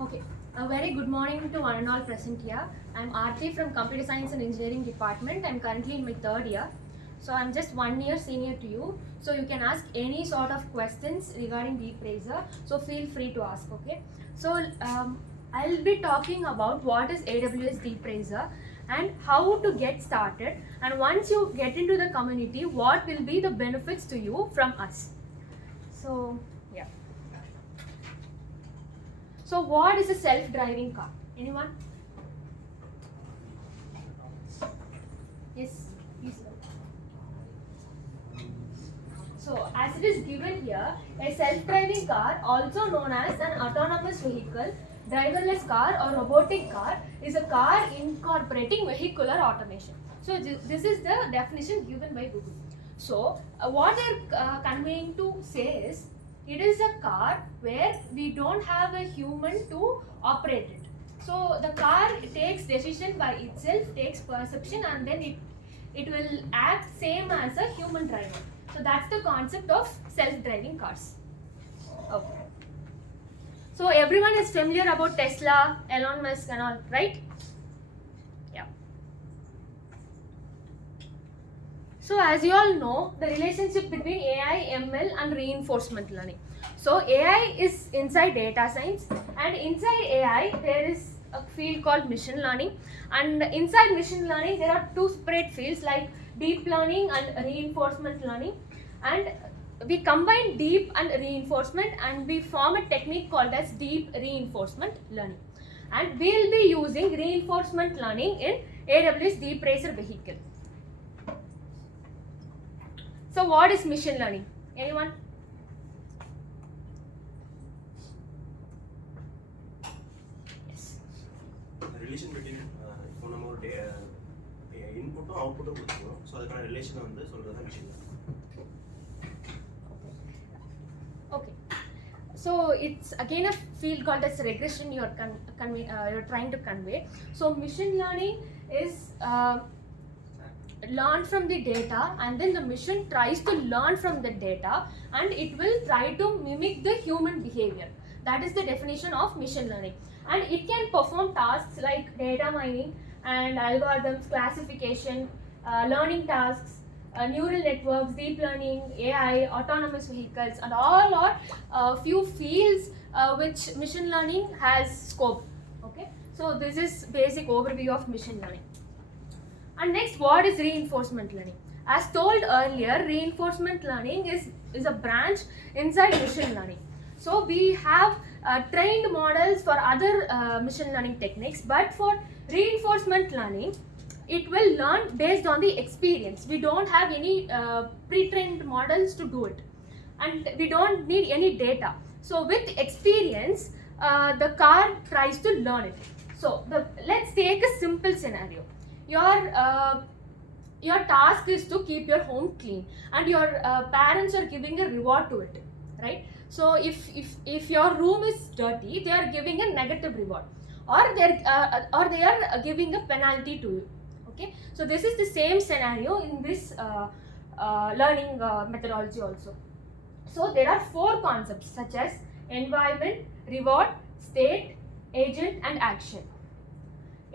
Okay, a very good morning to one and all present here. I'm Aarti from Computer Science and Engineering Department. I'm currently in my third year. So I'm just 1 year senior to you. So you can ask any sort of questions regarding DeepRacer. So feel free to ask, okay? So I'll be talking about what is AWS DeepRacer and how to get started. And once you get into the community, what will be the benefits to you from us. So, yeah. So what is a self-driving car? Anyone? Yes, please. So as it is given here, a self-driving car, also known as an autonomous vehicle, driverless car or robotic car, is a car incorporating vehicular automation. So this is the definition given by Google. So what they're conveying to say is, it is a car where we don't have a human to operate it. So the car takes decision by itself, takes perception, and then it will act same as a human driver. So that's the concept of self-driving cars. Okay. So everyone is familiar about Tesla, Elon Musk and all, right? Yeah. So as you all know, the relationship between AI, ML and reinforcement learning. So AI is inside data science, and inside AI there is a field called machine learning, and inside machine learning there are two separate fields like deep learning and reinforcement learning, and we combine deep and reinforcement and we form a technique called as deep reinforcement learning, and we will be using reinforcement learning in AWS DeepRacer vehicle. So what is machine learning? Anyone? Yes. The relation between இப்போ நம்ம ஒரு இன்புட்டும் அவுட்புட்டும் கொடுத்துருவோம். So அதுக்கான ரிலேஷனை வந்து சொல்கிறது தான் machine learning. Okay. So it's again a field called as regression you're trying to convey. So machine learning is learn from the data, and then the machine tries to learn from the data and it will try to mimic the human behavior. That is the definition of machine learning, and it can perform tasks like data mining and algorithms, classification, learning tasks, neural networks, deep learning, AI, autonomous vehicles, and all are few fields which machine learning has scope. Okay, so this is basic overview of machine learning. And next, what is reinforcement learning? As told earlier, reinforcement learning is a branch inside machine learning. So we have trained models for other machine learning techniques, but for reinforcement learning, it will learn based on the experience. We don't have any pre-trained models to do it, and we don't need any data. So with experience, the car tries to learn it. So let's take a simple scenario. Your task is to keep your home clean, and your parents are giving a reward to it, right? So if your room is dirty, they are giving a negative reward, or they are giving a penalty to you. Okay, so this is the same scenario in this learning methodology also. So there are four concepts such as environment, reward, state, agent and action.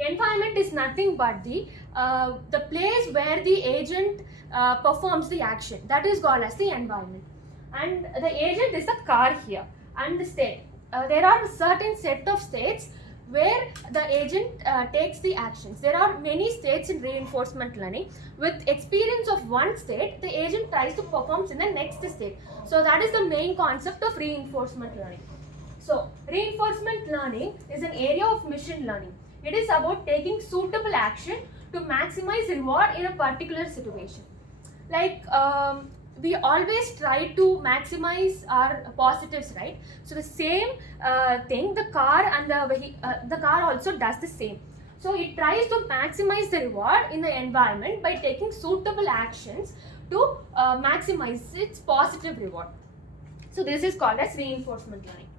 Environment is nothing but the place where the agent performs the action. That is called as the environment, and the agent is the car here. And the state, there are a certain set of states where the agent takes the actions. There are many states in reinforcement learning. With experience of one state, the agent tries to perform in the next state. So that is the main concept of reinforcement learning. So reinforcement learning is an area of machine learning. It is about taking suitable action to maximize reward in a particular situation. Like we always try to maximize our positives, right? So the same thing, the car and the car also does the same. So it tries to maximize the reward in the environment by taking suitable actions to maximize its positive reward. So this is called as reinforcement learning.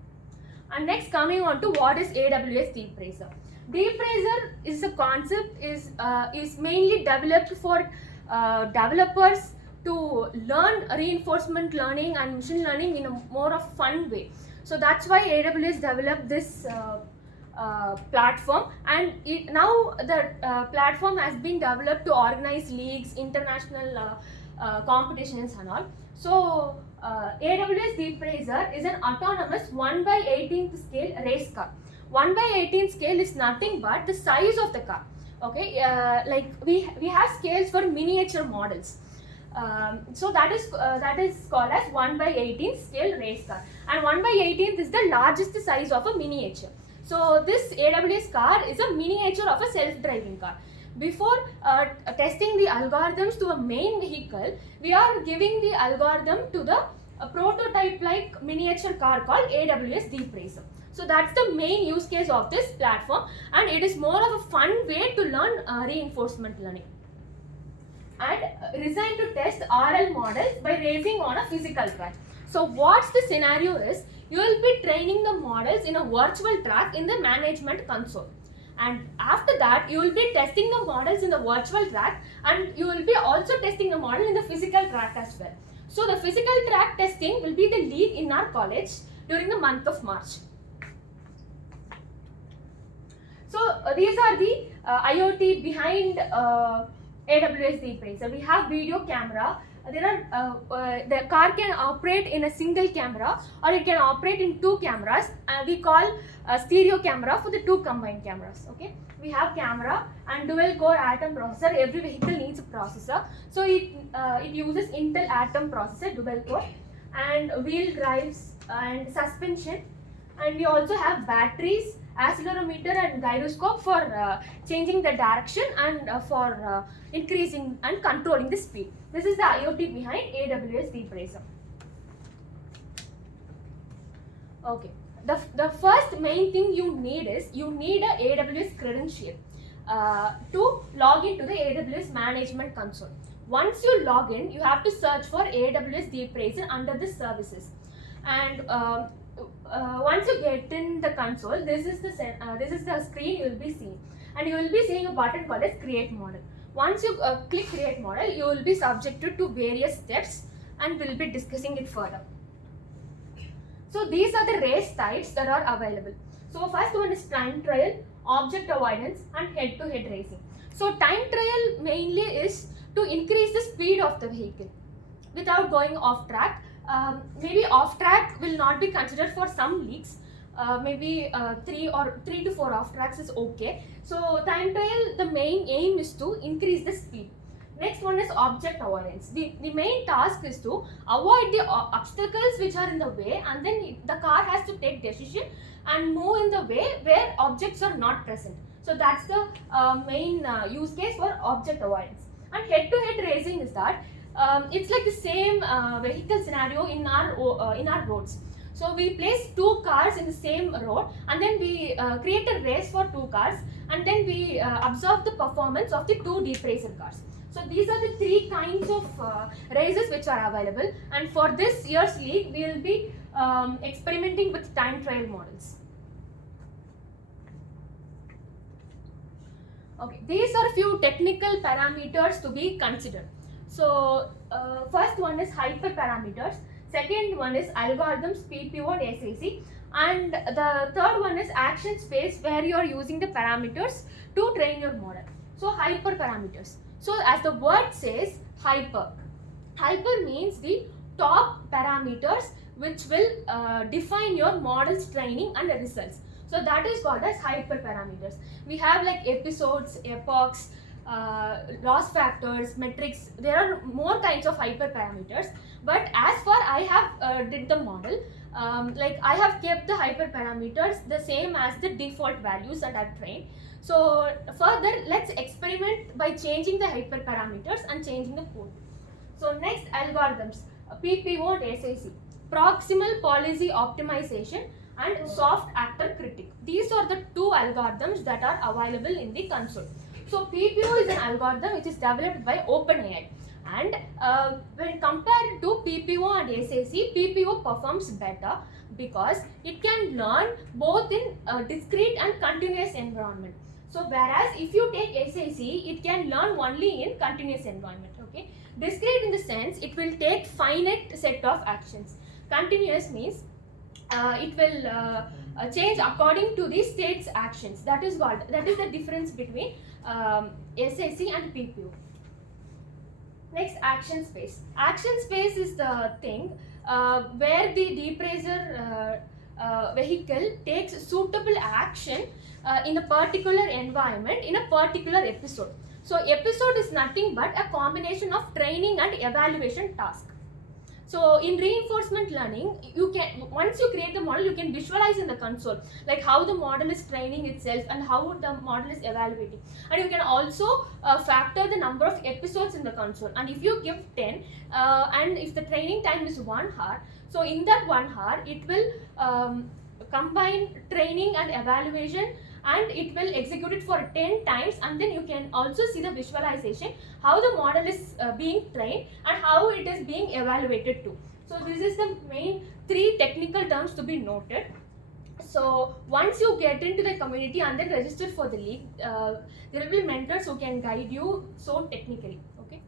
And next, coming on to what is AWS DeepRacer. DeepRacer is a concept is mainly developed for developers to learn reinforcement learning and machine learning in a more of fun way. So that's why AWS developed this platform, and now the platform has been developed to organize leagues, international competitions and all. So AWS DeepRacer is an autonomous 1/18th scale race car. 1/18th scale is nothing but the size of the car. Okay, like we have scales for miniature models. So that is called as 1/18th scale race car, and 1/18th is the largest size of a miniature. So this AWS car is a miniature of a self-driving car. Before testing the algorithms to a main vehicle, we are giving the algorithm to the prototype-like miniature car called AWS DeepRacer. So that's the main use case of this platform, and it is more of a fun way to learn reinforcement learning. And designed to test RL models by racing on a physical track. So what's the scenario is, you will be training the models in a virtual track in the management console. And after that, you will be testing the models in the virtual track, and you will be also testing the model in the physical track as well. So the physical track testing will be the lead in our college during the month of March. So these are the IoT behind AWS DeepRacer. We have video camera. There are the car can operate in a single camera, or it can operate in two cameras. We call stereo camera for the two combined cameras. Okay, we have camera and dual core Atom processor. Every vehicle needs a processor, so it uses Intel Atom processor dual core, and wheel drives and suspension, and we also have batteries, accelerometer and gyroscope for changing the direction and for increasing and controlling the speed. This is the IoT behind AWS DeepRacer. Okay, the first main thing you need is you need a AWS credential to log into the AWS management console. Once you log in, you have to search for AWS DeepRacer under the services, and once you get in the console, this is the screen you will be seeing, and you will be seeing a button called as create model. Once you click create model, you will be subjected to various steps, and we'll be discussing it further. So these are the race types that are available. So first one is time trial, object avoidance and head-to-head racing. So time trial mainly is to increase the speed of the vehicle without going off track. Maybe off track will not be considered for some leagues. Maybe 3 to 4 off tracks is okay. So time trial, the main aim is to increase the speed. Next one is object avoidance. The main task is to avoid the obstacles which are in the way, and then the car has to take decision and move in the way where objects are not present. So that's the main use case for object avoidance. And head-to-head racing is that it's like the same vehicle scenario in our roads. So we place two cars in the same road, and then we create a race for two cars, and then we observe the performance of the two DeepRacer cars. So these are the three kinds of races which are available, and for this year's league we will be experimenting with time trial models. Okay, these are few technical parameters to be considered. So first one is hyperparameters, second one is algorithms, PPO and SAC, and the third one is action space, where you are using the parameters to train your model. So hyperparameters. So as the word says, hyper means the top parameters which will define your model's training and results. So that is called as hyperparameters. We have like episodes, epochs, loss factors, metrics. There are more kinds of hyperparameters, but as far I have did the model, like I have kept the hyperparameters the same as the default values that I've trained. So further, let's experiment by changing the hyperparameters and changing the code. So next, algorithms, PPO and SAC, proximal policy optimization and soft actor critic. These are the two algorithms that are available in the console. So PPO is an algorithm which is developed by OpenAI, and when compared to PPO and SAC, PPO performs better because it can learn both in a discrete and continuous environment. So whereas if you take SAC, it can learn only in continuous environment. Okay, discrete in the sense it will take finite set of actions. Continuous means it will change according to the state's actions. That is the difference between SAC and PPU. Next, action space. Action space is the thing where the DeepRacer vehicle takes suitable action in a particular environment in a particular episode. So episode is nothing but a combination of training and evaluation task. So in reinforcement learning, you can, once you create the model, you can visualize in the console like how the model is training itself and how the model is evaluating, and you can also factor the number of episodes in the console. And if you give 10 and if the training time is 1 hour, so in that 1 hour it will combine training and evaluation, and it will execute it for 10 times, and then you can also see the visualization how the model is being trained and how it is being evaluated too. So this is the main 3 technical terms to be noted. So once you get into the community and then register for the league, there will be mentors who can guide you so technically. Okay.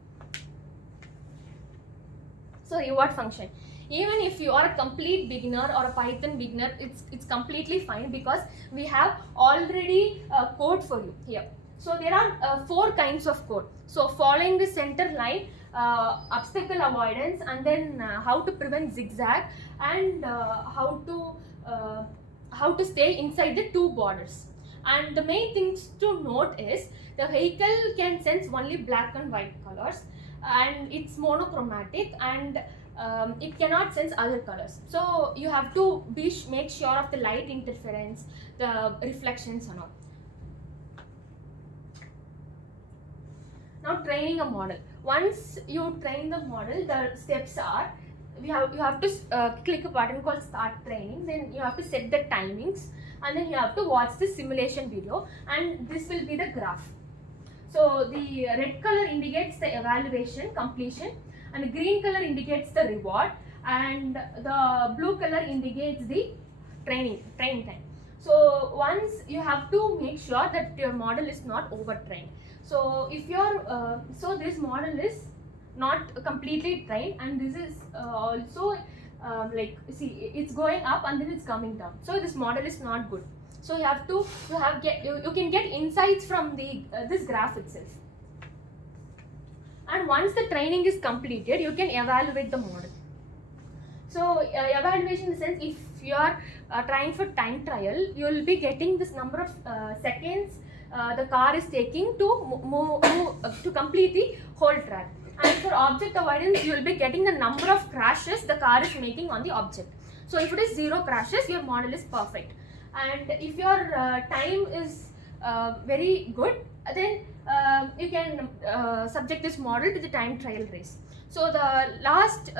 So reward function. Even if you are a complete beginner or a Python beginner, it's completely fine, because we have already code for you here. So there are 4 kinds of code. So following the center line, obstacle avoidance, and then how to prevent zigzag, and how to stay inside the 2 borders. And the main things to note is the vehicle can sense only black and white colors, and it's monochromatic, and it cannot sense other colors. So you have to make sure of the light interference, the reflections and all. Now training a model. Once you train the model, the steps are, you have to click a button called start training, then you have to set the timings, and then you have to watch the simulation video, and this will be the graph. So the red color indicates the evaluation completion, and the green color indicates the reward, and the blue color indicates the training time. So once you have to make sure that your model is not overtrained. So if your so this model is not completely trained, and this is also like, see, it's going up and then it's coming down. So this model is not good. So you have to you can get insights from the this graph itself. And once the training is completed, you can evaluate the model. So evaluation in the sense, if you are trying for time trial, you will be getting this number of seconds the car is taking to to complete the whole track. And for object avoidance, you will be getting the number of crashes the car is making on the object. So if it is 0 crashes, your model is perfect. And if your time is very good, then you can subject this model to the time trial race. So the last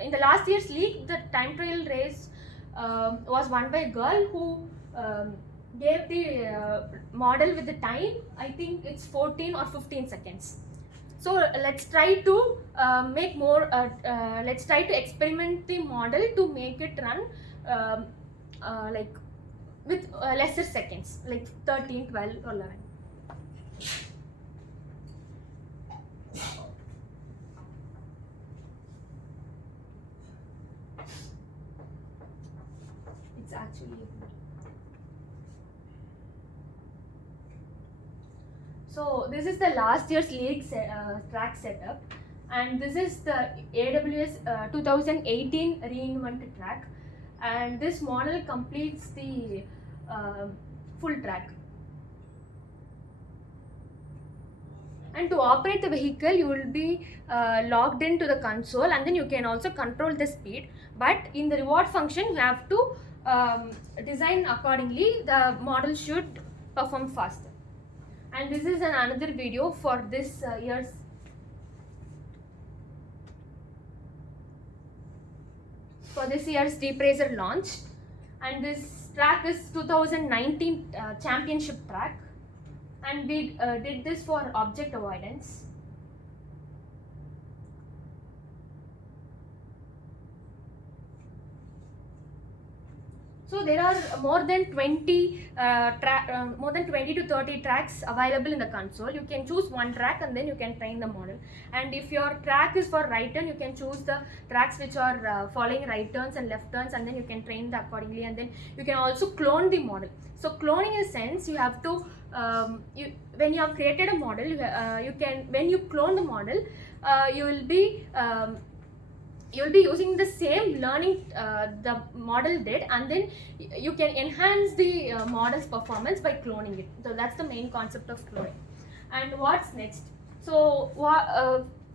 in the last year's league, the time trial race was won by a girl who gave the model with the time, I think it's 14 or 15 seconds. So let's try to make more, let's try to experiment the model to make it run like with lesser seconds, like 13, 12 or 11. It's actually, so this is the last year's league track setup, and this is the AWS 2018 reinvented track, and this model completes the full track. And to operate the vehicle, you will be logged into the console, and then you can also control the speed. But in the reward function, you have to design accordingly. The model should perform faster. And this is another video for this year's DeepRacer launch. And this track is 2019 championship track, and we did this for object avoidance. So there are more than 20 more than 20 to 30 tracks available in the console. You can choose one track and then you can train the model. And if your track is for right turn, you can choose the tracks which are following right turns and left turns, and then you can train that accordingly. And then you can also clone the model. So cloning in a sense, you have to when you have created a model, you can, when you clone the model, you will be using the same learning the model did, and then you can enhance the model's performance by cloning it. So that's the main concept of cloning. And what's next? So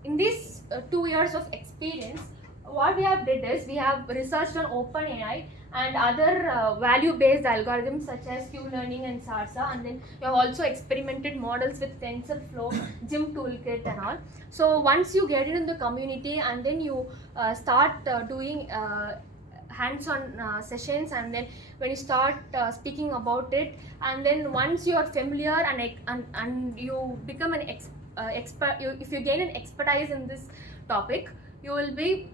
in these 2 years of experience, what we have did is we have researched on OpenAI and other value-based algorithms such as Q-learning and SARSA, and then we have also experimented models with TensorFlow, Gym Toolkit and all. So once you get it in the community and then you start doing hands-on sessions, and then when you start speaking about it, and then once you are familiar and you become an expert, if you gain an expertise in this topic, you will be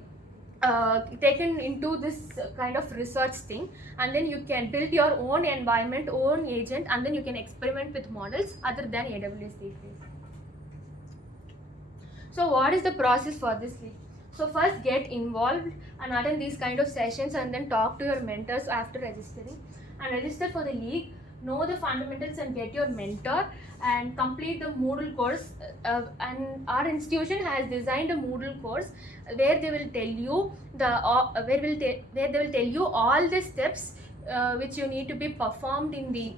taken into this kind of research thing, and then you can build your own environment, own agent, and then you can experiment with models other than AWS DeepRacer. So what is the process for this league? So first get involved and attend these kind of sessions, and then talk to your mentors after registering, and register for the league. Know the fundamentals and get your mentor, and complete the Moodle course. And our institution has designed a Moodle course where they will tell you where they will tell you all the steps which you need to be performed in the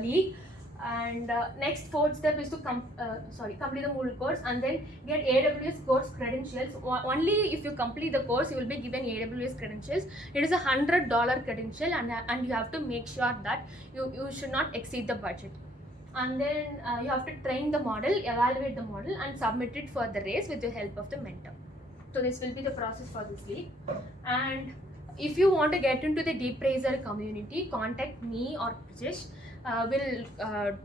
league. And next fourth step is to complete the Moodle course and then get AWS course credentials. Only if you complete the course, you will be given AWS credentials. It is a $100 credential, and you have to make sure that you should not exceed the budget. And then you have to train the model, evaluate the model, and submit it for the race with the help of the mentor. So this will be the process for this league. And if you want to get into the DeepRacer community, contact me or Prajesh. Will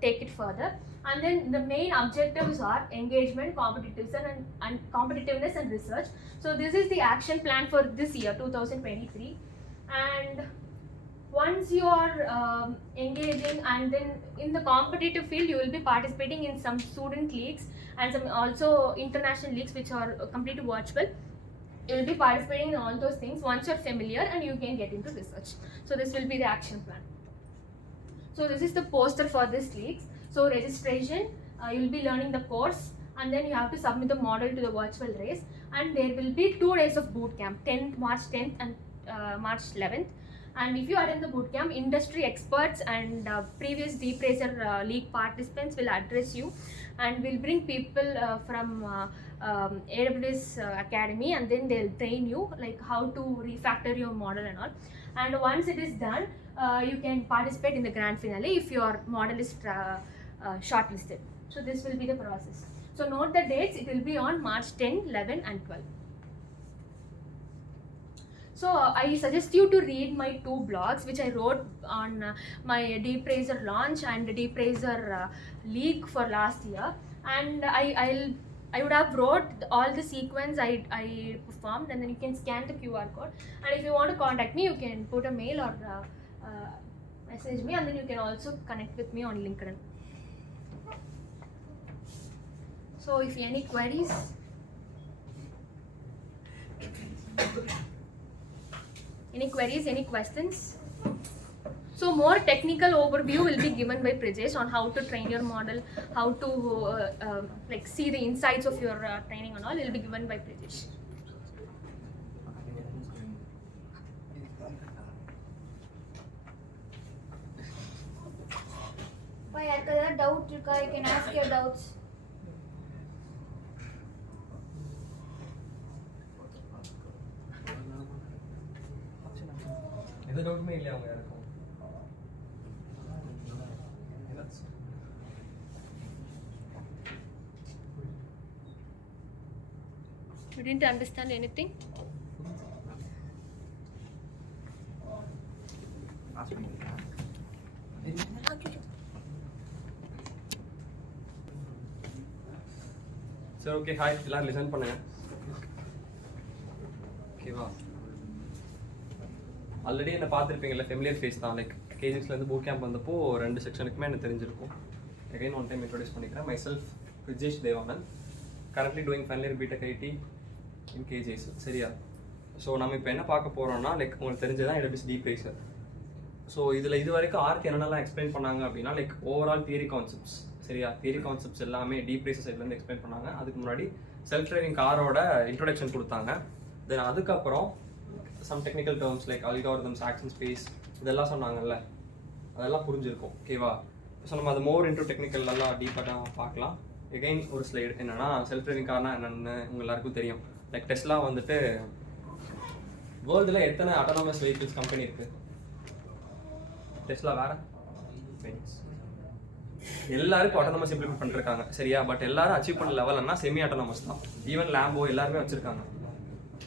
take it further. And then the main objectives are engagement, competitiveness and research. So this is the action plan for this year 2023. And once you are engaging, and then in the competitive field, you will be participating in some student leagues and some also international leagues which are completely virtual. You will be participating in all those things once you're familiar, and you can get into research. So this will be the action plan. So this is the poster for this leagues. So registration, you will be learning the course, and then you have to submit the model to the virtual race, and there will be 2 days of boot camp, March 10th and March 11th. And if you attend the boot camp, industry experts and previous DeepRacer league participants will address you, and will bring people from AWS Academy, and then they'll train you like how to refactor your model and all. And once it is done, you can participate in the grand finale if your model is shortlisted. So this will be the process. So note the dates. It will be on March 10, 11 and 12. So I suggest you to read my 2 blogs which I wrote on my DeepRacer launch and DeepRacer league for last year. And I would have wrote all the sequence I performed, and then you can scan the QR code. And if you want to contact me, you can put a mail or message me, and then you can also connect with me on LinkedIn. So if any queries? Any queries, any questions? So more technical overview will be given by Prajesh on how to train your model, how to like see the insights of your training and all will be given by Prajesh. Why are doubt? You can ask your doubts. இது டவுட்மே இல்லையா அவங்க யாருக்கும்? You didn't understand anything? சரி okay hi எல்லாரும் listen பண்ணுங்க ஓகேவா already என்ன பார்த்துருப்பீங்கல்ல, ஃபெமிலியர் ஃபேஸ் தான். லைக் கேஜிஸ்லேருந்து பூட் கேம்ப் வந்தப்போ 2 செக்ஷனுக்குமே எனக்கு தெரிஞ்சிருக்கும். அகைன் ஒன் டைம் இன்ட்ரோடியூஸ் பண்ணிக்கிறேன். Myself Vijesh Devanand, currently doing final year BTech IT in KGS. சரியா? ஸோ நம்ம இப்போ என்ன பார்க்க போகிறோம்னா, லைக் உங்களுக்கு தெரிஞ்சதான் AWS DeepRacer. ஸோ இதில் இது வரைக்கும் ஆர்க்கு என்னென்னலாம் எக்ஸ்பிளைன் பண்ணாங்க அப்படின்னா, லைக் ஓவரால் தியரி கான்செப்ட்ஸ். சரியா? தியரி கான்செப்ட்ஸ் எல்லாமே DeepRacer சைட்லேருந்து எக்ஸ்பிளைன் பண்ணாங்க. அதுக்கு முன்னாடி செல்ஃப் டிரைவிங் காரோட இன்ட்ரோடக்ஷன் கொடுத்தாங்க. தென் அதுக்கப்புறம் some technical terms like algorithms, action space, இதெல்லாம் சொன்னாங்கல்ல, அதெல்லாம் புரிஞ்சிருக்கும். ஓகேவா? ஸோ நம்ம அது மோர் இன்ட்ரோ டெக்னிக்கல் எல்லாம் டீப்பாக பார்க்கலாம். எகைன் ஒரு ஸ்லைடு என்னன்னா, செல்ஃப் டிரைவிங் கார்னா என்னென்னு உங்கள் எல்லாருக்கும் தெரியும். லைக் டெஸ்லா வந்துட்டு வேர்ல்டில் எத்தனை அட்டானமஸ் வெஹிக்கிள்ஸ் கம்பெனி இருக்குது? டெஸ்லா வேற எல்லாருக்கும் ஆட்டோனமஸ் இம்ப்ளிமெண்ட் பண்ணிருக்காங்க. சரியா? பட் எல்லாரும் அச்சீவ் பண்ண லெவல்னா செமி ஆட்டோனமஸ் தான். ஈவன் லேம்போ எல்லாருமே வச்சிருக்காங்க,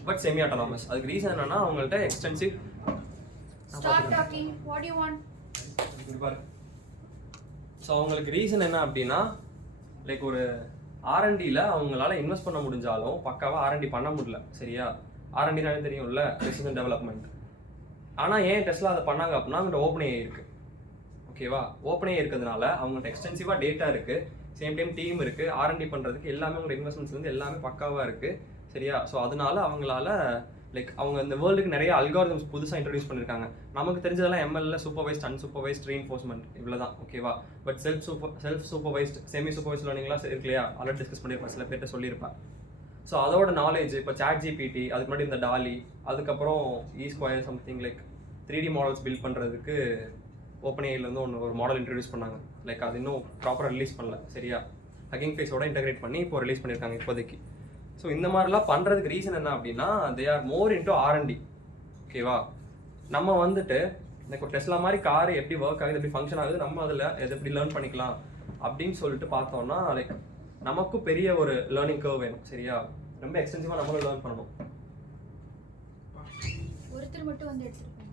பட் செமி ஆட்டோனமஸ். அதுக்கு ரீசன் என்னன்னா, அவங்கள்ட்ட extensive. Stop talking. What do you want? So அவங்களுக்கு ரீசன் என்ன அப்படின்னா, லைக் ஒரு R&Dல அவங்களால இன்வெஸ்ட் பண்ண முடிஞ்சாலும் பக்காவாக R&D பண்ண முடியல. சரியா? R&Dனாலே தெரியும்ல, ரிசர்ச் அண்ட் டெவலப்மெண்ட். ஆனால் ஏன் டெஸ்லா அதை பண்ணாங்க அப்படின்னா, அவங்கள்ட்ட ஓப்பன் ஏஐ இருக்குது. ஓகேவா? ஓப்பன் ஏஐ இருக்கிறதுனால அவங்கள்ட்ட எக்ஸ்டென்சிவாக டேட்டா இருக்குது, சேம் டைம் டீம் இருக்குது, R&D பண்ணுறதுக்கு எல்லாமே அவங்களோட இன்வெஸ்ட்மெண்ட்ஸ்லேருந்து எல்லாமே பக்காவாக இருக்குது. சரியா? ஸோ அதனால அவங்களால லைக் அவங்க இந்த வேர்ல்டுக்கு நிறைய அல்காரிதம்ஸ் புதுசாக இன்ட்ரடியூஸ் பண்ணியிருக்காங்க. நமக்கு தெரிஞ்சதெல்லாம் MLல சூப்பர்வைஸ்ட், அன்சூப்பர்வைஸ்ட், ரீஇன்ஃபோர்ஸ்மெண்ட் இவ்வளோ தான். ஓகேவா? But self supervised, semi supervised லேர்னிங்லாம் இருக்கு இல்லையா? ஆல்ரெடி டிஸ்கஸ் பண்ணியிருப்பேன், சில பேர்ட்ட சொல்லியிருப்பேன். ஸோ அதோட நாலேஜ் இப்போ ChatGPT, அதுக்கு முன்னாடி இந்த டாலி, அதுக்கப்புறம் square something like 3D models build பண்ணுறதுக்கு ஓப்பன் ஏஐலேருந்து ஒரு மாடல் இன்ட்ரடியூஸ் பண்ணாங்க. லைக் அது இன்னும் ப்ராப்பராக ரிலீஸ் பண்ணல. சரியா? ஹக்கிங் ஃபேஸோட இன்டெகிரேட் பண்ணி இப்போ ரிலீஸ் பண்ணியிருக்காங்க இப்போதைக்கு. ஸோ இந்த மாதிரிலாம் பண்ணுறதுக்கு ரீசன் என்ன அப்படின்னா, they are more into R&D. ஓகேவா? நம்ம வந்துட்டு லைக் ஒரு டெஸ்லா மாதிரி கார் எப்படி ஒர்க் ஆகுது, எப்படி ஃபங்க்ஷன் ஆகுது, நம்ம அதில் எதை எப்படி லேர்ன் பண்ணிக்கலாம் அப்படின்னு சொல்லிட்டு பார்த்தோம்னா, லைக் நமக்கும் பெரிய ஒரு லேர்னிங் கர்வ் வேணும். சரியா? ரொம்ப எக்ஸ்டென்சிவாக நம்மளும் லேர்ன் பண்ணணும். ஒருத்தர் மட்டும் வந்து எடுத்துருப்பாங்க.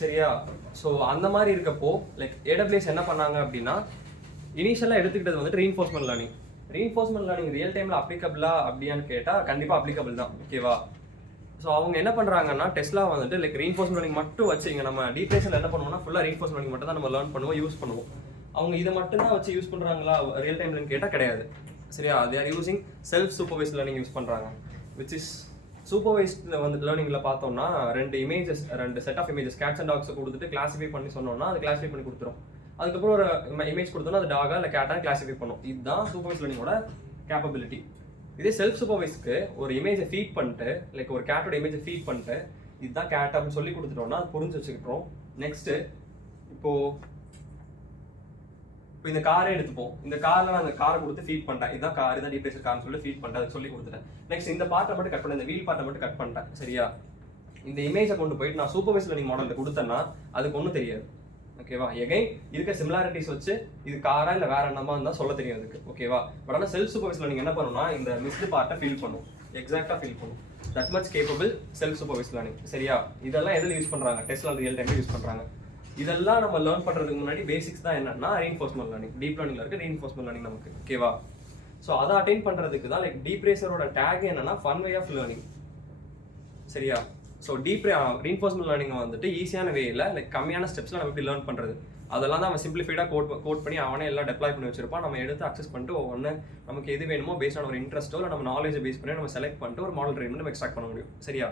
சரியா? ஸோ அந்த மாதிரி இருக்கப்போ லைக் AWS என்ன பண்ணாங்க அப்படின்னா, இனிஷியலாக எடுத்துக்கிட்டது வந்துட்டு reinforcement learning. Reinforcement learning real டைமில் அப்ளிகபிளா அப்படியான்னு கேட்டால் கண்டிப்பாக அப்ளிகபிள் தான். ஓகேவா? ஸோ அவங்க என்ன பண்ணுறாங்கன்னா, டெஸ்லா வந்துட்டு லைக் ரீஇன்ஃபோர்ஸ்மெண்ட் லேர்னிங் மட்டும் வச்சு, இங்கே நம்ம DeepRacerல என்ன பண்ணுவோம்னா ஃபுல்லாக ரீஇன்ஃபோர்ஸ்மெண்ட் லேர்னிங் மட்டும் தான் நம்ம லேர்ன் பண்ணுவோம், யூஸ் பண்ணுவோம். அவங்க இதை மட்டும் தான் வச்சு யூஸ் பண்ணுறாங்களா ரியல் டைம்லன்னு கேட்டால் கிடையாது. சரியா? They are using self supervised learning use பண்ணுறாங்க. விச் இஸ் சூப்பர்வைஸ்ட் வந்து லேர்னிங்கில் பார்த்தோம்னா 2 set of images cats and டாக்ஸை கொடுத்துட்டு கிளாஸிஃபை பண்ணி சொன்னோம்னா அது கிளாஸிஃபை பண்ணி கொடுத்துரும். அதுக்கப்புறம் ஒரு இமேஜ் கொடுத்தோம்னா அது டாகா இல்லை கேட்டாக கிளாஸிஃபை பண்ணும். இதுதான் சூப்பர்வைஸ் லேர்னிங்கோட கேப்பபிலிட்டி. இதே செல்ஃப் சூப்பர்வைஸ்க்கு ஒரு இமேஜை ஃபீட் பண்ணிட்டு, லைக் ஒரு கேட்டோட இமேஜை ஃபீட் பண்ணிட்டு இதுதான் கேட் அப்படின்னு சொல்லி கொடுத்துட்டோம்னா அது புரிஞ்சு வச்சுக்கிட்டோம். நெக்ஸ்ட்டு இப்போ இந்த காரே எடுத்துப்போம். இந்த காரில் நான் அந்த காரை கொடுத்து ஃபீட் பண்ணிட்டேன், இதுதான் கார், இதான் DeepRacer கார்னு சொல்லி ஃபீட் பண்ணிட்டேன், அதை சொல்லி கொடுத்துட்டேன். நெக்ஸ்ட் இந்த பார்ட்டை மட்டும் கட் பண்ணேன், இந்த வீல் பார்ட்டை மட்டும் கட் பண்ணிட்டேன். சரியா? இந்த இமேஜை கொண்டு போயிட்டு நான் சூப்பர்வைஸ் லேர்னிங் மாடலில் கொடுத்தேன்னா அதுக்கு ஒன்றும் தெரியாது. ஓகேவா? எகைன் இருக்க சிமிலாரிட்டிஸ் வச்சு இது காரா இல்லை வேற என்னமா இருந்தால் சொல்ல தெரியும் அதுக்கு. ஓகேவா? பட் ஆனால் செல்ஃப் சூப்பர்வைஸ் லேர்னிங் என்ன பண்ணுன்னா, இந்த மிஸ்டு பார்ட்டை ஃபீல் பண்ணும், எக்ஸாக்டாக ஃபீல் பண்ணும். That much capable self supervise learning. சரியா? இதெல்லாம் எதில் யூஸ் பண்ணுறாங்க? டெஸ்லா ரியல் டைமில் யூஸ் பண்ணுறாங்க. இதெல்லாம் நம்ம லேர்ன் பண்ணுறதுக்கு முன்னாடி பேசிக்ஸ் தான் என்னன்னா ரீஇன்ஃபோர்ஸ்மெண்ட் லேர்னிங். டீப் லேர்னிங்ல இருக்க ரீஇன்ஃபோர்ஸ்மெண்ட் லேர்னிங் நமக்கு. ஓகேவா? ஸோ அதை அட்டைன் பண்ணுறதுக்கு தான் லைக் DeepRacerோட டேக் என்னன்னா ஃபன் வே ஆஃப் லேர்னிங். சரியா? ஸோ ரீஇன்ஃபோர்ஸ்மெண்ட் லேர்னிங் வந்துட்டு ஈஸியான வேயில் லைக் கம்மியான ஸ்டெப்ஸில் நம்ம எப்படி லேர்ன் பண்ணுறது, அதெல்லாம் தான் அவன் சிம்பிளிஃபைடாக கோட் பண்ணி அவனே எல்லாம் டெப்ளாய் பண்ணி வச்சிருப்பான். நம்ம எடுத்து அக்சஸ் பண்ணிட்டு ஒவ்வொன்று நமக்கு எது வேணுமோ பேஸ்ட் ஆன் ஒரு இன்ட்ரெஸ்ட்டோ இல்லை நம்ம நாலேஜை பேஸ் பண்ணி நம்ம செலக்ட் பண்ணிட்டு ஒரு மாடல் ட்ரெயின் பண்ணி நம்ம எக்ஸ்ட்ராக்ட் பண்ண முடியும். சரியா?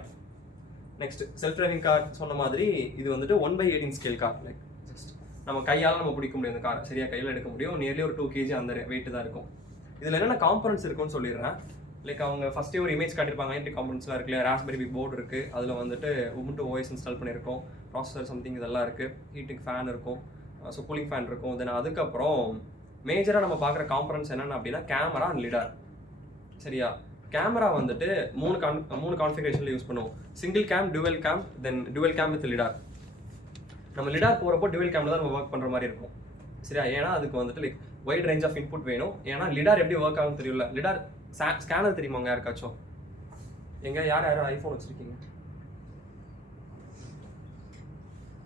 நெக்ஸ்ட் செல்ஃப் டிரைவிங் கார் சொன்ன மாதிரி இது வந்துட்டு 1/18 ஸ்கேல் கார். லைக் ஜஸ்ட் நம்ம கையால் நம்ம பிடிக்க முடியும் இந்த கார். சரியா? கையில் எடுக்க முடியும். நியர்லி ஒரு 2 kg அந்த வெயிட் தான் இருக்கும். இதில் என்னென்ன காம்பனன்ட்ஸ் இருக்குன்னு சொல்லிடுறேன். லைக் அவங்க ஃபஸ்ட்டே ஒரு இமேஜ் காட்டியிருப்பாங்க, எப்படி காம்பனன்ட்ஸ்லாம் இருக்குல்ல. ராஸ்பெரி பி போர்டு இருக்குது, அதில் வந்துட்டு Ubuntu OS இன்ஸ்டால் பண்ணியிருக்கோம், ப்ராசஸர் சம்திங் இதெல்லாம் இருக்குது, ஹீட்டிங் ஃபேன் இருக்கும், ஸோ கூலிங் ஃபேன் இருக்கும். தென் அதுக்கப்புறம் மேஜராக நம்ம பார்க்குற காம்பனன்ட்ஸ் என்னென்ன அப்படின்னா கேமரா அண்ட் லிடார். சரியா? கேமரா வந்துட்டு மூணு கான்ஃபிகரேஷனில் யூஸ் பண்ணுவோம். Single game, twelve game, then twelve cam with lidar. நம்ம லிடார் போகிறப்போ டுவெல் கேமில் தான் நம்ம ஒர்க் பண்ணுற மாதிரி இருக்கும். சரியா? ஏன்னா அதுக்கு வந்துட்டு like wide range of input வேணும். ஏன்னா லிடார் எப்படி ஒர்க் ஆகும்னு தெரியல. லிடார் ஸ்கேனர் தெரியுமா உங்க யாருக்காச்சும்? எங்க யார் ஐஃபோன் வச்சிருக்கீங்க?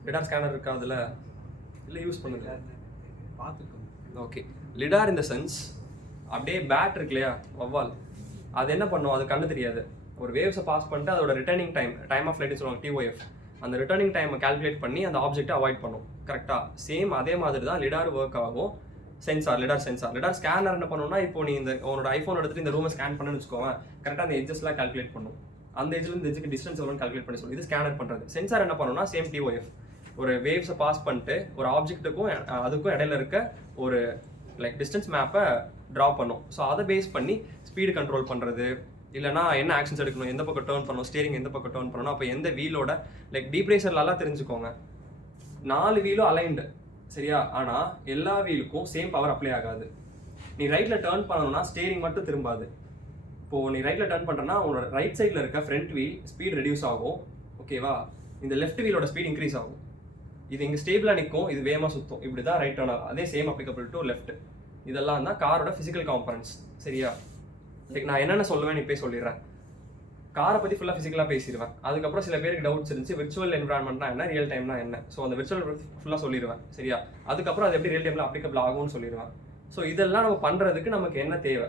லிடார் ஸ்கேனர் இருக்கா அதில்? இல்லை யூஸ் பண்ணுங்க, பார்த்துக்கோங்க. ஓகே. லிடார் இந்த சென்ஸ் அப்படியே பேட் இருக்கு இல்லையா, வவ்வால், அது என்ன பண்ணும்? அது கண்ணு தெரியாது. ஒரு வேவ்ஸை பாஸ் பண்ணிட்டு அதோட ரிட்டர்னிங் டைம் ஆஃப் ஃப்ளைட்னு சொல்லுவாங்க டிஓஎஃப், அந்த ரிட்டர்னிங் டைமை கால்குலேட் பண்ணி அந்த ஆப்ஜெக்ட்டை அவாய்ட் பண்ணும். கரெக்டாக சேம் அதே மாதிரி தான் லிடார் ஒர்க் ஆகும். லிடார் ஸ்கேனர் என்ன பண்ணுன்னா, இப்போ நீ இந்த உன்னோட ஐஃபோன் எடுத்துட்டு இந்த ரூமை ஸ்கேன் பண்ணணும்னு வச்சுக்கோங்க, கரெக்டாக அந்த எட்ஜஸ்லாம் கால்குலேட் பண்ணும். அந்த எட்ஜ்லேருந்து இந்த எட்ஜுக்கு டிஸ்டன்ஸ் எவ்வளோன்னு கால்குலேட் பண்ணி சொல்லும். இது ஸ்கேனர் பண்ணுறது. சென்சார் என்ன பண்ணுன்னா சேம் டிஓஎஃப், ஒரு வேவ்ஸை பாஸ் பண்ணிட்டு ஒரு ஆப்ஜெக்ட்டுக்கும் அதுக்கும் இடையில இருக்க ஒரு டிஸ்டன்ஸ் மேப்பை ட்ரா பண்ணும். ஸோ அதை பேஸ் பண்ணி ஸ்பீடு கண்ட்ரோல் பண்ணுறது, இல்லைனா என்ன ஆக்ஷன்ஸ் எடுக்கணும், எந்த பக்கம் டேர்ன் பண்ணணும், ஸ்டீரிங் எந்த பக்கம் டேர்ன் பண்ணணும், அப்போ எந்த வீலோட DeepRacerலாம் தெரிஞ்சுக்கோங்க 4 வீலும் அலைன்டு சரியா. ஆனால் எல்லா வீலுக்கும் சேம் பவர் அப்ளை ஆகாது. நீ ரைட்டில் டேர்ன் பண்ணணும்னா ஸ்டீரிங் மட்டும் திரும்பாது. இப்போது நீ ரைட்டில் டேர்ன் பண்ணுறனா உன்னோட ரைட் சைடில் இருக்க ஃப்ரண்ட் வீல் ஸ்பீட் ரெடியூஸ் ஆகும், ஓகேவா. இந்த லெஃப்ட் வீலோட ஸ்பீட் இன்க்ரீஸ் ஆகும். இது இங்கே ஸ்டேபிளாக நிற்கும், இது வேகமாக சுற்றும், இப்படி தான் ரைட் டேர்ன் ஆகும். அதே சேம் அப்ளிகபிள் டு லெஃப்ட். இதெல்லாம் தான் காரோட ஃபிசிக்கல் காம்பனன்ட்ஸ் சரியா. நான் என்னென்ன சொல்லுவேன் இப்போ சொல்லிடுறேன். காரை பற்றி ஃபுல்லாக ஃபிசிக்கலாக பேசிடுவேன். அதுக்கப்புறம் சில பேருக்கு டவுட்ஸ் இருந்துச்சு, விர்ச்சுவல் என்விரான்மெண்ட்னா என்ன, ரியல் டைம்னா என்ன. ஸோ அந்த விர்ச்சுவல் ஃபுல்லாக சொல்லிடுவேன் சரியா. அதுக்கப்புறம் அது எப்படி ரியல் டைமில் அப்ளிகபிள் ஆகும்னு சொல்லிடுவேன். ஸோ இதெல்லாம் நம்ம பண்ணுறதுக்கு நமக்கு என்ன தேவை,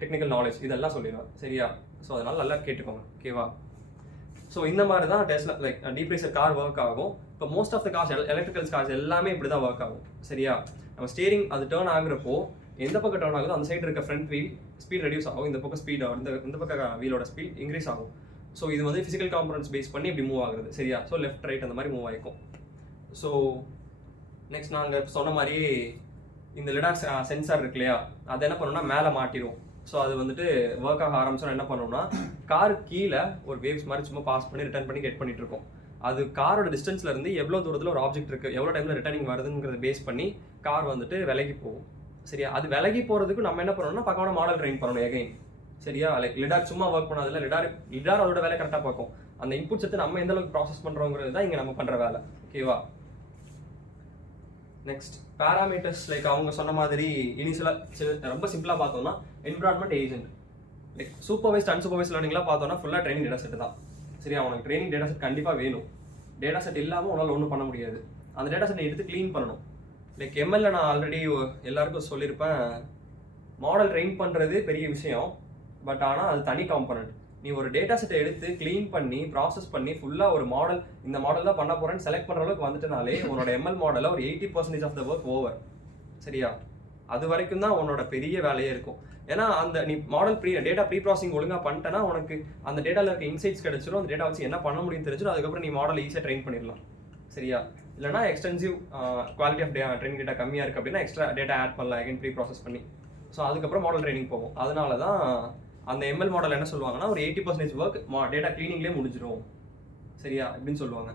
டெக்னிக்கல் நாலேஜ், இதெல்லாம் சொல்லிடுவேன் சரியா. ஸோ அதனால் நல்லா கேட்டுக்கோங்க ஓகேவா. ஸோ இந்த மாதிரி தான் டெஸ்லா DeepRacer கார் ஒர்க் ஆகும். இப்போ most of the cars, electrical cars எல்லாமே இப்படி தான் ஒர்க் ஆகும் சரியா. நம்ம ஸ்டீரிங் அது டேர்ன் ஆகுறப்போ எந்த பக்கம் டேர்ன் ஆகுதோ அந்த சைடு இருக்க ஃப்ரண்ட் வீல் ஸ்பீட் ரெடியூஸ் ஆகும், இந்த பக்கம் ஸ்பீட் இந்த பக்கம் வீலோட ஸ்பீட் இன்க்ரீஸ் ஆகும். ஸோ இது வந்து ஃபிசிக்கல் காம்பனன்ட்ஸ் பேஸ் பண்ணி இப்படி மூவ் ஆகுறது சரியா. ஸோ லெஃப்ட் ரைட் அந்த மாதிரி மூவ் ஆகிக்கும். ஸோ நெக்ஸ்ட் நாங்கள் சொன்ன மாதிரி இந்த லிடார் சென்சார் இருக்கு இல்லையா, அதை என்ன பண்ணணும்னா மேலே மாட்டிடுவோம். ஸோ அது வந்துட்டு ஒர்க் ஆக ஆரம்பிச்சோன்னா என்ன பண்ணணும்னா, கார் கீழே ஒரு வேவ்ஸ் மாதிரி சும்மா பாஸ் பண்ணி ரிட்டர்ன் பண்ணி கெட் பண்ணிட்டு இருக்கோம். அது காரோட டிஸ்டன்ஸ்ல இருந்து எவ்வளோ தூரத்தில் ஒரு ஆப்ஜெக்ட் இருக்கு, எவ்வளோ டைம்ல ரிட்டர்னிங் வருதுங்கிறத பேஸ் பண்ணி கார் வந்துட்டு விலகி போகும் சரியா. அது விலகி போகிறதுக்கு நம்ம என்ன பண்ணணும்னா பக்கமான மாடல் ட்ரெயின் பண்ணணும் எகைன் சரியா. லிடார் சும்மா ஒர்க் பண்ணாதுல, லிடார் அதோட வேலை கரெக்டாக பார்க்கும். அந்த இன்புட் சத்து நம்ம எந்த அளவுக்கு ப்ராசஸ் பண்ணுறோங்கிறது தான் இங்கே நம்ம பண்ணுற வேலை ஓகேவா. நெக்ஸ்ட் பேராமீட்டர்ஸ் அவங்க சொன்ன மாதிரி இனிஷியலாக ரொம்ப சிம்பிளாக பார்த்தோம்னா என்விரான்மெண்ட் ஏஜென்ட், சூப்பர்வைஸ்ட் அன்சூப்பர்வைஸ் லேர்னிங்லாம் பார்த்தோம்னா ஃபுல்லாக ட்ரைனிங் டேட்டா செட் தான் சரியா. உனக்கு ட்ரைனிங் டேட்டா செட் கண்டிப்பாக வேணும். டேட்டா செட் இல்லாமல் உன்னால் ஒன்றும் பண்ண முடியாது. அந்த டேட்டா செட்டை எடுத்து க்ளீன் பண்ணணும். எம்எல்ல நான் ஆல்ரெடி எல்லாருக்கும் சொல்லியிருப்பேன், மாடல் ட்ரெயின் பண்ணுறது பெரிய விஷயம், பட் ஆனால் அது தனி காம்பனண்ட். நீ ஒரு டேட்டா செட்டை எடுத்து க்ளீன் பண்ணி ப்ராசஸ் பண்ணி ஃபுல்லாக ஒரு மாடல், இந்த மாடல் தான் பண்ண போகிறேன்னு செலக்ட் பண்ணுற அளவுக்கு வந்துட்டனாலே உன்னோட எம்எல் மாடலில் ஒரு 80% ஆஃப் த ஒர்க் ஓவர் சரியா. அது வரைக்கும் தான் உன்னோட பெரிய வேலையே இருக்கும். ஏன்னா அந்த நீ மாடல் டேட்டா ப்ரீ ப்ராசஸிங் ஒழுங்காக பண்ணிட்டேன்னா உனக்கு அந்த டேட்டாவில் இருக்க இன்சைட்ஸ் கிடைச்சிடும். அந்த டேட்டா வச்சு என்ன பண்ண முடியும்னு தெரிஞ்சிடும். அதுக்கப்புறம் நீ மாடல் ஈஸியாக ட்ரெயின் பண்ணிடலாம் சரியா. இல்லைனா extensive quality of training data கம்மியாக இருக்குது அப்படின்னா எக்ஸ்ட்ரா டேட்டா ஆட் பண்ணலாம் அகைன் ப்ரீ ப்ராசஸ் பண்ணி. ஸோ அதுக்கப்புறம் மாடல் ட்ரைனிங் போகும். அதனால தான் அந்த எம்எல் மாடல் என்ன சொல்லுவாங்கன்னா ஒரு 80% ஒர்க் டேட்டா க்ளீனிங்லேயே முடிஞ்சிடும் சரியா அப்படின்னு சொல்லுவாங்க.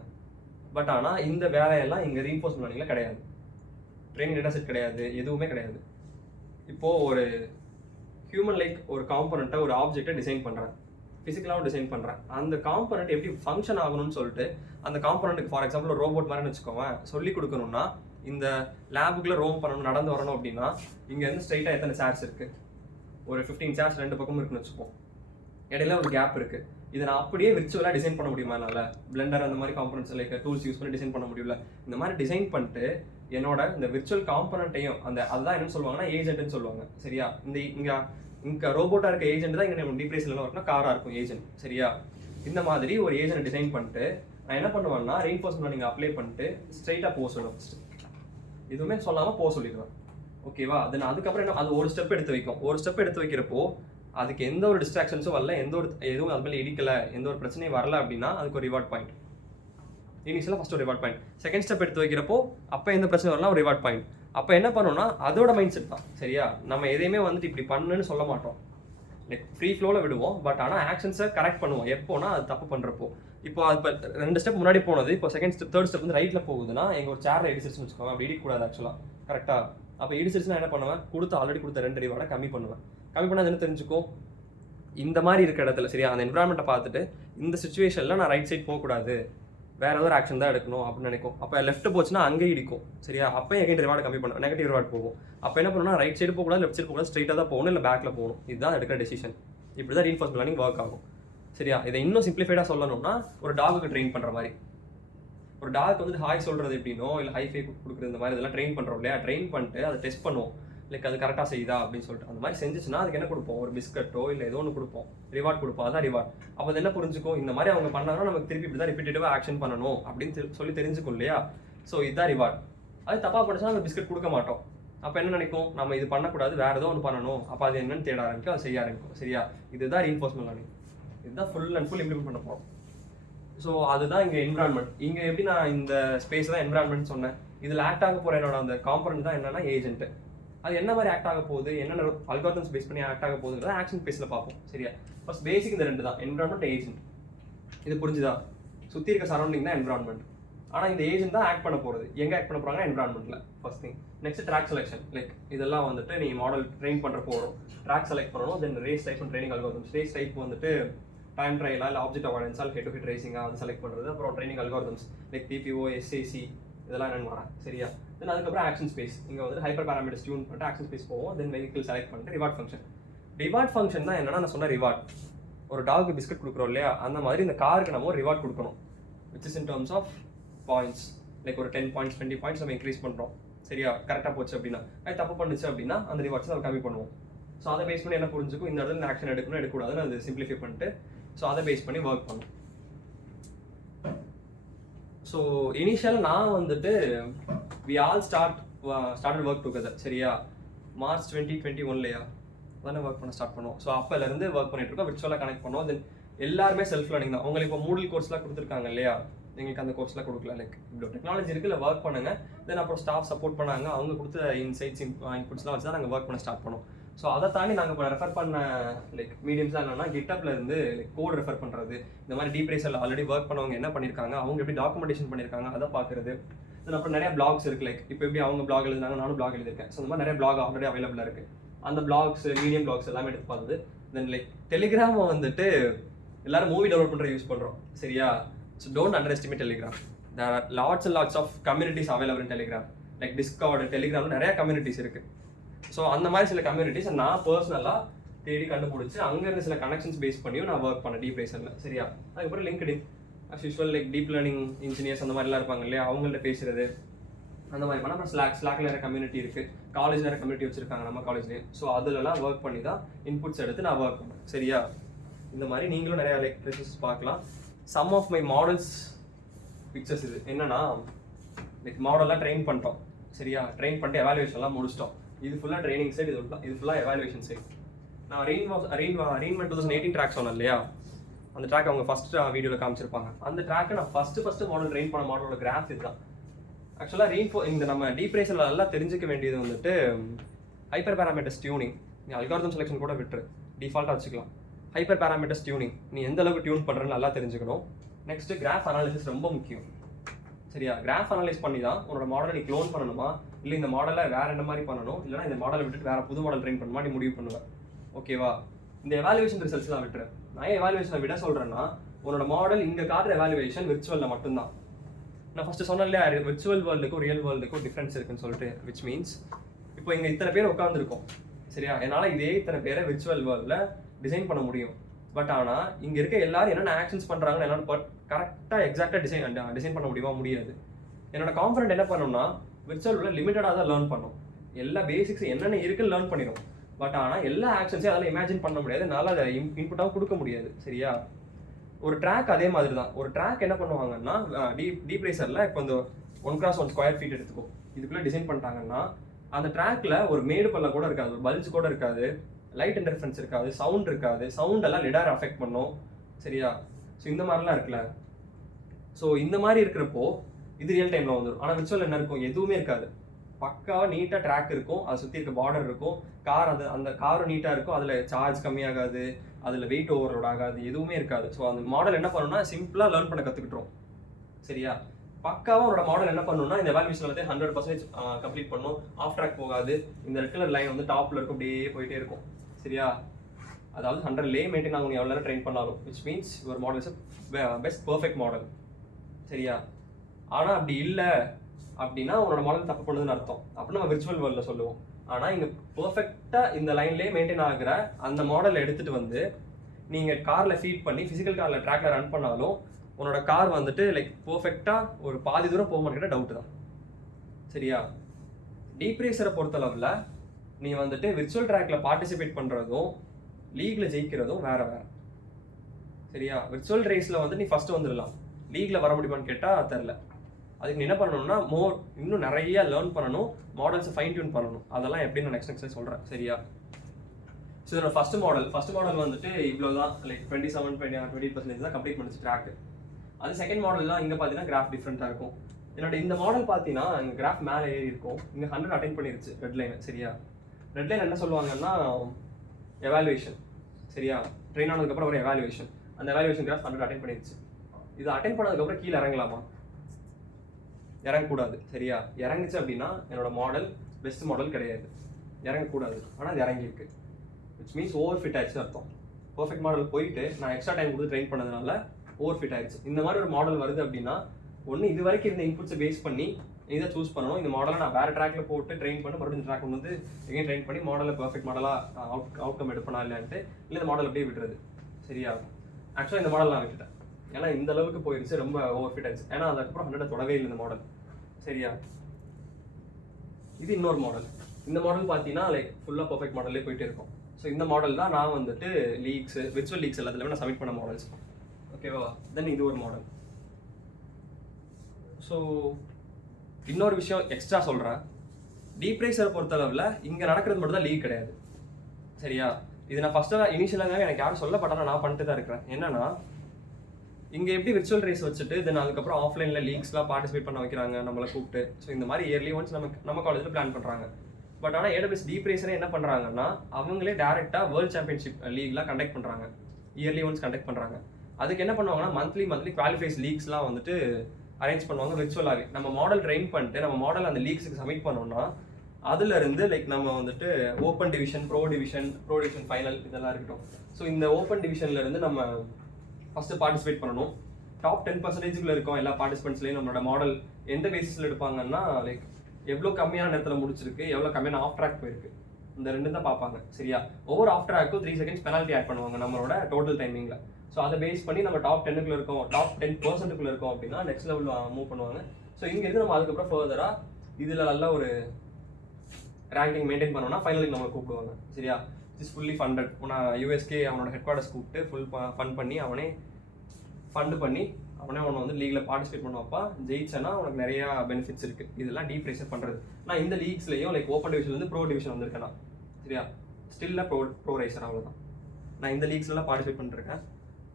பட் ஆனால் இந்த வேலையெல்லாம் இங்கே ரீஇன்ஃபோர்ஸ்மென்ட் லேர்னிங்கில் கிடையாது. ட்ரைனிங் டேட்டா செட் கிடையாது, எதுவுமே கிடையாது. இப்போது ஒரு ஹியூமன் ஒரு காம்பனண்ட்டை, ஒரு ஆப்ஜெக்டை டிசைன் பண்ணுறேன், ஃபிசிக்கலாகவும் டிசைன் பண்ணுறேன். அந்த காம்பனண்ட் எப்படி ஃபங்க்ஷன் ஆகணும்னு சொல்லிட்டு அந்த காம்பனண்ட்டுக்கு ஃபார் எக்ஸாம்பிள் ஒரு ரோபோட் மாதிரின்னு வச்சுக்கோங்க, சொல்லி கொடுக்கணும்னா இந்த லேபுக்குள்ளே ரோம் பண்ணணும், நடந்து வரணும் அப்படின்னா இங்கேருந்து ஸ்ட்ரைட்டாக எத்தனை சேர்ஸ் இருக்குது, ஒரு 15 சேர்ஸ் 2 பக்கமும் இருக்குன்னு வச்சுப்போம். இடையில ஒரு கேப் இருக்குது. இதை நான் அப்படியே விர்ச்சுவலாக டிசைன் பண்ண முடியுமா என்னால்? பிளெண்டர் அந்த மாதிரி காம்பனண்ட்ஸ் டூல்ஸ் யூஸ் பண்ணி டிசைன் பண்ண முடியல. இந்த மாதிரி டிசைன் பண்ணிட்டு என்னோட இந்த விர்ச்சுவல் காம்பனண்ட்டையும் அதுதான் என்னன்னு சொல்லுவாங்கன்னா ஏஜென்ட்னு சொல்லுவாங்க சரியா. இங்கே ரோபோட்டாக இருக்க ஏஜென்ட் தான் இங்கே நம்ம DeepRacerல ஒர்க்னா காராக இருக்கும் ஏஜென்ட் சரியா. இந்த மாதிரி ஒரு ஏஜென்ட் டிசைன் பண்ணிட்டு நான் என்ன பண்ணுவேன்னா ரெயின்ஃபோர்ஸ்மென்ட் நீங்கள் அப்ளை பண்ணிட்டு ஸ்ட்ரைட்டாக போக சொல்லுவேன். ஃபஸ்ட்டு எதுவுமே சொல்லாமல் போக சொல்லிடுவேன் ஓகேவா. அது நான் அதுக்கப்புறம் என்ன, அது ஒரு ஸ்டெப் எடுத்து வைக்கும். ஒரு ஸ்டெப் எடுத்து வைக்கிறப்போ அதுக்கு எந்த ஒரு டிஸ்ட்ராக்ஷன்ஸும் வரல, எதுவும் அது மேலே இடிக்கலை, எந்த ஒரு பிரச்சனையும் வரல அப்படின்னா அதுக்கு ஒரு ரிவார்ட் பாயிண்ட். இனிஷியலாக ஃபஸ்ட் ஒரு ரிவார்ட் பாயிண்ட். செகண்ட் ஸ்டெப் எடுத்து வைக்கிறப்போ அப்போ எந்த பிரச்சனை வரலாம், ஒரு ரிவார்ட் பாயிண்ட். அப்போ என்ன பண்ணணும்னா அதோட மைண்ட் செட் தான் சரியா. நம்ம எதையுமே வந்துட்டு இப்படி பண்ணுன்னு சொல்ல மாட்டோம், ஃப்ரீ ஃப்ளோவில் விடுவோம். பட் ஆனால் ஆக்ஷன்ஸை கரெக்ட் பண்ணுவோம் எப்போனா அது தப்பு பண்ணுறப்போ. இப்போ இப்போ 2 ஸ்டெப் முன்னாடி போனது, இப்போ செகண்ட் ஸ்டெப் தேர்ட் ஸ்டெப் வந்து ரைட்டில் போகுதுன்னா எங்கள் ஒரு சேரில் இடிச்சிருச்சுன்னு வச்சுக்கோங்க, அப்படி இடிக்கூடாது ஆக்சுவலாக கரெக்டாக. அப்போ இடிச்சிருச்சுன்னா என்ன பண்ணுவேன், ஆல்ரெடி கொடுத்த 2 ரிவார்டை கம்மி பண்ணுவேன். கம்மி பண்ணால் என்ன தெரிஞ்சுக்கும், இந்த மாதிரி இருக்க இடத்துல சரியா அந்த என்விரான்மெண்ட்டை பார்த்துட்டு இந்த சுச்சுவேஷனில் நான் ரைட் சைட் போகக்கூடாது, வேற ஏதோ ஒரு ஆக்ஷன் தான் எடுக்கணும் அப்படின்னு நினைக்கும். அப்போ லெஃப்ட் போச்சுன்னா அங்கே இடிக்கும் சரியா. அப்போ எகைன் ரிவார்டு கம்மி பண்ணும், நெகட்டிவ் ரிவார்ட் போகும். அப்போ என்ன பண்ணணும்னா ரைட் சைடு போகக்கூடாது, லெஃப்ட் சைடு போகக்கூடாது, ஸ்ட்ரைட்டாக தான் போகணும், இல்லை பேக்கில் போகணும். இதுதான் எடுக்கிற டெசிஷன். இப்படி தான் ரீஇன்ஃபோர்ஸ்மென்ட் லேர்னிங் ஒர்க் ஆகும் சரியா. இதை இன்னும் சிம்பிளிஃபைடாக சொல்லணும்னா ஒரு டாகுக்கு ட்ரெயின் பண்ணுற மாதிரி, ஒரு டாக் வந்துட்டு ஹாய் சொல்கிறது எப்படினோ இல்லை ஹை ஃபை கொடுக்குறது இந்த மாதிரி இதெல்லாம் ட்ரெயின் பண்ணுறோம் இல்லையா. ட்ரெயின் பண்ணிட்டு அதை டெஸ்ட் பண்ணுவோம். லைக் அது கரெக்டாக செய்யுதா அப்படின்னு சொல்லிட்டு அந்த மாதிரி செஞ்சுச்சுன்னா அதுக்கு என்ன கொடுப்போம், ஒரு பிஸ்கட்டோ இல்லை ஏதோ ஒன்று கொடுப்போம், ரிவார்ட் கொடுப்போம். அதான் ரிவார்ட். அப்போ அது என்ன புரிஞ்சுக்கும், இந்த மாதிரி அவங்க பண்ணாங்கன்னா நமக்கு திருப்பி இப்படி தான் ரிப்பீட்டேட்டிவாக ஆக்ஷன் பண்ணணும் அப்படின்னு சொல்லி தெரிஞ்சுக்கும் இல்லையா. ஸோ இதுதான் ரிவார்ட். அது தப்பாக படிச்சா நம்ம பிஸ்கட் கொடுக்க மாட்டோம். அப்போ என்ன நினைக்கும், நம்ம இது பண்ணக்கூடாது, வேற ஏதோ ஒன்று பண்ணணும். அப்போ அது என்னன்னு தேட ஆரம்பிக்கும், அது செய்ய ஆரம்பிக்கும். சரியா, இதுதான் ரீஇன்ஃபோர்ஸ்மெண்ட் லேர்னிங். இதுதான் ஃபுல் அண்ட் ஃபுல் இம்ப்ளிமெண்ட் பண்ண போகிறோம். ஸோ அதுதான் இங்கே என்விரான்மெண்ட். இங்கே எப்படி நான் இந்த ஸ்பேஸ் தான் என்விரான்மெண்ட் சொன்னேன். இதில் ஆக்ட் ஆக போகிற என்னோட அந்த காம்பனன்ட் தான் என்னன்னா ஏஜென்ட். அது என்ன மாதிரி ஆக்ட் ஆக போகுது, என்னென்ன அல்காரிதம்ஸ் பேஸ் பண்ணி ஆக்ட் ஆக போகுதுன்றத ஆக்ஷன் பேஸில் பார்ப்போம். சரியா, ஃபர்ஸ்ட் பேசிக் இந்த 2 தான், என்விரான்மெண்ட், ஏஜென்ட். இது புரிஞ்சுதா? சுற்றி இருக்க சரௌண்டிங் தான் என்விரான்மெண்ட். ஆனால் இந்த ஏஜென்ட் தான் ஆக்ட் பண்ண போகிறது. எங்கே ஆக்ட் பண்ண போகிறாங்கன்னா என்விரான்மெண்ட்டில் first thing. Next track selection. Like இதெல்லாம் வந்துட்டு நீ மாடல் ட்ரெயின் பண்ணுறப்போ வரும். ட்ராக் செலக்ட் பண்ணணும். Then race type and training algorithms. Race type வந்துட்டு டைம் ட்ரையலா இல்லை ஆப்ஜெக்ட் அவாய்டன்ஸா ஹெட் டு ஹெட் ரேசிங்காக அது செலக்ட் பண்ணுறது. அப்புறம் training algorithms like PPO, SAC இதெல்லாம் என்னென்னு வரேன். சரியா, தென் அதுக்கப்புறம் ஆக்ஷன் ஸ்பேஸ். இங்கே வந்து ஹைப்பர் பேராமீட்டர்ஸ் டியூன் பண்ணிட்டு ஆக்ஷன் ஸ்பேஸ் போவோம். தென் வெஹிக்கிள் செலக்ட் பண்ணிட்டு ரிவார்ட் ஃபங்க்ஷன். ரிவார்ட் ஃபங்க்ஷன் தான் என்னன்னா நான் சொன்ன ரிவார்ட். ஒரு டாக்கு பிஸ்கட் கொடுக்குறோம் இல்லையா, அந்த மாதிரி இந்த காருக்கு நம்ம ஒரு ரிவார்ட் கொடுக்கணும். Which is in terms of points. Like ஒரு 10 பாயிண்ட்ஸ் 20 பாயிண்ட்ஸ் நம்ம இன்க்ரீஸ் பண்ணுறோம். சரியா, கரெக்டாக போச்சு அப்படின்னா. அது தப்பு பண்ணுச்சு அப்படின்னா அந்த ரிவார்ட்ஸ் நம்ம கம்மி பண்ணுவோம். ஸோ அதை பேஸ் பண்ணி என்ன புரிஞ்சுக்கும், இந்த இடத்துல ஆக்ஷன் எடுக்கணும் எடுக்கக்கூடாதுன்னு அது சிம்பிளிஃபை பண்ணிட்டு ஸோ அதை பேஸ் பண்ணி ஒர்க் பண்ணும். ஸோ இனிஷியல் நான் வந்துட்டு we all started work together. சரியா, மார்ச் 2021 தானே ஒர்க் பண்ண ஸ்டார்ட் பண்ணுவோம். ஸோ அப்போலேருந்து ஒர்க் பண்ணிட்டு இருக்கோம். விர்ச்சுவலாக கனெக்ட் பண்ணுவோம். தென் எல்லாருமே செல்ஃப் லேர்னிங் தான். உங்களுக்கு இப்போ மூடல் கோர்ஸ்லாம் கொடுத்துருக்காங்க இல்லையா, எங்களுக்கு அந்த கோர்ஸ்லாம் கொடுக்கல. லைக் இவ்வளோ டெக்னாலஜி இருக்குது, இல்லை ஒர்க் பண்ணுங்க. தென் அப்புறம் ஸ்டாஃப் சப்போர்ட் பண்ணாங்க. அவங்க கொடுத்த இன்சைட்ஸ் இன்புட்ஸ்லாம் வச்சு தான் நாங்கள் ஒர்க் பண்ண ஸ்டார்ட் பண்ணோம். ஸோ அதை தாண்டி நாங்கள் இப்போ ரெஃபர் பண்ண லைக் மீடியம்ஸ்லாம் என்னன்னா கிட்டப்ல இருந்து லைக் கோட் ரெஃபர் பண்ணுறது, இந்த மாதிரி DeepRacerல ஆல்ரெடி ஒர்க் பண்ணவங்க என்ன பண்ணியிருக்காங்க, அவங்க எப்படி டாக்குமெண்டேஷன் பண்ணியிருக்காங்க அதை பார்க்குறது. தென் அப்புறம் நிறைய பிளாக்ஸ் இருக்குது. லைக் இப்போ எப்படி அவங்க பிளாக் எழுதுனாங்க, நானும் பிளாக் எழுதியிருக்கேன். ஸோ இந்த மாதிரி நிறைய பிளாக் ஆல்ரெடி அவைலபிளாக இருக்குது. அந்த பிளாக்ஸ், மீடியம் பிளாக்ஸ் எல்லாமே எடுத்து பார்த்துது. தென் லைக் டெலிகிராமை வந்துட்டு எல்லாரும் மூவி டவுன்லோட் பண்ணுற யூஸ் பண்ணுறோம். சரியா, so don't underestimate Telegram. There are lots and lots of communities available in Telegram. Like Discord, டெலிகிராமில் நிறைய கம்யூனிட்டிஸ் இருக்குது. ஸோ அந்த மாதிரி சில கம்யூனிட்டிஸ் நான் பர்சனலாக தேடி கண்டுபிடிச்சி அங்கேருந்து சில கனெக்ஷன்ஸ் பேஸ் பண்ணியும் நான் ஒர்க் பண்ணேன் DeepRacerல. சரியா, அதுக்கப்புறம் LinkedIn as usual like deep learning engineers அந்த மாதிரிலாம் இருப்பாங்க இல்லையா, அவங்கள்ட்ட பேசுறது அந்த மாதிரி பண்ணால். அப்புறம் ஸ்லாக்ல நிறைய கம்யூனிட்டி இருக்குது. காலேஜ் நிறைய கம்யூனிட்டி வச்சிருக்காங்க நம்ம காலேஜ்லேயே. ஸோ அதுலலாம் ஒர்க் பண்ணி தான் இன்புட்ஸ் எடுத்து நான் ஒர்க் பண்ணேன். சரியா, இந்த மாதிரி நீங்களும் நிறைய லைக் ரிசர்ச் பார்க்கலாம். Some of my models pictures இது என்னன்னா லைக் மாடல்லாம் ட்ரெயின் பண்ணிட்டோம். சரியா, ட்ரெயின் பண்ணிட்டு எவாலுவேஷன்லாம் முடிச்சிட்டோம். இது ஃபுல்லாக ட்ரைனிங் சைட், இது ஃபுல்லாக எவாலுவேஷன் சைட். நான் ரெயின்மெண்ட் 2018 ட்ராக் சொன்னேன் இல்லையா, அந்த ட்ராக் அவங்க ஃபர்ஸ்ட் வீடியோவில் காமிச்சிருப்பாங்க. அந்த ட்ராக்கை நான் ஃபர்ஸ்ட் மாடல் ட்ரெயின் பண்ண மாடலோட கிராஃப் இதுதான். ஆக்சுவலாக இந்த நம்ம DeepRacerல நல்லா தெரிஞ்சுக்க வேண்டியது வந்துட்டு ஹைப்பர் பேராமீட்டர்ஸ் டியூனிங். நீ அல்காரிதம் செலெக்ஷன் கூட விட்டுரு, டிஃபால்ட்டாக வச்சுக்கலாம். ஹைப்பர் பேராமீட்டர்ஸ் டியூனிங் நீ எந்த அளவுக்கு டியூன் பண்ணுறேன்னு நல்லா தெரிஞ்சுக்கணும். நெக்ஸ்ட் கிராஃப் அனாலிசிஸ் ரொம்ப முக்கியம். சரியா, கிராஃப் அனலைஸ் பண்ணி தான் உன்னோட மாடலை நீ க்ளோன் பண்ணணுமா, இல்லை இந்த மாடலை வேற என்ன மாதிரி பண்ணணும், இல்லைனா இந்த மாடலை விட்டுட்டு வேற புது மாடல் ட்ரெயின் பண்ணுமா நீ முடிவு பண்ணுவேன். ஓகேவா, இந்த எவாலுவேஷன் ரிசல்ட்ஸ் தான் விட்டுறேன். நான் எவாலுவேஷனை விட சொல்கிறேன்னா உன்னோட மாடல் இங்கே காட்டுற எவாலுவேஷன் விர்ச்சுவலில் மட்டும்தான். நான் ஃபர்ஸ்ட் சொன்னேன் இல்லையா, விர்ச்சுவல் வேர்ல்டுக்கும் ரியல் வேர்ல்டுக்கும் டிஃப்ரென்ஸ் இருக்குன்னு சொல்லிட்டு. விச் மீன்ஸ் இப்போ இங்கே இத்தனை பேர் உட்காந்துருக்கோம். சரியா, என்னால் இதே இத்தனை பேரை விர்ச்சுவல் வேர்ல்டில் டிசைன் பண்ண முடியும். பட் ஆனால் இங்கே இருக்க எல்லாரும் என்னென்ன ஆக்ஷன்ஸ் பண்ணுறாங்கன்னு என்னால் கரெக்டாக எக்ஸாக்டாக டிசைன் பண்ண முடியாது. என்னோட காம்பனண்ட் என்ன பண்ணணும்னா விர்ச்சுவல் வேர்ல்டில் லிமிட்டடாக தான் லேர்ன் பண்ணும். எல்லா பேசிக்ஸ் என்னென்ன இருக்குன்னு லேர்ன் பண்ணிடும். பட் ஆனால் எல்லா ஆக்ஷன்ஸையும் அதில் இமேஜின் பண்ண முடியாது, என்னால் அதை இன்புட்டாகவும் கொடுக்க முடியாது. சரியா, ஒரு ட்ராக் அதே மாதிரி தான். ஒரு ட்ராக் என்ன பண்ணுவாங்கன்னா DeepRacerல இப்போ இந்த 1x1 ஸ்கொயர் ஃபீட் எடுத்துக்கோ, இதுக்குள்ளே டிசைன் பண்ணிட்டாங்கன்னா அந்த ட்ராக்ல ஒரு மேடு பள்ளம் கூட இருக்காது, ஒரு பல்ஜ் கூட இருக்காது, லைட் இன்டர்ஃபரன்ஸ் இருக்காது, சவுண்ட் இருக்காது. சவுண்ட் எல்லாம் லிடார் அஃபெக்ட் பண்ணும். சரியா, ஸோ இந்த மாதிரிலாம் இருக்குல்ல. ஸோ இந்த மாதிரி இருக்கிறப்போ இது ரியல் டைமில் வந்துடும். ஆனால் விர்ச்சுவல் என்ன இருக்கும், எதுவுமே இருக்காது. பக்காவாக நீட்டாக ட்ராக் இருக்கும், அதை சுற்றி இருக்க பார்டர் இருக்கும், கார் அந்த காரும் நீட்டாக இருக்கும், அதில் சார்ஜ் கம்மியாகாது, அதில் வெயிட் ஓவர்லோட் ஆகாது, எதுவுமே இருக்காது. ஸோ அந்த மாடல் என்ன பண்ணணும்னா சிம்பிளாக லேர்ன் பண்ண கற்றுக்கிட்டுரும். சரியா, பக்காவாக அவரோட மாடல் என்ன பண்ணணும்னா இந்த எவாலுவேஷன் வந்து 100% கம்ப்ளீட் பண்ணும். ஆஃப் ட்ராக் போகாது. இந்த ரெட் கலர் லைன் வந்து டாப்பில் இருக்கும், அப்படியே போயிட்டே இருக்கும். சரியா, அதாவது 100 மெயின்டைன் ஆகும் எவ்வளோ நேரம் ட்ரெயின் பண்ணாலும். விச் மீன்ஸ் ஒரு model is best perfect model. சரியா, ஆனால் அப்படி இல்லை அப்படின்னா உன்னோட மாடல் தப்பு பண்ணுதுன்னு அர்த்தம். அப்படின்னு நம்ம விர்ச்சுவல் வேர்ல்டில் சொல்லுவோம். ஆனால் இங்கே பர்ஃபெக்டாக இந்த லைன்லேயே மெயின்டைன் ஆகிற அந்த மாடலை எடுத்துகிட்டு வந்து நீங்கள் காரில் ஃபீட் பண்ணி ஃபிசிக்கல் காரில் ட்ராக்ல ரன் பண்ணாலும் உன்னோட கார் வந்துட்டு லைக் பர்ஃபெக்டாக ஒரு பாதி தூரம் போக மாட்டேங்கிற டவுட்டு தான். சரியா, DeepRacerை பொறுத்தளவில் நீ வந்துட்டு விர்ச்சுவல் ட்ராக்ல பார்ட்டிசிபேட் பண்ணுறதும் லீக்ல ஜெயிக்கிறதும் வேற வேற. சரியா? விர்ச்சுவல் ரேஸில் வந்து நீ ஃபர்ஸ்ட் வந்துடலாம், லீக்ல வர முடியுமான்னு கேட்டால் தெரில. அதுக்கு நீ என்ன பண்ணணும்னா இன்னும் நிறைய லேர்ன் பண்ணணும், மாடல்ஸை ஃபைன் டியூன் பண்ணணும். அதெல்லாம் எப்படின்னு நான் நெக்ஸ்ட் சொல்கிறேன். சரியா? ஸோ இதோட ஃபர்ஸ்ட் மாடல் வந்துட்டு இவ்வளோ தான், லைக் 20% தான் கம்ப்ளீட் பண்ணிச்சு ட்ராக்கு. அது செகண்ட் மாடல்லாம் இங்கே பார்த்தீங்கன்னா கிராஃப் டிஃப்ரெண்ட்டாக இருக்கும். என்னோட இந்த மாடல் பார்த்தீங்கன்னா இங்கே கிராஃப் மேலே ஏறி இருக்கும், இங்கே 100 அட்டைன் பண்ணிருச்சு ரெட் லைன். சரியா? ரெட் லைன் என்ன சொல்லுவாங்கன்னா எவாலுவேஷன். சரியா? ட்ரெயின் ஆனதுக்கப்புறம் ஒரு எவாலுவேஷன், அந்த எவாலுவேஷன் கிராஃப் 100 அட்டைன் பண்ணிருச்சு. இது அட்டைன் பண்ணதுக்கப்புறம் கீழே இறங்கலாமா? இறங்கக்கூடாது. சரியா? இறங்குச்சு அப்படின்னா என்னோட மாடல் பெஸ்ட் மாடல் கிடையாது, இறங்கக்கூடாது. ஆனால் அது இறங்கியிருக்கு, விச் மீன்ஸ் ஓவர் ஃபிட் ஆயிடுச்சு அர்த்தம். பர்ஃபெக்ட் மாடல் போயிட்டு நான் எக்ஸ்ட்ரா டைம் கொடுத்து ட்ரெயின் பண்ணதுனால ஓவர் ஃபிட் ஆயிடுச்சு. இந்த மாதிரி ஒரு மாடல் வருது அப்படின்னா ஒன்று இது வரைக்கும் இருந்த இன்புட்ஸை பேஸ் பண்ணி இதை சூஸ் பண்ணணும். இந்த மாடலை நான் வேறு ட்ராக்ல போட்டு ட்ரெயின் பண்ணி மறுபடியும் ட்ராக் கொண்டு வந்து எகைன் ட்ரெயின் பண்ணி மாடலை பர்ஃபெக்ட் மாடலாக அவுட்கம் எடுப்பனா இல்லைன்ட்டு, இல்லை இந்த மாடல் அப்படியே விட்டுறது. சரியா? ஆக்சுவலாக இந்த மாடல் நான் விட்டுட்டேன், ஏன்னா இந்த அளவுக்கு போயிடுச்சு, ரொம்ப ஓவர் ஃபிட் ஆயிடுச்சு. ஏன்னா அதுக்கப்புறம் 100 தொடவே இல்லை இந்த மாடல். சரியா? இது இன்னொரு மாடல். இந்த மாடல் பார்த்தீங்கன்னா லைக் ஃபுல்லாக பர்ஃபெக்ட் மாடல்லே போயிட்டு இருக்கும். ஸோ இந்த மாடல் தான் நான் வந்துட்டு விர்ச்சுவல் லீக்ஸ் எல்லாத்துலேயுமே நான் சப்மிட் பண்ண மாடல்ஸ். ஓகேவா? தென் இது ஒரு மாடல். ஸோ இன்னொரு விஷயம் எக்ஸ்ட்ரா சொல்கிறேன், டீப்ரேசரை பொறுத்தளவில் இங்கே நடக்கிறது மட்டும் தான் லீக் கிடையாது. சரியா? இது நான் ஃபஸ்ட்டாக இனிஷியலாக எனக்கு யாரும் சொல்லப்பட்டாலும் நான் பண்ணிட்டு தான் இருக்கிறேன். என்னன்னா இங்கே எப்படி விர்ச்சுவல் ரேஸ் வச்சுட்டு தென் அதுக்கப்புறம் ஆஃப்லைனில் லீக்ஸ்லாம் பார்ட்டிசிபேட் பண்ண வைக்கிறாங்க நம்மளை கூப்பிட்டு. ஸோ இந்த மாதிரி இயர்லி ஒன்ஸ் நம்ம காலேஜில் பிளான் பண்ணுறாங்க. பட் ஆனால் AWS DeepRacer என்ன பண்ணுறாங்கன்னா அவங்களே டேரெக்டாக வேர்ல்டு சாம்பியன்ஷிப் லீக்லாம் கண்டக்ட் பண்ணுறாங்க, இயர்லி ஒன்ஸ் கண்டக்ட் பண்ணுறாங்க. அதுக்கு என்ன பண்ணுவாங்கன்னா மந்த்லி குவாலிஃபைஸ் லீக்ஸ்லாம் வந்துட்டு அரேஞ்ச் பண்ணுவாங்க விர்ச்சுவலாகவே. நம்ம மாடல் ட்ரெயின் பண்ணிட்டு நம்ம மாடல் அந்த லீக்ஸுக்கு சப்மிட் பண்ணோம்னா அதுலேருந்து லைக் நம்ம வந்துட்டு open division, bro division final இதெல்லாம் இருக்கட்டும். ஸோ இந்த ஓப்பன் டிவிஷன்லேருந்து நம்ம ஃபஸ்ட்டு பார்ட்டிசிபேட் பண்ணணும். டாப் 10% இருக்கும் எல்லா பார்ட்டிசிபென்ட்ஸ்லையும். நம்மளோட மாடல் எந்த பேசிஸில் எடுப்பாங்கன்னா லைக் எவ்வளோ கம்மியான நேரத்தில் முடிச்சிருக்கு, எவ்வளோ கம்மியான ஆஃப் ட்ராக் போயிருக்கு, இந்த ரெண்டு தான் பார்ப்பாங்க. சரியா? ஒவ்வொரு ஆஃப் ட்ராக்கும் 3 seconds பெனால்ட்டி ஆட் பண்ணுவாங்க நம்மளோட டோட்டல் டைமிங்கில். ஸோ அதை பேஸ் பண்ணி நம்ம டாப் 10க்குள்ள இருக்கோம், டாப் 10% இருக்கோம் அப்படின்னா நெக்ஸ்ட் லெவல் மூவ் பண்ணுவாங்க. ஸோ இங்கேருந்து நம்ம அதுக்கப்புறம் ஃபர்தராக இதில் நல்ல ஒரு ரேங்கிங் மெயின்டைன் பண்ணோம்னா ஃபைனலுக்கு நம்மளை கூப்பிடுவாங்க. சரியா? It's fully funded. நான் யூஎஸ்கே அவனோட ஹெட் குவார்ட்டர்ஸ் கூப்பிட்டு ஃபுல் ஃபண்ட் பண்ணி அவனே ஃபண்டு பண்ணி அவனே அவனை வந்து லீக்ல பார்ட்டிசிபேட் பண்ணுவாப்பா. ஜெயிச்சனா உனக்கு நிறையா பெனிஃபிட்ஸ் இருக்குது. இதெல்லாம் டீப்ரேசர் பண்ணுறது. நான் இந்த லீக்ஸ்லையும் லைக் ஓப்பன் டிவிஷன்லேருந்து ப்ரோ டிவிஷன் வந்திருக்கேன். சரியா? ஸ்டில்ல ப்ரோ ரேசர் அவ்வளோதான். நான் இந்த லீக்ஸ்லாம் பார்ட்டிசிபேட் பண்ணிருக்கேன்.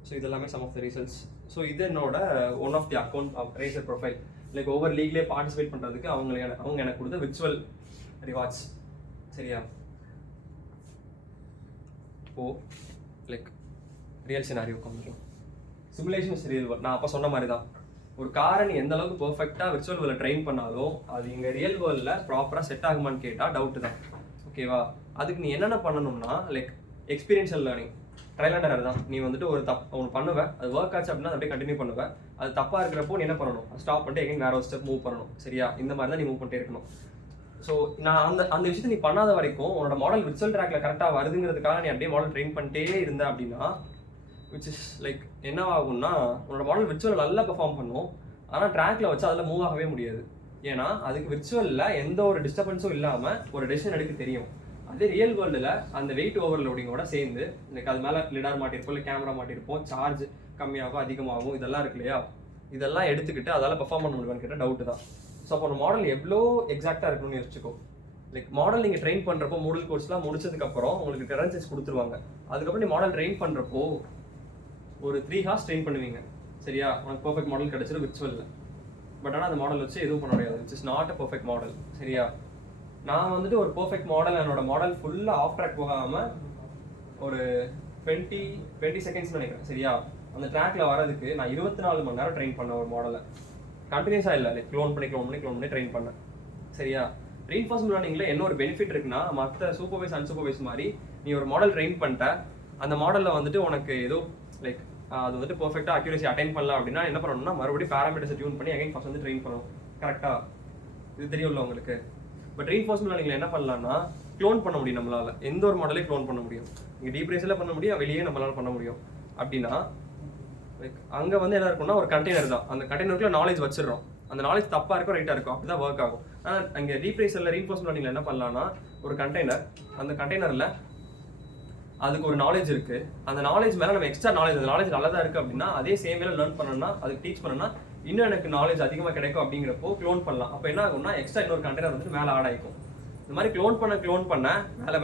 ஸோ இதெல்லாமே some of the results. So இது என்னோட one of the account of racer profile. Like ஒவ்வொரு லீக்லேயே பார்ட்டிசிபேட் பண்ணுறதுக்கு அவங்க எனக்கு கொடுத்த விர்ச்சுவல் ரிவார்ட்ஸ். சரியா? ஓ லைக் ரியல் சினாரியோ கொஞ்சம் சிமுலேஷன் ரியல் வேர்ல்ட். நான் அப்போ சொன்ன மாதிரி தான், ஒரு காரை நீ எந்த அளவுக்கு பர்ஃபெக்டாக விர்ச்சுவல் வேர்ல்டில் ட்ரெயின் பண்ணாலும் அது இங்கே ரியல் வேர்ல்டில் ப்ராப்பராக செட் ஆகுமான்னு கேட்டால் டவுட்டு தான். ஓகேவா? அதுக்கு நீ என்னென்ன பண்ணணும்னா like experiential learning, trial and error தான். நீ வந்துட்டு ஒரு ஒன்று பண்ணுவேன், அது ஒர்க் ஆச்சு அப்படின்னா அப்படியே கண்டினியூ பண்ணுவேன். அது தப்பாக இருக்கிறப்போ நீ என்ன பண்ணணும், ஸ்டாப் பண்ணிட்டு எகைன் வேற ஒரு ஸ்டெப் மூவ் பண்ணணும். சரியா? இந்த மாதிரி தான் நீ மூவ் பண்ணிட்டே இருக்கணும். ஸோ நான் அந்த விஷயத்தை நீ பண்ணாத வரைக்கும் உன்னோட மாடல் விர்ச்சுவல் ட்ராக்ல கரெக்டாக வருதுங்கிறதுக்காக நீ அப்படியே மாடல் ட்ரெயின் பண்ணிட்டே இருந்த அப்படின்னா விச் இஸ் லைக் என்ன ஆகும்னா உன்னோட மாடல் விர்ச்சுவல் நல்லா பெர்ஃபார்ம் பண்ணும், ஆனால் ட்ராக்ல வச்சு அதில் மூவ் ஆகவே முடியாது. ஏன்னா அதுக்கு விர்ச்சுவலில் எந்த ஒரு டிஸ்டர்பன்ஸும் இல்லாமல் ஒரு டெசிஷன் எடுக்க தெரியும். அதே ரியல் வேர்ல்டில் அந்த வெயிட் ஓவர்லோடிங்கோட சேர்ந்து லைக் அது மேலே லிடார் மாட்டிருப்போம், இல்லை கேமரா மாட்டிருப்போம், சார்ஜ் கம்மியாகும் அதிகமாகும், இதெல்லாம் இருக்கு இல்லையா? இதெல்லாம் எடுத்துக்கிட்டு அதால் பெர்ஃபார்ம் பண்ண முடியுமான்னு கேட்டால் டவுட்டு தான். ஸோ அப்போ ஒரு மாடல் எவ்வளோ எக்ஸாக்டாக இருக்கணும்னு யோசிச்சுக்கோ. லைக் மாடல் நீங்கள் ட்ரெயின் பண்ணுறப்போ மூடல் கோர்ஸ்லாம் முடிச்சதுக்கப்புறம் உங்களுக்கு கரன்சிஸ் கொடுத்துருவாங்க. அதுக்கப்புறம் நீ மாடல் ட்ரெயின் பண்ணுறப்போ ஒரு 3 hours ட்ரெயின் பண்ணுவீங்க. சரியா? உனக்கு பர்ஃபெக்ட் மாடல் கிடச்சிடும் விர்ச்சுவலில். பட் ஆனால் அந்த மாடல் வச்சு எதுவும் பண்ண முடியாது. It's is not a perfect model. சரியா? நான் வந்துட்டு ஒரு பர்ஃபெக்ட் மாடல், என்னோட மாடல் ஃபுல்லாக ஆஃப் ட்ராக் போகாமல் ஒரு 20 seconds நினைக்கிறேன். சரியா? அந்த ட்ராக்ல வரதுக்கு நான் 24 மணி நேரம் ட்ரெயின் பண்ணேன் ஒரு மாடலை. கண்டினியூஸாக இல்லை, லைக் க்ளோன் பண்ணி ட்ரெயின் பண்ணேன். சரியா? ரீஇன்ஃபோர்ஸ்மென்ட் லேர்னிங்கில் என்ன ஒரு பெனிஃபிட் இருக்குன்னா, மற்ற சூப்பர்வைஸ் அன்சூப்பர்வைஸ் மாதிரி நீ ஒரு மாடல் ட்ரெயின் பண்ணிட்ட, அந்த மாடலில் வந்துட்டு உனக்கு ஏதோ லைக் அது வந்துட்டு பர்ஃபெக்டாக அக்யூரேசி அட்டைன் பண்ணலாம் அப்படின்னா என்ன பண்ணணும்னா மறுபடியும் பேராமீட்டர்ஸை டியூன் பண்ணி அகைன் ஃபர்ஸ்ட் வந்து ட்ரெயின் பண்ணணும். கரெக்டாக இது தெரியும்ல உங்களுக்கு. பட் ரீஇன்ஃபோர்ஸ்மென்ட் லேர்னிங்கில் என்ன பண்ணலாம்னா க்ளோன் பண்ண முடியும். நம்மளால் எந்த ஒரு மாடலே க்ளோன் பண்ண முடியும். நீங்கள் DeepRacerல பண்ண முடியும், வெளியே நம்மளால பண்ண முடியும். அப்படின்னா லைக் அங்கே வந்து என்ன இருக்கும்னா ஒரு கண்டெய்னர் தான். அந்த கண்டெய்னருக்குள்ள நாலேஜ் வச்சிடறோம். அந்த நாலேஜ் தப்பாக இருக்கும் ரைட்டாக இருக்கும், அப்படி தான் ஒர்க் ஆகும். ஆனால் அங்கே DeepRacerல ரீஇன்ஃபோர்ஸ்மெண்ட் லேர்னிங்ல என்ன பண்ணலாம்னா ஒரு கண்டெய்னர், அந்த கண்டெய்னரில் அதுக்கு ஒரு நாலேஜ் இருக்கு, அந்த நாலேஜ் மேலே நம்ம எக்ஸ்ட்ரா நாலேஜ், அந்த நாலேஜ் நல்லதா இருக்கு அப்படின்னா அதே சேம் வேலை லேர்ன் பண்ணணும்னா அதுக்கு டீச் பண்ணணும்னா இன்னும் எனக்கு நாலேஜ் அதிகமாக கிடைக்கும் அப்படிங்கிறப்போ க்ளோன் பண்ணலாம். அப்போ என்ன ஆகும்னா எக்ஸ்ட்ரா இன்னொரு கண்டெய்னர் வந்து மேலே ஆட் ஆகிக்கும். இந்த மாதிரி க்ளோன் பண்ண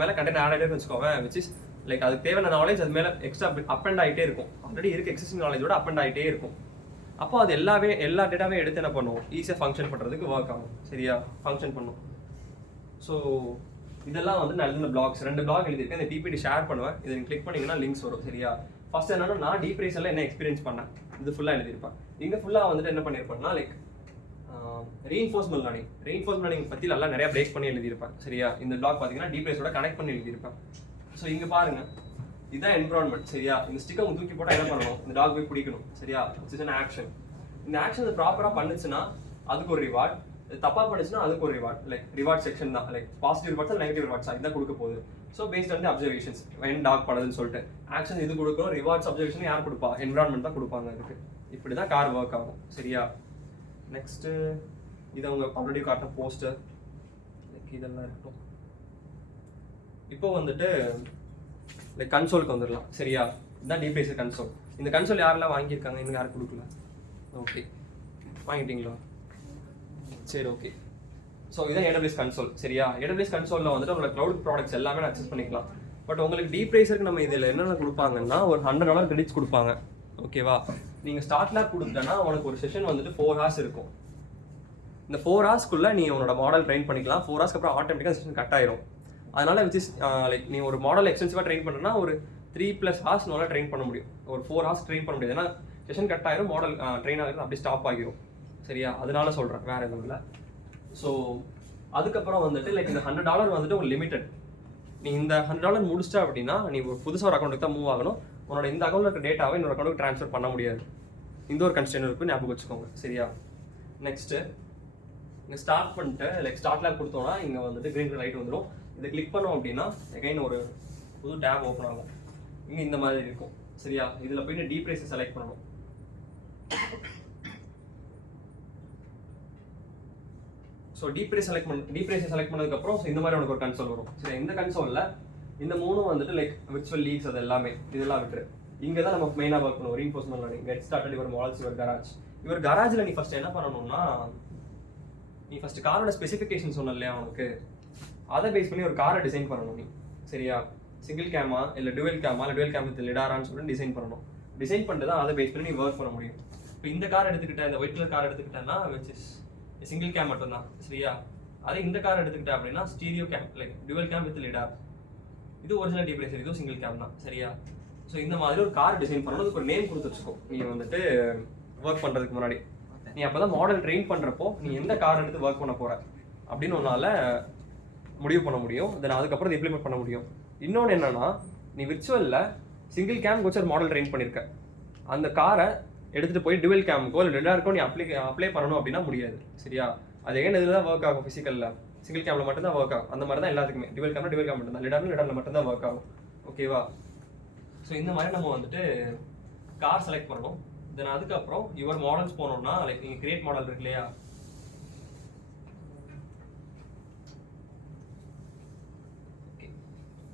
மேலே கண்டெய்னர் ஆட் ஆகிட்டே வச்சுக்கோங்க. விச் இஸ் லைக் அதுக்கு தேவையான நாலேஜ் அது மேலே எக்ஸ்ட்ரா அப்பெண்ட் ஆகிட்டே இருக்கும். ஆல்ரெடி இருக்க எக்ஸிஸ்டிங் நாலேஜோட அப்பெண்ட் ஆகிட்டே இருக்கும். அப்போ அது எல்லா டேட்டாவே எடுத்து என்ன பண்ணுவோம், ஈஸியாக ஃபங்க்ஷன் பண்ணுறதுக்கு ஒர்க் ஆகும். சரியா, ஃபங்க்ஷன் பண்ணும். ஸோ இதெல்லாம் வந்து நான் எழுதின பிளாக்ஸ், 2 பிளாக் எழுதியிருக்கேன். இந்த PPT ஷேர் பண்ணுவேன். இதை நீங்கள் கிளிக் பண்ணிங்கன்னா லிங்க்ஸ் வரும். சரியா, ஃபர்ஸ்ட் என்னன்னா நான் DeepRacerல என்ன எக்ஸ்பீரியன்ஸ் பண்ணேன் இது ஃபுல்லாக எழுதியிருப்பேன். இங்கே ஃபுல்லாக வந்துட்டு என்ன பண்ணியிருப்பேன்னா லைக் ரீஇன்ஃபோர்ஸ்மெண்ட் லேர்னிங் பற்றி நல்லா நிறைய பிரேக் பண்ணி எழுதியிருப்பேன். சரியா, இந்த பிளாக் பார்த்தீங்கன்னா DeepRacerோட கனெக்ட் பண்ணி எழுதியிருப்பேன். ஸோ இங்கே பாருங்க, இதுதான் என்விரான்மெண்ட். சரியா, இந்த ஸ்டிக்கை தூக்கி போட்டால் என்ன பண்ணணும், இந்த டாக் போய் பிடிக்கணும். சரியா, இட்ஸ் an ஆக்ஷன். இந்த ஆக்ஷன் ப்ராப்பராக பண்ணுச்சுன்னா அதுக்கு ஒரு ரிவார்ட், தப்பா பண்ணுச்சுன்னா அதுக்கு ஒரு ரிவார்ட். லைக் ரிவார்ட் செக்ஷன் தான், like positive rewards negative rewards இதான் கொடுக்க போகுது. ஸோ பேஸ்ட் ஆன் அப்சர்வேஷன்ஸ் என் டாக் பண்ணுதுன்னு சொல்லிட்டு ஆக்ஷன் இது கொடுக்கணும். ரிவார்ட்ஸ் அப்சர்வேஷன் யார் கொடுப்பா, என்விரான்மெண்ட் தான் கொடுப்பாங்க. அதுக்கு இப்படி தான் கார் ஒர்க் ஆகும். சரியா, நெக்ஸ்ட் இது அவங்க ஆல்ரெடி காட்டின போஸ்டர், லைக் இதெல்லாம் இருக்கட்டும். இப்போ வந்துட்டு லைக் கன்சோலுக்கு வந்துடலாம். சரியா, இதுதான் DeepRacer கன்சோல். இந்த கன்சோல் யாரெல்லாம் வாங்கியிருக்காங்க, இன்னும் யாரும் கொடுக்கல. ஓகே, வாங்கிட்டீங்களா? சரி, ஓகே. ஸோ இதான் AWS கன்சோல். சரியா, AWS கன்சோலில் வந்துட்டு உங்களை க்ளவுட் ப்ராடக்ட்ஸ் எல்லாமே அக்சஸ் பண்ணிக்கலாம். பட் உங்களுக்கு DeepRacerக்கு நம்ம இதில் என்னென்ன கொடுப்பாங்கன்னா ஒரு $100 கிரெடிட்ஸ் கொடுப்பாங்க. ஓகேவா, நீங்கள் ஸ்டார்ட் லேப் கொடுத்தேன்னா உனக்கு ஒரு செஷன் வந்துட்டு 4 hours இருக்கும். இந்த 4 hoursக்குள்ளே நீ உன்னோட மாடல் ட்ரெயின் பண்ணிக்கலாம். 4 hours அப்புறம் ஆட்டோமேட்டிக்காக செஷன் கட் ஆயிரும். அதனால விச் இஸ் லைக் நீ ஒரு மாடல் எக்ஸ்டென்சிவாக ட்ரெயின் பண்ணுறேன்னா ஒரு 3+ hours நல்லா ட்ரெயின் பண்ண முடியும். ஒரு 4 hours ட்ரெயின் பண்ண முடியாது, ஏன்னா செஷன் கட் ஆயிரும், மாடல் ட்ரெயின் ஆகிறது அப்படி ஸ்டாப் ஆகிரும். சரியா, அதனால சொல்கிறேன், வேறு எதுவும் இல்லை. ஸோ அதுக்கப்புறம் வந்துட்டு லைக் இந்த $100 வந்துட்டு ஒரு லிமிட்டட். நீ இந்த $100 முடிச்சிட்டா அப்படின்னா நீ ஒரு புதுசாக ஒரு அக்கௌண்ட்டுக்கு தான் மூவ் ஆகணும். உன்னோட இந்த அக்கௌண்ட்டில் இருக்க டேட்டாவை இன்னொரு அக்கௌண்ட்டுக்கு ட்ரான்ஸ்ஃபர் பண்ண முடியாது. இந்த ஒரு கன்ஸ்ட்ரெயின் இருக்கும், ஞாபகம் வச்சுக்கோங்க. சரியா, நெக்ஸ்ட்டு இங்கே ஸ்டார்ட் பண்ணிட்டு லைக் ஸ்டார்ட் லேப் கொடுத்தோன்னா இங்கே வந்துட்டு க்ரீன் லைட் வந்துடும். இதை கிளிக் பண்ணோம் அப்படின்னா எகைன் ஒரு புது டேப் ஓப்பன் ஆகும். இங்கே இந்த மாதிரி இருக்கும். சரியா, இதில் போயிட்டு DeepRacer செலக்ட் பண்ணணும். ஸோ DeepRacer செலக்ட் பண்ணதுக்கப்புறம் ஸோ இந்த மாதிரி உனக்கு ஒரு கன்சோல் வரும். சரி, இந்த கன்சோலில் இந்த 3 வந்துட்டு லைக் விர்ச்சுவல் லீக்ஸ் அது எல்லாமே இதெல்லாம் விட்டுரு. இங்கே தான் நம்ம மெயினாக ஒர்க் பண்ணுவோம். Reinforcement learning, get started your models your garage. Your கராஜில் நீ ஃபஸ்ட்டு என்ன பண்ணணும்னா நீ ஃபஸ்ட்டு காரோட ஸ்பெசிஃபிகேஷன் சொன்ன இல்லையா உனக்கு, அதை பேஸ் பண்ணி ஒரு காரை டிசைன் பண்ணணும் நீ. சரியா, சிங்கிள் கேமா இல்லை டுவெல் கேமா இல்லை டுவெல் கேம் வித் லிடாரான்னு சொல்லிட்டு டிசைன் பண்ணணும். டிசைன் பண்ணிட்டு தான் அதை பேஸ் பண்ணி நீ ஒர்க் பண்ண முடியும். இப்போ இந்த கார் எடுத்துக்கிட்டேன், இந்த ஒயிட் கலர் கார் எடுத்துக்கிட்டேன்னா விச் இஸ் சிங்கிள் கேம் மட்டும்தான். சரியா, அதே இந்த கார் எடுத்துக்கிட்டேன் அப்படின்னா stereo cam like dual cam with lidar. இது ஒரிஜினல் DeepRacer, இதுவும் சிங்கிள் கேம் தான். சரியா, ஸோ இந்த மாதிரி ஒரு கார் டிசைன் பண்ணணும். அதுக்கு ஒரு நேம் கொடுத்து வச்சுக்கோ நீ வந்துட்டு ஒர்க் பண்ணுறதுக்கு முன்னாடி. நீ அப்போ தான் மாடல் ட்ரெயின் பண்ணுறப்போ நீ எந்த கார் எடுத்து ஒர்க் பண்ண போகிற அப்படின்னு உன்னால் முடிவு பண்ண முடியும். தென் அதுக்கப்புறம் இம்ப்ளிமெண்ட் பண்ண முடியும். இன்னொன்று என்னன்னா, நீ விர்ச்சுவலில் சிங்கிள் கேம் வச்சு ஒரு மாடல் ட்ரெயின் பண்ணியிருக்க, அந்த காரை எடுத்துகிட்டு போய் டுவெல் கேமுக்கோ இல்லை லிடாருக்கோ நீ அப்ளை பண்ணணும் அப்படின்னா முடியாது. சரியா, அது ஏன் இதில் தான் ஒர்க் ஆகும், ஃபிசிக்கலில் சிங்கிள் கேமில் மட்டும்தான் ஒர்க் ஆகும். அந்த மாதிரி தான் எல்லாத்துக்குமே டுவெல் கேம் மட்டும்தான், லிடாரில் மட்டும்தான் ஒர்க் ஆகும். ஓகேவா, ஸோ இந்த மாதிரி நம்ம வந்துட்டு கார் செலக்ட் பண்ணணும். தென் அதுக்கப்புறம் யுவர் மாடல்ஸ் போனோம்னா லைக் நீங்கள் கிரியேட் மாடல் இருக்கு இல்லையா,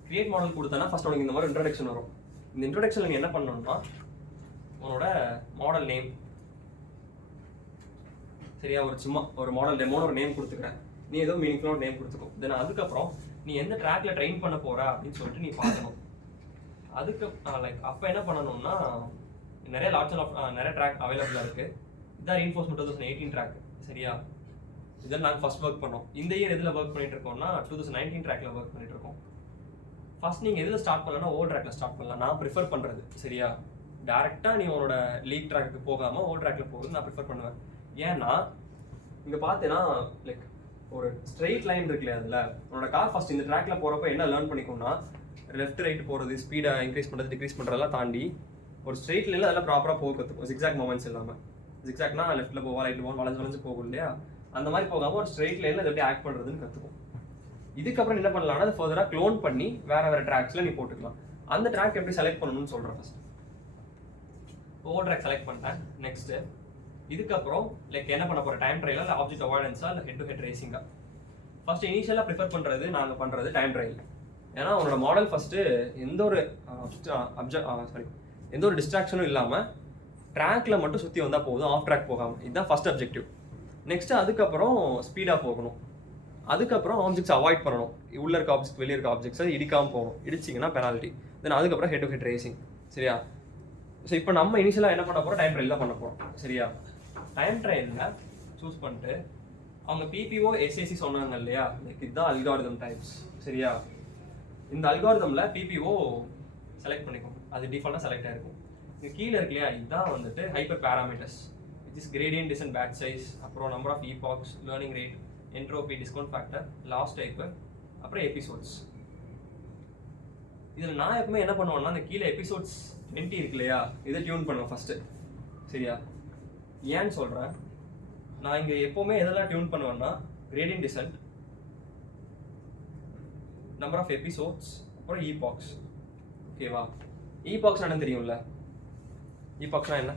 கிரியேட் மாடல் கொடுத்தனா ஃபர்ஸ்ட் உனக்கு இந்த மாதிரி இன்ட்ரோடக்ஷன் வரும். இந்த இன்ட்ரோடக்ஷனில் நீ என்ன பண்ணணும்னா உன்னோட மாடல் நேம், சரியா, சும்மா ஒரு மாடல் டெமோன்னு ஒரு நேம் கொடுத்துக்கிறேன். நீ ஏதோ மீனிங்ஃபுல்லான நேம் கொடுத்துக்கோ. தென் அதுக்கப்புறம் நீ எந்த ட்ராக்ல ட்ரெயின் பண்ண போற அப்படின்னு சொல்லிட்டு நீ பார்க்கணும். அதுக்கு லைக் அப்போ என்ன பண்ணணும்னா நிறைய நிறைய ட்ராக் அவைலபிளாக இருக்குது. இதுதான் ரீஇன்ஃபோர்ஸ்மெண்ட் 2018 ட்ராக். சரியா, இதில் நாங்கள் ஃபர்ஸ்ட் ஒர்க் பண்ணோம். இந்த இயர் எதில் ஒர்க் பண்ணிட்டு இருக்கோம்னா 2019 ட்ராக்ல ஒர்க் பண்ணிட்டு இருக்கோம். ஃபர்ஸ்ட் நீங்கள் எதில் ஸ்டார்ட் பண்ணலன்னா ஓல்ட் ட்ராக்ல ஸ்டார்ட் பண்ணலாம். நான் ப்ரிஃபர் பண்ணுறது. சரியா, டேரெக்டாக நீ உன்னோட லீக் ட்ராக்கு போகாமல் ஓல்ட் ட்ராக்ல போகிறது நான் ப்ரிஃபர் பண்ணுவேன். ஏன்னா இங்கே பார்த்தேன்னா லைக் ஒரு ஸ்ட்ரெயிட் லைன் இருக்குல்லையா, அதில் உன்னோட கார் ஃபர்ஸ்ட் இந்த ட்ராக்ல போகிறப்ப என்ன லேர்ன் பண்ணிக்கோன்னா லெஃப்ட் ரைட் போகிறது, ஸ்பீடை இன்க்ரீஸ் பண்ணுறது டிக்ரீஸ் பண்ணுறதெல்லாம் தாண்டி ஒரு ஸ்ட்ரெயிட் லைனில் அதெல்லாம் ப்ராப்பராக போக கற்றுக்கும். ஜிக்ஸாக் மூமெண்ட்ஸ் இல்லாமல், ஜிக்ஸாக்னா லெஃப்ட்டில் போவா ரைட்டில் போவோம் வளைஞ்சு போகும் இல்லையா, அந்த மாதிரி போகாமல் ஒரு ஸ்ட்ரெயிட் லைனில் அதை எப்படி ஆக்ட் பண்ணுறதுன்னு கற்றுக்கும். இதுக்கப்புறம் என்ன பண்ணலாம்னா அதை ஃபர்தராக க்ளோன் பண்ணி வேறு ட்ராக்ஸில் நீ போட்டுக்கலாம். அந்த ட்ராக் எப்படி செலக்ட் பண்ணணும்னு சொல்கிறேன். ஃபர்ஸ்ட் ஓவர் ட்ராக் செலக்ட் பண்ணிட்டேன். நெக்ஸ்ட்டு இதுக்கப்புறம் லைக் என்ன பண்ண போகிற டைம் ட்ரையலாக இல்லை ஆப்ஜெக்ட் அவாய்டன்ஸா இல்லை ஹெட் டு ஹெட் ரேசிங்கா ஃபர்ஸ்ட் இனிஷியலாக ப்ரிஃபர் பண்ணுறது நாங்கள் பண்ணுறது டைம் ட்ரையல். ஏன்னா உன்னோட மாடல் ஃபஸ்ட்டு எந்த ஒரு டிஸ்ட்ராக்ஷனும் இல்லாமல் ட்ராக்ல மட்டும் சுற்றி வந்தால் போதும், ஆஃப் ட்ராக் போகாமல். இதுதான் ஃபர்ஸ்ட் அப்ஜெக்டிவ். நெக்ஸ்ட் அதுக்கப்புறம் ஸ்பீடாக போகணும். அதுக்கப்புறம் ஆப்ஜெக்ட்ஸ் அவாய்ட் பண்ணணும். உள்ள இருக்க ஆப்ஜெக்ட் வெளியே இருக்க ஆப்ஜெக்ட்ஸை இடிக்காமல் போகணும். இடிச்சிங்கன்னா பெனால்ட்டி. தென் அதுக்கப்புறம் ஹெட் டு ஹெட் ரேசிங். சரியா? ஸோ இப்போ நம்ம இனிஷியலாக என்ன பண்ண போகிறோம்? டைம் ட்ரையல் தான் பண்ண போகிறோம். சரியா? டைம் ட்ரையலில் சூஸ் பண்ணிட்டு அவங்க பிபிஓ எஸ்ஏசி சொன்னாங்க இல்லையா, லைக் இதுதான் அல்காரிதம் டைப்ஸ். சரியா? இந்த அல்காரிதமில் பிபிஓ செலக்ட் பண்ணிக்கோங்க. அது டிஃபால்ட்டாக செலக்ட் ஆகிருக்கும். இங்கே கீழே இருக்கு இல்லையா, இதுதான் வந்துட்டு hyperparameters, which is gradient descent batch size, அப்புறம் number of epochs, learning rate, entropy, discount factor, loss type, அப்புறம் எபிசோட்ஸ். இதில் நான் எப்பவுமே என்ன பண்ணுவேன்னா, அந்த கீழே எபிசோட்ஸ் 20 இருக்கு இல்லையா, இதை டியூன் பண்ணுவேன் ஃபஸ்ட்டு. சரியா? ஏன்னு சொல்கிறேன், நான் இங்கே எப்போவுமே எதெல்லாம் டியூன் பண்ணுவேன்னா, gradient descent, number of episodes, அப்புறம் ஈபாக்ஸ். ஓகேவா? ஈபாக்ஸ் என்ன தெரியும்ல? ஈபாக்ஸ்னா என்ன?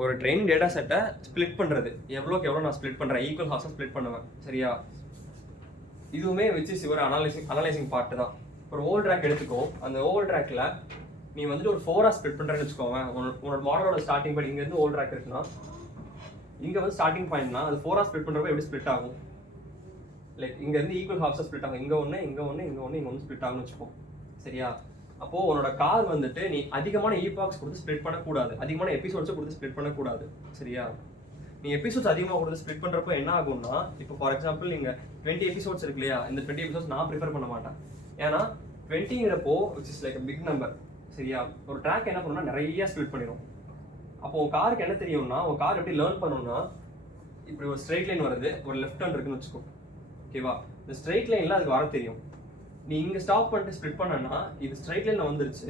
ஒரு ட்ரெயினிங் டேட்டா செட்டை ஸ்ப்ளிட் பண்ணுறது. எவ்வளோக்கு எவ்வளோ நான் ஸ்ப்ளிட் பண்ணுறேன், ஈக்குவல் ஹார்ஸாக ஸ்ப்ளிட் பண்ணுவேன். சரியா? இதுவுமே விச் இஸ் ஒரு அனலைசிங் பார்ட்டு தான். ஒரு ஓல்ட் ட்ராக் எடுத்துக்கோ. அந்த ஓல்ட் ட்ராக்ல நீ வந்துட்டு ஒரு 4ஆக ஸ்ப்ளிட் பண்ணுறேன்னு வச்சுக்கோங்க. உன்னோட மாடலோட ஸ்டார்டிங் பாயிண்ட் இங்கேருந்து ஓல்ட் ட்ராக் இருக்குன்னா, இங்கே வந்து ஸ்டார்டிங் பாயிண்ட்னா அது 4ஆக ஸ்ப்ளிட் பண்ணுறப்ப எப்படி ஸ்ப்ளிட் ஆகும்? லைக் இங்கேருந்து ஈக்குவல் ஹார்ஸாக ஸ்ப்ளிட் ஆகும். இங்கே ஒன்று, இங்கே ஒன்று, இங்கே ஒன்று, இங்கே ஒன்று ஸ்ப்ளிட் ஆகும்னு வச்சுக்கோ. சரியா? அப்போது உன்னோட கார் வந்துட்டு நீ அதிகமான ஈபாக்ஸ் கொடுத்து ஸ்ப்ளிட் பண்ணக்கூடாது, அதிகமான எபிசோட்ஸை கொடுத்து ஸ்ப்ளிட் பண்ணக்கூடாது. சரியா? நீ எபிசோட்ஸ் அதிகமாக கொடுத்து ஸ்ப்ளிட் பண்ணுறப்போ என்ன ஆகும்னா, இப்போ ஃபார் எக்ஸாம்பிள் நீங்கள் 20 எபிசோட்ஸ் இருக்கு இல்லையா, இந்த 20 எபிசோட்ஸ் நான் ப்ரிஃபர் பண்ண மாட்டேன். ஏன்னா 20ங்கிறப்போ which is like big number. சரியா? ஒரு ட்ராக் என்ன பண்ணணும்னா நிறைய ஸ்ப்ளிட் பண்ணிடும். அப்போ உன் காருக்கு என்ன தெரியும்னா, உன் கார் எப்படி லேர்ன் பண்ணணும்னா, இப்படி ஒரு ஸ்ட்ரெயிட் லைன் வருது, ஒரு லெஃப்ட் ஹேண்ட் இருக்குன்னு வச்சுக்கோ. ஓகேவா? இந்த ஸ்ட்ரெயிட் லைனில் அதுக்கு வர தெரியும். நீ இங்கே ஸ்டாப் பண்ணிட்டு ஸ்ப்ளிட் பண்ணனா, இது ஸ்ட்ரெயிட் லைனில் வந்துருச்சு,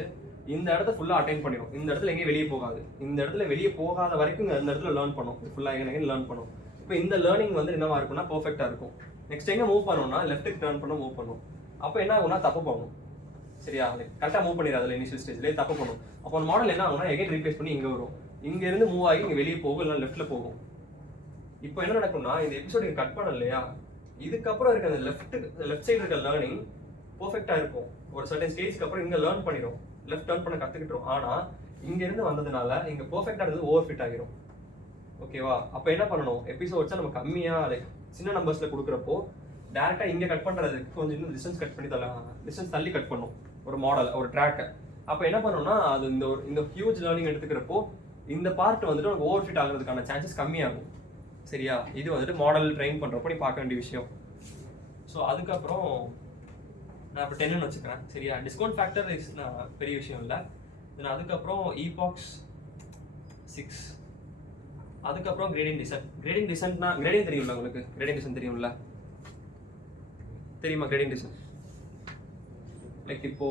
இந்த இடத்த ஃபுல்லாக அட்டைன் பண்ணிடும். இந்த இடத்துல எங்கேயும் வெளியே போகாது. இந்த இடத்துல வெளியே போகாத வரைக்கும் இந்த இடத்துல லேர்ன் பண்ணும். ஃபுல்லாக எங்கே லேர்ன் பண்ணும். இப்போ இந்த லேர்னிங் வந்து என்னவா இருக்கும்னா பர்ஃபெக்டாக இருக்கும். நெக்ஸ்ட் எங்கே மூவ் பண்ணணும்னா லெஃப்ட்டுக்கு டர்ன் பண்ண மூவ் பண்ணும். அப்போ என்ன ஆகும்னா தப்பு பண்ணும். சரியா? கரெக்டாக மூவ் பண்ணிடாது இனிஷியல் ஸ்டேஜ்லேயே தப்பு பண்ணும். அப்போ அந்த மாடல் என்ன ஆகும்னா எகைன் ரீப்ளேஸ் பண்ணி இங்கே வரும். இங்கேருந்து மூவ் ஆகி இங்கே வெளியே போகும், இல்லை லெஃப்ட்டில் போகும். இப்போ என்ன நடக்கும்னா, இந்த எபிசோடு இங்கே கட் பண்ண இல்லையா, இதுக்கப்புறம் இருக்க அந்த லெஃப்ட் சைடு இருக்க லேர்னிங் பர்ஃபெக்டாக இருக்கும். ஒரு சர்டன் ஸ்டேஜ்க்கு அப்புறம் இங்கே லேர்ன் பண்ணிடும், லெஃப்ட் டர்ன் பண்ண கற்றுக்கிட்டோம். ஆனால் இங்கேருந்து வந்ததுனால இங்கே பர்ஃபெக்டாக இருந்தது ஓவர் ஃபிட் ஆகிரும். ஓகேவா? அப்போ என்ன பண்ணணும், எபிசோட்ஸை நம்ம கம்மியாக லைக் சின்ன நம்பர்ஸில் கொடுக்குறப்போ டேரெக்டாக இங்கே கட் பண்ணுறதுக்கு கொஞ்சம் இன்னும் டிஸ்டன்ஸ் தள்ளி கட் பண்ணும் ஒரு மாடல், ஒரு ட்ராக்கை. அப்போ என்ன பண்ணணும்னா, அது இந்த ஹியூஜ் லேர்னிங் எடுத்துக்கிறப்போ இந்த பார்ட் வந்துட்டு உனக்கு ஓவர் ஃபிட் ஆகிறதுக்கான சான்சஸ் கம்மியாகும். சரியா? இது வந்துட்டு மாடல் ட்ரெயின் பண்ணுறப்போ நீ பார்க்க வேண்டிய விஷயம். ஸோ அதுக்கப்புறம் நான் இப்போ 10ன்னு வச்சுக்கிறேன். சரியா? டிஸ்கவுண்ட் ஃபேக்டர் இஸ் பெரிய விஷயம் இல்லை. தென் அதுக்கப்புறம் ஈபாக்ஸ் 6. அதுக்கப்புறம் கிரேடியன்ட் டிசன்ட்னா கிரேடியன்ட் தெரியும்ல உங்களுக்கு? கிரேடியன்ட் டிசன்ட் தெரியும்ல? தெரியுமா கிரேடியன்ட் டிசன்ட்? லைக் இப்போ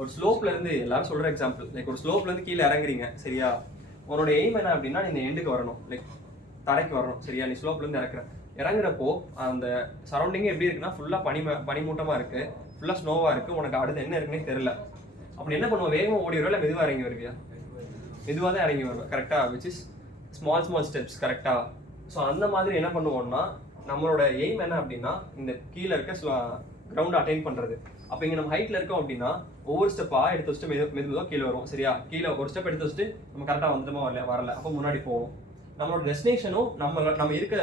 ஒரு ஸ்லோப்ல இருந்து எல்லாரும் சொல்ற எக்ஸாம்பிள், லைக் ஒரு ஸ்லோப்ல இருந்து கீழே இறங்குறீங்க. சரியா? உன்னோட எய்ம் என்ன அப்படின்னா, இந்த எண்டுக்கு வரணும், லைக் தரைக்கு வரணும். சரியா? நீ ஸ்லோப்ல இருந்து இறங்குறப்போ அந்த சரௌண்டிங்கே எப்படி இருக்குன்னா, ஃபுல்லாக பனிமூட்டமாக இருக்குது, ஃபுல்லாக ஸ்னோவாக இருக்குது, உனக்கு அடுத்து என்ன இருக்குன்னே தெரியல. அப்படி என்ன பண்ணுவோம், வேகமாக ஓடி வருவா இல்லை மெதுவாக இறங்கி வருவியா? மெதுவாக தான் இறங்கி வருவேன். கரெக்டாக? Which is small steps. கரெக்டாக? ஸோ அந்த மாதிரி என்ன பண்ணுவோம்னா, நம்மளோட எய்ம் என்ன அப்படின்னா, இந்த கீழே இருக்க கிரவுண்டை அட்டைன் பண்ணுறது. அப்போ இங்கே நம்ம ஹைட்டில் இருக்கோம் அப்படின்னா ஒவ்வொரு ஸ்டெப்பாக எடுத்து வச்சுட்டு மெதுவாக கீழே வரும். சரியா? கீழே ஒரு ஸ்டெப் எடுத்து வச்சுட்டு நம்ம கரெக்டாக வந்துட்டோமா வரல, அப்போ முன்னாடி போவோம். நம்மளோட டெஸ்டினேஷனும் நம்ம இருக்க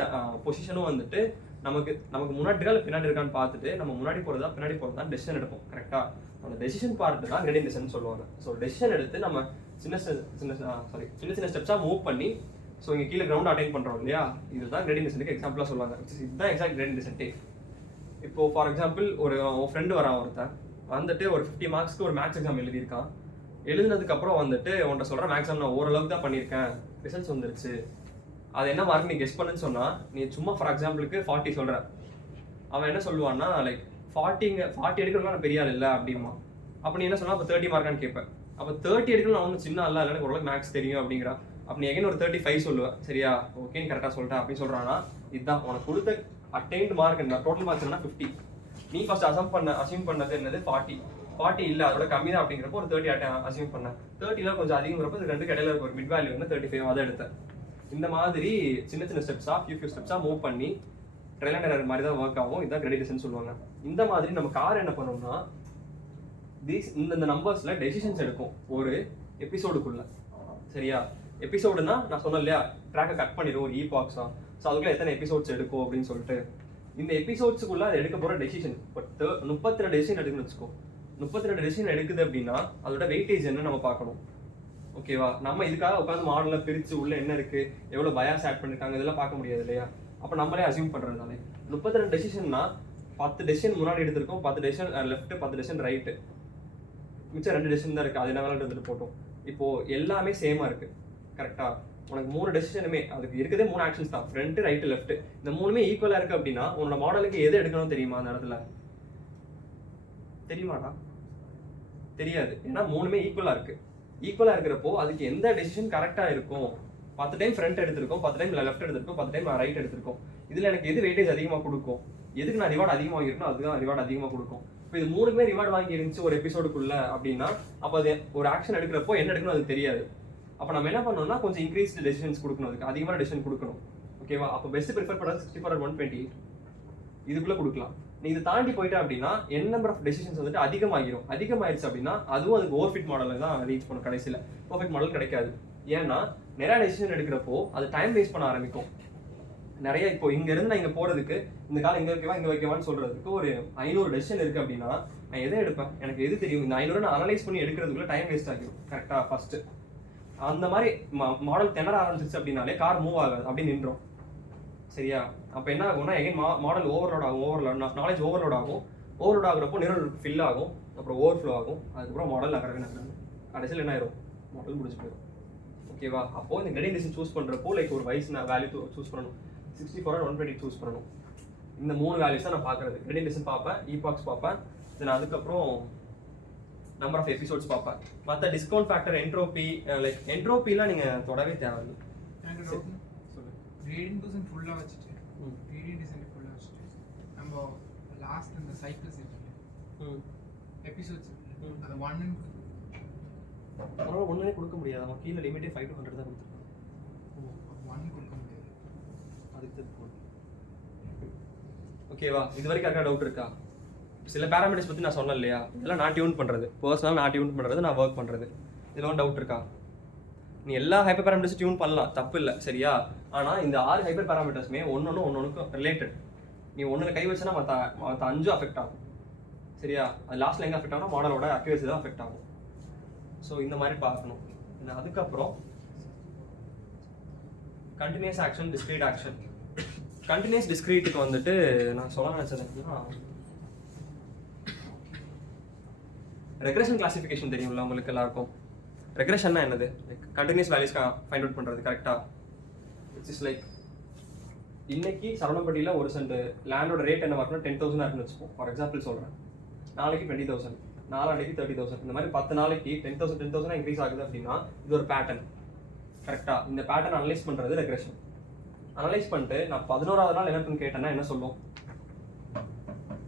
பொசிஷனும் வந்துட்டு நமக்கு முன்னாடி இருக்கா இல்லை பின்னாடி இருக்கான்னு பார்த்துட்டு நம்ம முன்னாடி போகிறதா பின்னாடி போகிறதா டெசிஷன் எடுப்போம். கரெக்டாக? அந்த டெசிஷன் பார்த்து தான் கிரேடியன்ட் டிசன்ட் சொல்லுவாங்க. ஸோ டெசிஷன் எடுத்து நம்ம சின்ன சின்ன ஸ்டெப்ஸாக மூவ் பண்ணி ஸோ இங்கே கீழே கிரவுண்ட் அட்டைன் பண்ணுறோம் இல்லையா, இதுதான் கிரேடியன்ட் டிசன்ட்டுக்கு எக்ஸாம்பிளாக சொல்லுவாங்க. இதுதான் எக்ஸாக்ட் கிரேடியன்ட் டிசன்ட்டே. இப்போ ஃபார் எக்ஸாம்பிள் ஒரு ஃப்ரெண்டு வரான், ஒருத்தன் வந்துட்டு ஒரு 50 மார்க்ஸ்க்கு ஒரு மேக்ஸ் எக்ஸாம் எழுதியிருக்கான். எழுதுனதுக்கப்புறம் வந்துட்டு உன்ட்ட சொல்கிறேன், மேக்ஸ் எக்ஸாம் நான் ஓரளவுக்கு தான் பண்ணியிருக்கேன், ரிசல்ட்ஸ் வந்துருச்சு, அது என்ன மார்க் நீ கெஸ் பண்ணுன்னு சொன்னால், நீ சும்மா ஃபார் எக்ஸாம்பிளுக்கு 40 சொல்கிற. அவன் என்ன சொல்லுவான்னா, லைக் 40 எடுக்கிறதுலாம் நான் பெரிய ஆள் இல்லை அப்படிமா. அப்போ நீ என்ன சொன்னால், அப்போ 30 மார்க்கான்னு கேட்பேன். அப்போ 30 எடுக்கணும் நான் ஒன்றும் சின்ன ஆள் இல்லை, எனக்கு ஓரளவுக்கு மேக்ஸ் தெரியும் அப்படிங்கிறான். அப்போ நீ எகைன் ஒரு 35 சொல்லுவேன். சரியா? ஓகேன்னு கரெக்டாக சொல்லிட்டேன் அப்படின்னு சொல்கிறான்னா, இதுதான் உனக்கு கொடுத்த அட்டைன்டு மார்க். என்ன டோட்டல் மார்க்ஸ் என்ன 50. நீ ஃபர்ஸ்ட் அசியூம் பண்ணது என்னது 40 இல்லை, அதோட கம்மி தான் அப்படிங்கிறப்போ ஒரு 30 அசியூம் பண்ணேன். 30லாம் கொஞ்சம் அதிகங்கிறப்போ இது ரெண்டு இடையில இருக்க ஒரு மிட் வேல்யூ வந்து 35 அதை எடுத்தேன். இந்த மாதிரி சின்ன சின்ன ஸ்டெப்ஸாக ஃபியூ ஸ்டெப்ஸாக மூவ் பண்ணி ட்ரையல் அண்ட் எரர் மாதிரி தான் ஒர்க் ஆகும். இதுதான் கிரெடிடேஷன் சொல்லுவாங்க. இந்த மாதிரி நம்ம கார் என்ன பண்ணோம்னா இந்த நம்பர்ஸில் டெசிஷன்ஸ் எடுக்கும் ஒரு எபிசோடுக்குள்ள. சரியா? எபிசோடுனா நான் சொன்னேன் இல்லையா, ட்ராக்கை கட் பண்ணிடும் ஒரு ஈபாக்ஸா. ஸோ அதுக்குள்ள எத்தனை எபிசோட்ஸ் எடுக்கும் அப்படின்னு சொல்லிட்டு இந்த எபிசோட்ஸுக்குள்ள அது எடுக்க போகிற டெசிஷன் 32 டெசிஷன் எடுக்குன்னு வச்சுக்கோ. 32 டெசிஷன் எடுக்குது அப்படின்னா அதோட வெயிட்டேஜ் என்ன நம்ம பார்க்கணும். ஓகேவா? நம்ம இதுக்காக உட்காந்து மாடலில் பிரித்து உள்ள என்ன இருக்குது, எவ்வளோ பயாஸ் ஆட் பண்ணியிருக்காங்க, இதெல்லாம் பார்க்க முடியாது இல்லையா. அப்போ நம்மளே அசியூம் பண்ணுறதுனாலே 32 டெசிஷன்னா 10 டெசிஷன் முன்னாடி எடுத்திருக்கோம், 10 டெசிஷன் லெஃப்ட், 10 டெசிஷன் ரைட்டு, மிச்சம் 2 டெசிஷன் தான் இருக்குது. அது என்ன வேலை எடுத்துகிட்டு போட்டோம். இப்போது எல்லாமே சேமாக இருக்குது. கரெக்டாக? உனக்கு 3 டெசிஷனுமே அதுக்கு இருக்குதே 3 ஆக்ஷன்ஸ் தான், ஃப்ரண்ட், ரைட்டு, லெஃப்ட். இந்த 3மே ஈக்குவலாக இருக்குது அப்படின்னா உன்னோட மாடலுக்கு எது எடுக்கணும் தெரியுமா? அந்த இடத்துல தெரியுமாடா? தெரியாது. ஏன்னா 3மே ஈக்குவலாக இருக்குது. ஈக்குவலாக இருக்கிறப்போ அதுக்கு எந்த டெசிஷன் கரெக்டாக இருக்கும்? 10 டைம் ஃப்ரண்ட் எடுத்திருக்கோம், 10 டைம் லெஃப்ட் எடுத்திருக்கோம், 10 டைம் ரைட் எடுத்திருக்கோம். இதில் எனக்கு எது வெயிட்டேஜ் அதிகமாக கொடுக்கும், எதுக்கு நான் ரிவார்டு அதிகமாக வாங்கியிருக்கணும் அதுதான் ரிவார்டு அதிகமாக கொடுக்கும். இப்போ இது 3மே ரிவார்டு வாங்கி இருந்துச்சு ஒரு எபிசோடுக்குள்ள அப்படின்னா அப்போ அது ஒரு ஆக்ஷன் எடுக்கிறப்போ என்ன எடுக்கணும் அது தெரியாது. அப்போ நம்ம என்ன பண்ணணும்னா கொஞ்சம் இன்க்ரீஸ்டு டெசிஷன்ஸ் கொடுக்கணும், அதுக்கு அதிகமான டெசிஷன் கொடுக்கணும். ஓகேவா? அப்போ பெஸ்ட் ப்ரிஃபர் பண்ண 64/128 இதுக்குள்ளே கொடுக்கலாம். நீ இதை தாண்டி போயிட்டா அப்படின்னா என் நம்பர் ஆஃப் டெசிஷன்ஸ் வந்துட்டு அதிகமாயிருச்சு அப்படின்னா அதுவும் அதுக்கு ஓவர்ஃபிட் மாடலில் தான் ரீச் பண்ணும். கடைசியில் பர்ஃபெக்ட் மாடல் கிடைக்காது. ஏன்னா நிறையா டெசிஷன் எடுக்கிறப்போ அது டைம் வேஸ்ட் பண்ண ஆரம்பிக்கும். நிறைய இப்போ இங்கேருந்து நான் இங்கே போகிறதுக்கு இந்த காலம் இங்கே வைக்கவான்னு சொல்கிறதுக்கு ஒரு 500 டெசிஷன் இருக்குது அப்படின்னா நான் எதை எடுப்பேன்? எனக்கு எது தெரியும்? இந்த 500 நான் அனலைஸ் பண்ணி எடுக்கிறதுக்குள்ள டைம் வேஸ்ட் ஆகிடும். கரெக்டாக? ஃபஸ்ட்டு அந்த மாதிரி மாடல் திணற ஆரம்பிச்சிச்சு அப்படின்னாலே கார் மூவ் ஆகாது, அப்படி நின்றோம். சரியா? அப்போ என்ன ஆகும்னா எகைன் மாடல் ஓவர்லோட் ஆகும், நாலேஜ் ஓவர்லோட் ஆகுறப்போ நிரல் ஃபில் ஆகும், அப்புறம் ஓவர்ஃப்ளோ ஆகும், அதுக்கப்புறம் மாடல் நகரவே கடைசியில் என்ன ஆயிரும்? மாடல் முடிச்சு போயிடும். ஓகேவா? அப்போ இந்த கிரேடியன்ட் டெசிஷன் சூஸ் பண்ணுறப்போ லைக் ஒரு வயசு நான் வேல்யூ சூஸ் பண்ணணும், 64/128 சூஸ் பண்ணணும். இந்த 3 வேல்யூஸ் தான் நான் பார்க்குறது. கிரேடியன்ட் டெசிஷன் பார்ப்பேன், ஈபாக்ஸ் பார்ப்பேன், தென் அதுக்கப்புறம் நம்பர் ஆஃப் எபிசோட்ஸ் பார்ப்பேன். மற்ற டிஸ்கவுண்ட் ஃபேக்டர், என்ட்ரோபி, லைக் என்ட்ரோபிலாம் நீங்கள் தொடவே தேவையில்லை. கிரேடியன்ட் டிசைன் ஃபுல்லாக வச்சுட்டு நம்ம லாஸ்ட் இந்த சைக்கிள்ஸ் இருக்குல்ல, எபிசோட்ஸ் அது 1 அதனால ஒன்றுமே கொடுக்க முடியாது. அவன் கீழே லிமிட்டே 5 to 100 தான் கொடுத்துருக்கான். 1 கொடுக்க முடியாது. அதுக்கு ஓகேவா? இது வரைக்கும் யாருக்கா டவுட் இருக்கா? சில பேராமீட்டர்ஸ் பற்றி நான் சொன்னேன் இல்லையா, இதெல்லாம் நான் டியூன் பண்ணுறது, பர்சனலாக நான் டியூன் பண்ணுறது, நான் ஒர்க் பண்ணுறது. இதெல்லாம் டவுட் இருக்கா? நீ எல்லா ஹைப்பர் பேராமீட்டர்ஸும் டியூன் பண்ணலாம், தப்பு இல்லை. சரியா? ஆனால் இந்த 6 ஹைப்பர் பேராமீட்டர்ஸுமே ஒன்றுக்கும் ரிலேட்டட். நீ ஒன்றில் கை வச்சுன்னா மற்ற 5 அஃபெக்ட் ஆகும். சரியா? அது லாஸ்ட்டில் எங்கே அஃபெக்ட் ஆகும்னா மாடலோட அக்யூரசி தான் அஃபெக்ட் ஆகும். ஸோ இந்த மாதிரி பார்க்கணும். அதுக்கப்புறம் continuous action, discrete action. Continuous டிஸ்க்ரீட்டுக்கு வந்துட்டு நான் சொல்ல நினச்சதுன்னா ரெக்ரெஷன் கிளாசிஃபிகேஷன் தெரியும்ல உங்களுக்கு எல்லாருக்கும். ரெக்ரெஷன்னா என்னது? Like continuous values find out பண்ணுறது. கரெக்டாக? இட்ஸ் இஸ் லைக் இன்னைக்கு சரவணம்பட்டியில் ஒரு சென்ட் லேண்டோட ரேட் என்ன வரணும்? 10,000 இருக்குன்னு வச்சுப்போம். ஃபார் எக்ஸாம்பிள் சொல்கிறேன். நாளைக்கு 20,000, நாளைக்கு 30,000. இந்த மாதிரி 10 நாளைக்கு 10,000 இன்க்ரீஸ் ஆகுது அப்படின்னா இது ஒரு பேட்டர்ன். கரெக்டாக? இந்த பேட்டர்ன் அனலைஸ் பண்ணுறது ரெக்ரெஷன். அனலைஸ் பண்ணிட்டு நான் 11வது நாள் என்ன கேட்டேன்னா என்ன சொல்லும்?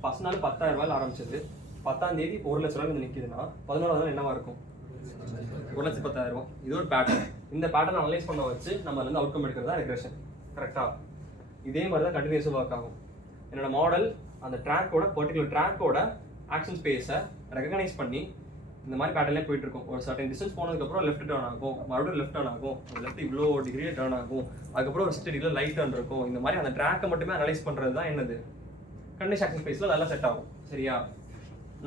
ஃபர்ஸ்ட் நாள் 10,000 ரூபாயில் ஆரம்பிச்சது, 10ஆம் தேதி 1,00,000 ரூபாய் வந்து நிற்கிதுன்னா 11வது நாள் என்னவா இருக்கும்? 1,10,000 ரூபா. இது ஒரு பேட்டர்ன். இந்த பேட்டர்ன் அனலைஸ் பண்ண வச்சு நம்ம வந்து அவுட்கம் எடுக்கிறது தான் ரெக்ரெஷன். கரெக்டாக? இதே மாதிரி தான் கண்டினியூஸாக ஒர்க் ஆகும். என்னோட மாடல் அந்த பர்டிகுலர் ட்ராக்கோட ஆக்ஷன் ஸ்பேஸை ரெகனைஸ் பண்ணி இந்த மாதிரி பேட்டர்லேயே போயிட்டு இருக்கும். ஒரு சர்டன் டிஸ்டன்ஸ் போனதுக்கப்புறம் லெஃப்ட் டர்ன் ஆகும், மறுபடியும் லெஃப்ட் டர்ன் ஆகும், லெஃப்ட் இவ்வளோ டிகிரியே டர்ன் ஆகும், அதுக்கப்புறம் ஒரு 60 டிகிரியில் லைட் டர்ன் இருக்கும். இந்த மாதிரி அந்த ட்ராக்கை மட்டுமே அனலைஸ் பண்ணுறது தான் என்னது? கண்டினியூஸ் ஆக்ஷன் ஸ்பேஸில் நல்லா செட் ஆகும். சரியா?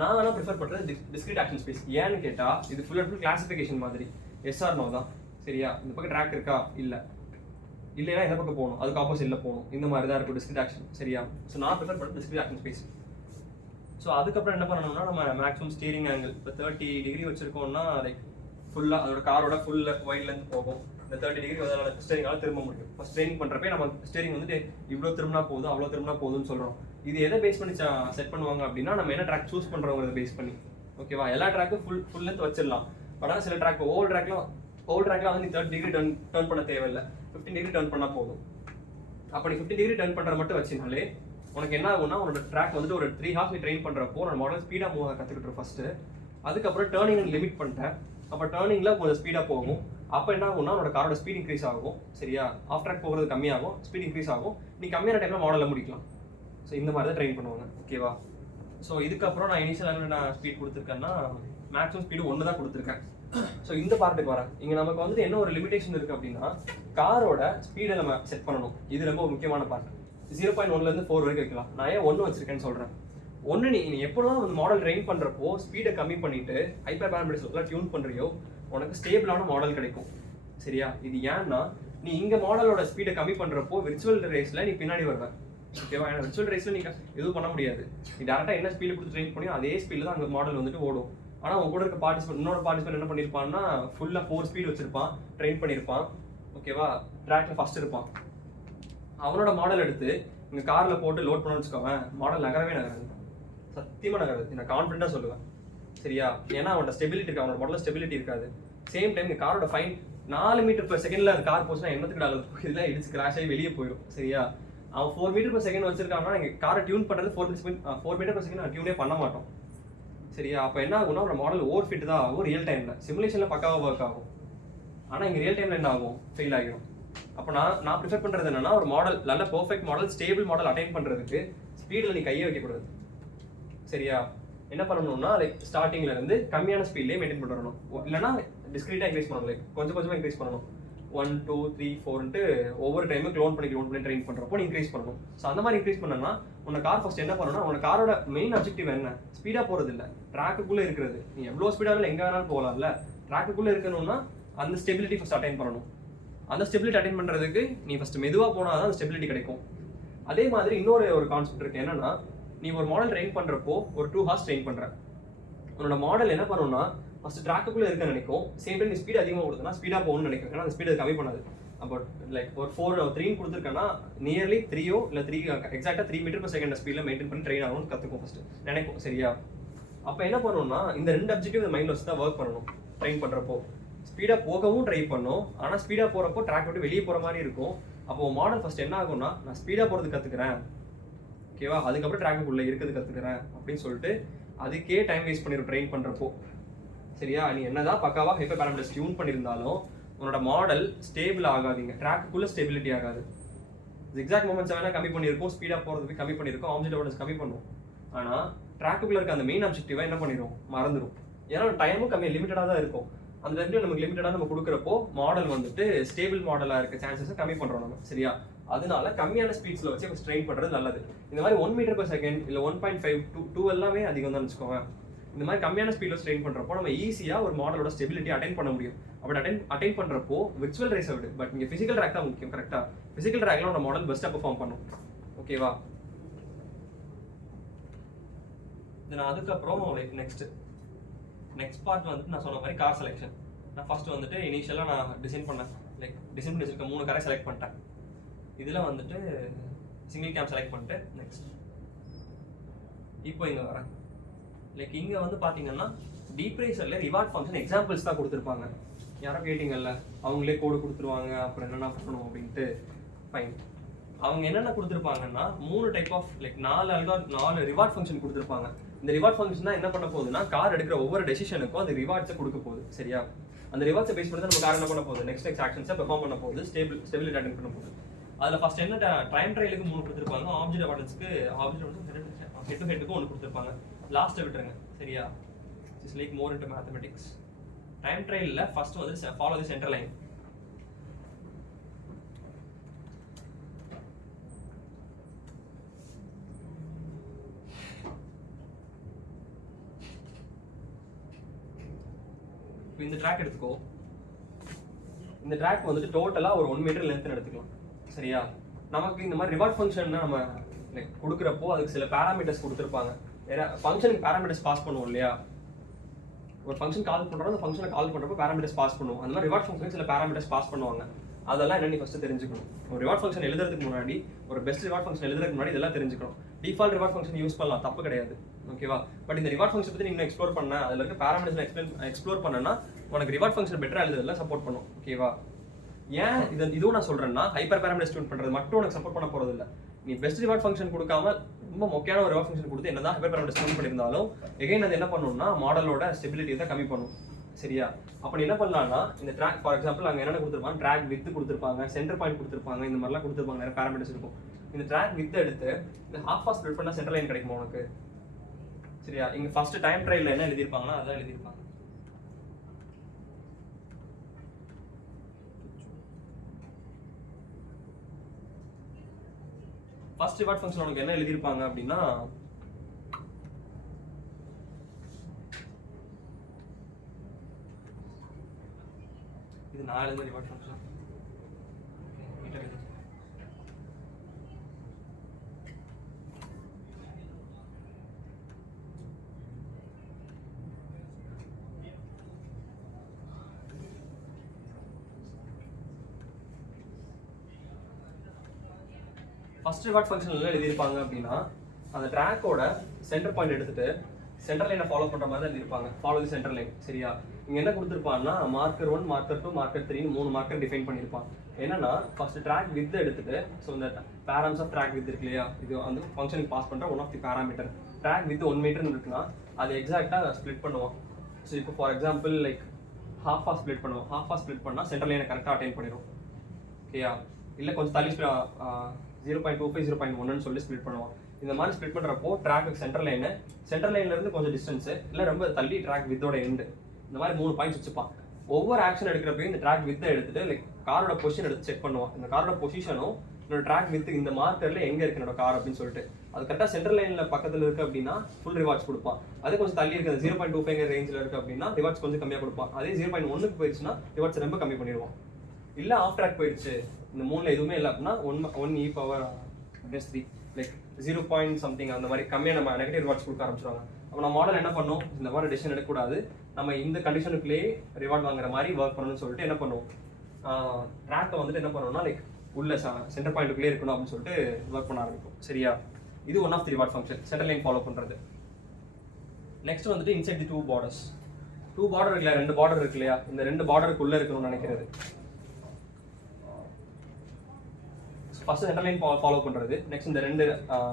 நான் வேணால் ப்ரிஃபர் பண்ணுறது டிஸ்க்ரீட் ஆக்ஷன் ஸ்பேஸ். ஏன்னு கேட்டால் இது ஃபுல் அண்ட் ஃபுல் கிளாசிஃபிகேஷன் மாதிரி. எஸ்ஆர் நோ தான். சரியா? இந்த பக்கம் ட்ராக் இருக்கா? இல்லைன்னா இந்த பக்கம் போகணும், அதுக்கு ஆப்போசிட்டில் போகணும். இந்த மாதிரி தான் இருக்கும் டிஸ்க்ரீட் ஆக்ஷன். சரியா? ஸோ நான் ப்ரிஃபர் பண்ணுறது டிஸ்க்ரீட் ஆக்ஷன் ஸ்பேஸ். ஸோ அதுக்கப்புறம் என்ன பண்ணணும்னா நம்ம மேக்ஸிமம் ஸ்டீரிங் ஆங்கிள் இப்போ 30 டிகிரி வச்சுருக்கோம்னா லைக் ஃபுல்லாக அதோட காரோட ஃபுல் வைட் லென்த் போகும். இந்த 30 டிகிரி அதோட ஸ்டேரிங்கால திரும்ப முடியும். ஃபஸ்ட் ட்ரெயினிங் பண்ணுறப்பே நம்ம ஸ்டேரிங் வந்துட்டு இவ்வளோ திரும்பினா போதும், அவ்வளோ திரும்பினா போதும்னு சொல்கிறோம். இது எதை பேஸ் பண்ணி செட் பண்ணுவாங்க அப்படின்னா நம்ம என்ன ட்ராக் சூஸ் பண்ணுறோங்கிறத பேஸ் பண்ணி. ஓகேவா? எல்லா ட்ராக்கும் ஃபுல் லென்த் வச்சிடலாம். பட் ஆனால் சில ட்ராக் ஓவர் ட்ராக்லாம் வந்து 30 டிகிரி டர்ன் பண்ண தேவையில்லை, 15 டிகிரி டர்ன் பண்ணால் போதும். அப்போ நீ 15 டிகிரி டர்ன் பண்ணுற மட்டும் வச்சினாலே உனக்கு என்ன ஆகும்னா உன்னோட ட்ராக் வந்துட்டு ஒரு 3 ஹார்ஸ் நீ ட்ரெயின் பண்ணுறப்போ உன்னோட மாடல் ஸ்பீடாக மூவ் கற்றுக்கிட்டு ஃபஸ்ட்டு. அதுக்கப்புறம் டேர்னிங் லிமிட் பண்ணிட்டேன். அப்போ டேர்னிங்கில் கொஞ்சம் ஸ்பீடாக போகும். அப்போ என்ன ஆகும்னா உன்னோட காரோட ஸ்பீட் இன்க்ரீஸ் ஆகும். சரியா, ஆஃப் ட்ராக் போகிறது கம்மியாகும், ஸ்பீட் இன்க்ரீஸ் ஆகும், நீ கம்மியான டைமில் மாடலில் முடிக்கலாம். ஸோ இந்த மாதிரி தான் ட்ரெயின் பண்ணுவாங்க. ஓகேவா? ஸோ இதுக்கப்புறம் நான் இனிஷியலாக நான் ஸ்பீட் கொடுத்துருக்கேன்னா மேக்ஸிமம் ஸ்பீடு 1 தான் கொடுத்துருக்கேன். ஸோ இந்த பார்ட்டுக்கு வரேன். இங்கே நமக்கு வந்துட்டு என்ன ஒரு லிமிடேஷன் இருக்குது அப்படின்னா காரோட ஸ்பீடை நம்ம செட் பண்ணணும். இது ரொம்ப முக்கியமான பார்ட். 0.1லேருந்து 4 வரைக்கும் வைக்கலாம். நான் ஏன் 1 வச்சிருக்கேன்னு சொல்கிறேன். ஒன்று நீ எப்போலாம் வந்து மாடல் ட்ரெயின் பண்ணுறப்போ ஸ்பீடை கம்மி பண்ணிவிட்டு ஹைப்பர் பேராமீட்டர்ஸ்லாம் டியூன் பண்ணுறியோ உனக்கு ஸ்டேபிளான மாடல் கிடைக்கும். சரியா? இது ஏன்னா நீ இங்கே மாடலோட ஸ்பீடை கம்மி பண்ணுறப்போ விர்ச்சுவல் ரேஸில் நீ பின்னாடி வருவேன். ஓகேவா? ஏன்னா விர்ச்சுவல் ரேஸில் நீ எதுவும் பண்ண முடியாது. நீ டேரெக்டாக என்ன ஸ்பீடு கொடுத்து ட்ரெயின் பண்ணியோ அதே ஸ்பீடில் தான் அங்கே மாடல் வந்துட்டு ஓடும். ஆனால் உங்க கூட இருக்க இன்னொரு பார்ட்டிசிபென்ட் என்ன பண்ணியிருப்பான்னா ஃபுல்லாக 4 ஸ்பீட் வச்சிருப்பான், ட்ரெயின் பண்ணியிருப்பான். ஓகேவா? ட்ராக்ல ஃபர்ஸ்ட் இருப்பான். அவனோட மாடல் எடுத்து இங்கே காரில் போட்டு லோட் பண்ணணும்னு வச்சுக்கோங்க, மாடல் நகரவே நகராது. சத்தியமாக நகராது. நான் கான்ஃபிடென்ட்டாக சொல்லுவேன். சரியா? ஏன்னா அவனோட ஸ்டெபிலிட்டி இருக்கு, அவனோட மாடலில் ஸ்டெபிலிட்டி இருக்காது. சேம் டைம் இந்த காரோட ஃபைன் 4 மீட்டர்/செகண்ட்ல அந்த கார் போச்சுன்னா என்னத்துக்கு டாலர் இதெல்லாம் இடிச்சு கிராஷ் ஆகி வெளியே போயிடும். சரியா? அவன் 4 மீட்டர்/செகண்ட் வச்சிருக்காங்கன்னா எங்கள் காரை டியூன் பண்ணுறது 4 மீட்டர்/செகண்ட் நான் டியூனே பண்ண மாட்டோம். சரியா? அப்போ என்ன ஆகும்னா ஒரு மாடல் ஓவர் ஃபிட் தான் ஆகும் ரியல் டைமில். சிமுலேஷனில் பக்காவாக ஒர்க் ஆகும். ஆனால் இங்கே ரியல் டைமில் என்ன ஆகும்? ஃபெயில் ஆகிடும். அப்போ நான் ப்ரிஃபர் பண்ணுறது என்னன்னா ஒரு மாடல் நல்ல perfect model stable model attain பண்ணுறதுக்கு ஸ்பீடில் நீ கையை வைக்கக்கூடாது. சரியா? என்ன பண்ணணும்னா லைக் ஸ்டார்டிங்ல இருந்து கம்மியான ஸ்பீட்லேயே மெயின்டைன் பண்ணி வரணும். இல்லைனா டிஸ்கிரீட்டாக இன்க்ரீஸ் பண்ணணும். லைக் கொஞ்சம் கொஞ்சமாக இன்க்ரீஸ் பண்ணணும். 1 2 3 4ன்ட்டு ஒவ்வொரு டைமும் க்ளோன் பண்ணி ட்ரெயின் பண்ணுறப்போ நீ இன்க்ரீஸ் பண்ணணும். ஸோ அந்த மாதிரி இன்க்ரீஸ் பண்ணனா உன்னை கார் ஃபர்ஸ்ட் என்ன பண்ணணும்னா உன்னோட காரோட மெயின் அப்ஜெக்டிவ் என்ன? ஸ்பீடாக போகிறது இல்லை, ட்ராக்குக்குள்ளே இருக்கிறது. நீ எவ்வளோ ஸ்பீடாக எங்கே வேணாலும் போகலாம்ல, ட்ராக்குக்குள்ளே இருக்கணும்னா அந்த ஸ்டெபிலிட்டி ஃபர்ஸ்ட் அட்டைன் பண்ணணும். அந்த ஸ்டெபிலிட்டி அட்டைன் பண்ணுறதுக்கு நீ ஃபர்ஸ்ட் மெதுவாக போனால் தான் அந்த ஸ்டெபிலிட்டி கிடைக்கும். அதே மாதிரி இன்னொரு கான்செப்ட் இருக்குது. என்னன்னா நீ ஒரு மாடல் ட்ரெயின் பண்ணுறப்போ ஒரு 2 ஹார்ஸ் ட்ரெயின் பண்ணுற உன்னோட மாடல் என்ன பண்ணணும்னா ஃபர்ஸ்ட் ட்ராக்குக்குள்ளே இருக்க நினைக்கும். சேம் டைம் நீ ஸ்பீட் அதிகமாக கொடுத்தனா ஸ்பீடாக போகணும்னு நினைக்கும். ஏன்னா அந்த ஸ்பீட் கம்மி பண்ணாது. அப்போ லைக் ஒரு 3 கொடுத்துருக்கேன்னா நியர்லி 3 இல்லை 3 எக்ஸாக்டாக 3 மீட்டர்/செகண்ட் ஸ்பீடில் மெயின்டைன் பண்ணி ட்ரெயின் ஆகணும்னு கற்றுக்கும் ஃபர்ஸ்ட் நினைக்கும். சரியா? அப்போ என்ன பண்ணணும்னா இந்த 2 அப்ஜெக்டிவ் இந்த மைண்டில் வச்சு தான் ஒர்க் பண்ணணும். ட்ரெயின் பண்ணுறப்போ ஸ்பீடாக போகவும் ட்ரை பண்ணும். ஆனால் ஸ்பீடாக போகிறப்போ ட்ராக் விட்டு வெளியே போகிற மாதிரி இருக்கும். அப்போ மாடல் ஃபர்ஸ்ட் என்ன ஆகும்னா நான் ஸ்பீடாக போகிறது கற்றுக்கிறேன். ஓகேவா? அதுக்கப்புறம் ட்ராக்குக்குள்ளே இருக்கிறது கற்றுக்கிறேன் அப்படின்னு சொல்லிட்டு அதுக்கே டைம் வேஸ்ட் பண்ணிடும் ட்ரெயின் பண்ணுறப்போ. சரியா? நீ என்னதான் பக்காவாக ஹைப்பர் பேராமீட்டர்ஸ் டியூன் பண்ணியிருந்தாலும் உன்னோட மாடல் ஸ்டேபிள் ஆகாதீங்க, ட்ராக்குக்குள்ளே ஸ்டெபிலிட்டி ஆகாது. எக்ஸாக்ட் மூமெண்ட்ஸ் வேணால் கம்மி பண்ணியிருக்கோம், ஸ்பீடாக போகிறதுக்கு கம்மி பண்ணியிருக்கோம், ஆப்ஜெக்ட் அவார்டன்ஸ் கம்மி பண்ணும். ஆனால் ட்ராக்குக்குள்ளே இருக்க அந்த மெயின் அப்ஜெக்டிவாக என்ன பண்ணிடும்? மறந்துடும். ஏன்னா டைமும் கம்மி லிமிட்டடாக தான் இருக்கும். அந்த டைம்ல நமக்கு லிமிட்டடாக நம்ம கொடுக்குறப்போ மாடல் வந்துட்டு ஸ்டேபிள் மாடலாக இருக்க சான்சஸை கம்மி பண்ணுறோம் நம்ம. சரியா? அதனால கம்மியான ஸ்பீட்ஸில் வச்சு ட்ரெயின் பண்ணுறது நல்லது. இந்த மாதிரி 1 மீட்டர்/செகண்ட் இல்லை 1.5 2 எல்லாமே அதிகம் தான் வச்சுக்கோங்க. இந்த மாதிரி கம்மியான ஸ்பீடில் ட்ரெயின் பண்ணுறப்போ நம்ம ஈஸியாக ஒரு மாடலோட ஸ்டெபிலிட்டி அட்டைன் பண்ண முடியும். அப்படி அட்டைன் பண்ணுறப்போ விர்ச்சுவல் ரேஸை விடு, பட் இங்கே ஃபிசிக்கல் ட்ராக் தான் முக்கியம். கரெக்டாக ஃபிசிக்கல் ட்ராக்ல உன்னோட மாடல் பெஸ்ட்டாக பெர்ஃபார்ம் பண்ணும். ஓகேவா? தென் அதுக்கப்புறம் லைக் நெக்ஸ்ட் பார்ட் வந்துட்டு நான் சொன்ன மாதிரி கார் செலெக்ஷன். நான் ஃபர்ஸ்ட் வந்துட்டு இனிஷியலாக நான் டிசைன் பண்ணி வச்சிருக்க 3 காரை செலக்ட் பண்ணிட்டேன். இதில் வந்துட்டு சிங்கிள் கேம் செலக்ட் பண்ணிட்டு நெக்ஸ்ட் இப்போ இங்கே வரேன். லைக் இங்கே வந்து பார்த்தீங்கன்னா DeepRacerல ரிவார்ட் ஃபங்க்ஷன் எக்ஸாம்பிள்ஸ் தான் கொடுத்துருப்பாங்க. யாரோ கேட்டிங்கல்ல, அவங்களே கோடு கொடுத்துருவாங்க, அப்புறம் என்னென்ன பண்ணணும் அப்படின்ட்டு. ஃபைன். அவங்க என்னென்ன கொடுத்துருப்பாங்கன்னா 3 type of like 4 reward function கொடுத்துருப்பாங்க. இந்த ரிவார்ட் ஃபங்க்ஷன் தான் என்ன பண்ண போகுதுன்னா கார் எடுக்கிற ஒவ்வொரு டெசிஷனுக்கும் அந்த ரிவார்ட்ஸை கொடுக்க போகுது. சரியா? அந்த ரிவார்ட்ஸை பேஸ் பண்ணி தான் நம்ம கார் என்ன பண்ண போகுது, நெக்ஸ்ட் ஆக்ஷன்ஸை பெர்ஃபார்ம் பண்ண போகுது, ஸ்டெபிலிட்டி அட்டன் பண்ண போகுது. அதில் ஃபர்ஸ்ட் என்ன டைம் ட்ரையலுக்கு 3 கொடுத்துருப்பாங்க, ஆப்ஜெக்ட் அவார்டன்ஸ்க்கு ஹெட் டு ஹெட்டுக்கு 1 கொடுத்துருப்பாங்க. லாஸ்ட்டை விட்டுருங்க. சரியா? It's like more into mathematics. Time ட்ரையலில் ஃபர்ஸ்ட் வந்து ஃபாலோ தி சென்டர் லைன். இந்த ட்ராக் எடுத்துக்கோ. இந்த ட்ராக் வந்துட்டு டோட்டலாக ஒரு 1 மீட்டர் லென்த் எடுத்துக்கலாம். சரியா? நமக்கு இந்த மாதிரி ரிவார்ட் ஃபங்க்ஷன் நம்ம லைக் கொடுக்குறப்போ அதுக்கு சில பேராமீட்டர்ஸ் கொடுத்துருப்பாங்க. வேற ஃபங்க்ஷனுக்கு பேராமீட்டர்ஸ் பாஸ் பண்ணுவோம் இல்லையா? ஒரு ஃபங்க்ஷன் கால் பண்ணுறோம், அந்த ஃபங்க்ஷனை கால் பண்ணுறப்போ பேராமீட்டர்ஸ் பாஸ் பண்ணுவோம். அந்த மாதிரி ரிவார்ட் ஃபங்க்ஷன் சில பேராமீட்டர்ஸ் பாஸ் பண்ணுவாங்க. அதெல்லாம் என்ன நீ ஃபர்ஸ்ட் தெரிஞ்சுக்கணும். ஒரு ரிவார்ட் ஃபங்க்ஷன் எழுதுறதுக்கு முன்னாடி, ஒரு பெஸ்ட் ரிவார்ட் ஃபங்க்ஷன் எழுதுறதுக்கு முன்னாடி இதெல்லாம் தெரிஞ்சுக்கணும். டிஃபால்ட் ரிவார்ட் ஃபங்க்ஷன் யூஸ் பண்ணலாம், தப்பு கிடையாது. ஓகேவா? பட் இந்த ரிவார்ட் ஃபங்க்ஷன் பற்றி நீங்க எக்ஸ்ப்ளோர் பண்ண, அதில் இருக்க பேராமீட்டர்ஸ் எக்ஸ்ப்ளோர் பண்ணனா உனக்கு ரிவார்ட் ஃபங்க்ஷன் பெட்டரா எழுதுறதுல சப்போர்ட் பண்ணும். ஓகேவா? ஏன் இதுவும் நான் சொல்றேன்னா ஹைப்பர் பேராமீட்டர்ஸ் டியூன் பண்றது மட்டும் உனக்கு சப்போர்ட் பண்ண போறது இல்லை. நீ பெஸ்ட் ரிவார்ட் ஃபங்க்ஷன் கொடுக்காம ரொம்ப மொக்கையான ஒரு ரிவார்ட் ஃபங்க்ஷன் கொடுத்து என்னதான் ஹைப்பர் பேராமீட்டர்ஸ் டியூன் பண்ணியிருந்தாலும் எகைன் அது என்ன பண்ணும்னா மாடலோட ஸ்டெபிலிட்டி தான் கம்மி பண்ணும். சரியா? அப்போ நீ என்ன பண்ணலாம்னா இந்த ட்ராக் ஃபார் எக்ஸாம்பிள் அங்கே என்னென்ன கொடுத்துருப்பாங்க, ட்ராக் வித் கொடுத்துருப்பாங்க, சென்டர் பாயிண்ட் கொடுத்துருப்பாங்க, இந்த மாதிரிலாம் கொடுத்துருப்பாங்க, நிறைய பேராமீட்டர்ஸ் இருக்கும். இந்த ட்ராக் வித் எடுத்து இந்த ஹாஃப் ஸ்ப்ளிட் பண்ணால் சென்டர் லைன் கிடைக்குமா உனக்கு? சரியா? இங்கே ஃபர்ஸ்ட் டைம் ட்ரையலில் என்ன எழுதியிருப்பாங்கன்னா அதான் எழுதியிருப்பாங்க. ஃபர்ஸ்ட் ரிவார்ட் ஃபங்க்ஷன் உனக்கு என்ன எழுதியிருப்பாங்க அப்படின்னா இது 4 reward function. First reward function என்ன எழுதியிருப்பாங்க அப்படின்னா அந்த ட்ராக்கோட சென்டர் பாயிண்ட் எடுத்துட்டு சென்டர் லைனை ஃபாலோ பண்ணுற மாதிரி தான் எழுதியிருப்பாங்க. Follow the centre line. சரியா? இங்கே என்ன கொடுத்துருப்பாங்கன்னா marker 1, marker 2, marker 3 3 marker define பண்ணியிருப்பான். என்னன்னா ஃபர்ஸ்ட் ட்ராக் வித் எடுத்துட்டு ஸோ இந்த பேரம்ஸ் ஆஃப் ட்ராக் வித் இருக்கு இல்லையா, இது அந்த ஃபங்க்ஷனுக்கு பாஸ் பண்ணுற one of the parameter. Track with 1 மீட்டர்னு இருக்குன்னா அது எக்ஸாக்டாக ஸ்ப்ளிட் பண்ணுவோம். ஸோ இப்போ ஃபார் எக்ஸாம்பிள் லைக் ஹாஃபாக ஸ்ப்ளிட் பண்ணுவோம். ஹாஃபாக ஸ்ப்ளிட் பண்ணால் சென்டர் லைனை கரெக்டாக அட்டைன் பண்ணிடும். ஓகேயா? இல்லை கொஞ்சம் தள்ளி 0.25 0.1ன்னு சொல்லி ஸ்ப்ளிட் பண்ணுவோம். இந்த மாதிரி ஸ்ப்ளிட் பண்ணுறப்போ ட்ராக்கு சென்டர் லைன்லேருந்து கொஞ்சம் டிஸ்டன்ஸு இல்லை ரொம்ப தள்ளி ட்ராக் வித்தோட எண்டு, இந்த மாதிரி 3 பாயிண்ட்ஸ் வச்சுப்பான். ஒவ்வொரு ஆக்ஷன் எடுக்கிறப்பையும் இந்த ட்ராக் வித்தை எடுத்துட்டு லைக் காரோட பொசிஷன் எடுத்து செக் பண்ணுவான். இந்த காரோட பொசிஷனும் என்னோட ட்ராக் வித்து இந்த மார்க்கரில் எங்கே இருக்கு என்னோட கார் அப்படின்னு சொல்லிட்டு அது கரெக்டாக சென்டர் லைனில் பக்கத்தில் இருக்குது அப்படின்னா ஃபுல் ரிவார்ட்ஸ் கொடுப்பான். அது கொஞ்சம் தள்ளி இருக்குது 0.25 ரேஞ்சில் இருக்குது அப்படின்னா ரிவார்ட்ஸ் கொஞ்சம் கம்மியாக கொடுப்பான். அதே 0.1க்கு போயிடுச்சுன்னா ரிவார்ட்ஸ் ரொம்ப கம்மி பண்ணிடுவான். இல்லை ஆஃப் ட்ராக் போயிடுச்சு, இந்த 3ல் எதுவுமே இல்லை அப்படின்னா 1e⁻3 லைக் 0. something அந்த மாதிரி கம்மியாக நம்ம நெகட்டிவ் ரிவார்ட்ஸ் கொடுக்க ஆரம்பிச்சிருவாங்க. அப்போ நம்ம மாடல் என்ன பண்ணும், இந்த மாதிரி டெசிஷன் எடுக்கக்கூடாது, நம்ம இந்த கண்டிஷனுக்குள்ளேயே ரிவார்ட் வாங்குற மாதிரி ஒர்க் பண்ணணும்னு சொல்லிட்டு என்ன பண்ணுவோம், ட்ராக்கை வந்துட்டு என்ன பண்ணணும்னா லைக் உள்ள சென்டர் பாயிண்ட்டுக்குள்ளே இருக்கணும் அப்படின்னு சொல்லிட்டு ஒர்க் பண்ண ஆரம்பிக்கும். சரியா? இது one of the reward function, centre line follow பண்ணுறது. நெக்ஸ்ட் வந்துட்டு இன்சைட் தி 2 borders. 2 பார்டர் இருக்குல்ல, 2 பார்டர் இருக்கு இல்லையா, இந்த 2 பார்டருக்குள்ளே இருக்கணும்னு நினைக்கிறது. ஃபர்ஸ்ட் சென்டர் லைன் ஃபாலோ பண்ணுறது. நெக்ஸ்ட் இந்த 2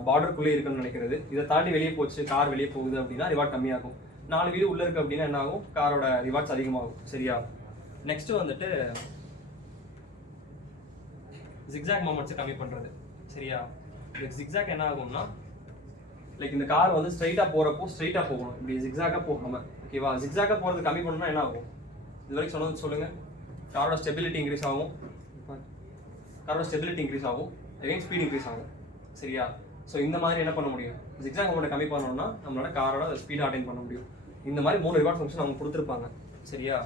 பார்டருக்குள்ளே இருக்கணும்னு நினைக்கிறது. இதை தாண்டி வெளியே போச்சு, கார் வெளியே போகுது அப்படின்னா ரிவார்ட் கம்மியாகும். 4 வீடு உள்ளே இருக்குது அப்படின்னா என்ன ஆகும், காரோட ரிவார்ட்ஸ் அதிகமாகும். சரியா? நெக்ஸ்ட் வந்துட்டு ஜிக்ஸாக் மொமெண்ட்ஸை கம்மி பண்ணுறது. சரியா? இந்த ஜிக்ஸாக் என்ன ஆகும்னா லைக் இந்த கார் வந்து ஸ்ட்ரைட்டாக போகிறப்போ ஸ்ட்ரைட்டாக போகணும், இப்படி ஜிக்ஸாக்காக போகாமல். ஓகேவா? ஜிக்ஸாக்காக போகிறது கம்மி பண்ணணும்னா என்ன ஆகும், இது வரைக்கும் சொன்னது சொல்லுங்கள். காரோட ஸ்டெபிலிட்டி இன்க்ரீஸ் ஆகும், அகைன் ஸ்பீட் இன்க்ரீஸ் ஆகும். சரியா? ஸோ இந்த மாதிரி என்ன பண்ண முடியும், ஜிக்ஸாக் மொமெண்ட்டை கம்மி பண்ணணும்னா நம்மளோட காரோட ஸ்பீடை அட்டைன் பண்ண முடியும். இந்த மாதிரி 3 ரிவார்ட் ஃபங்க்ஷன் அவங்க கொடுத்துருப்பாங்க. சரியா?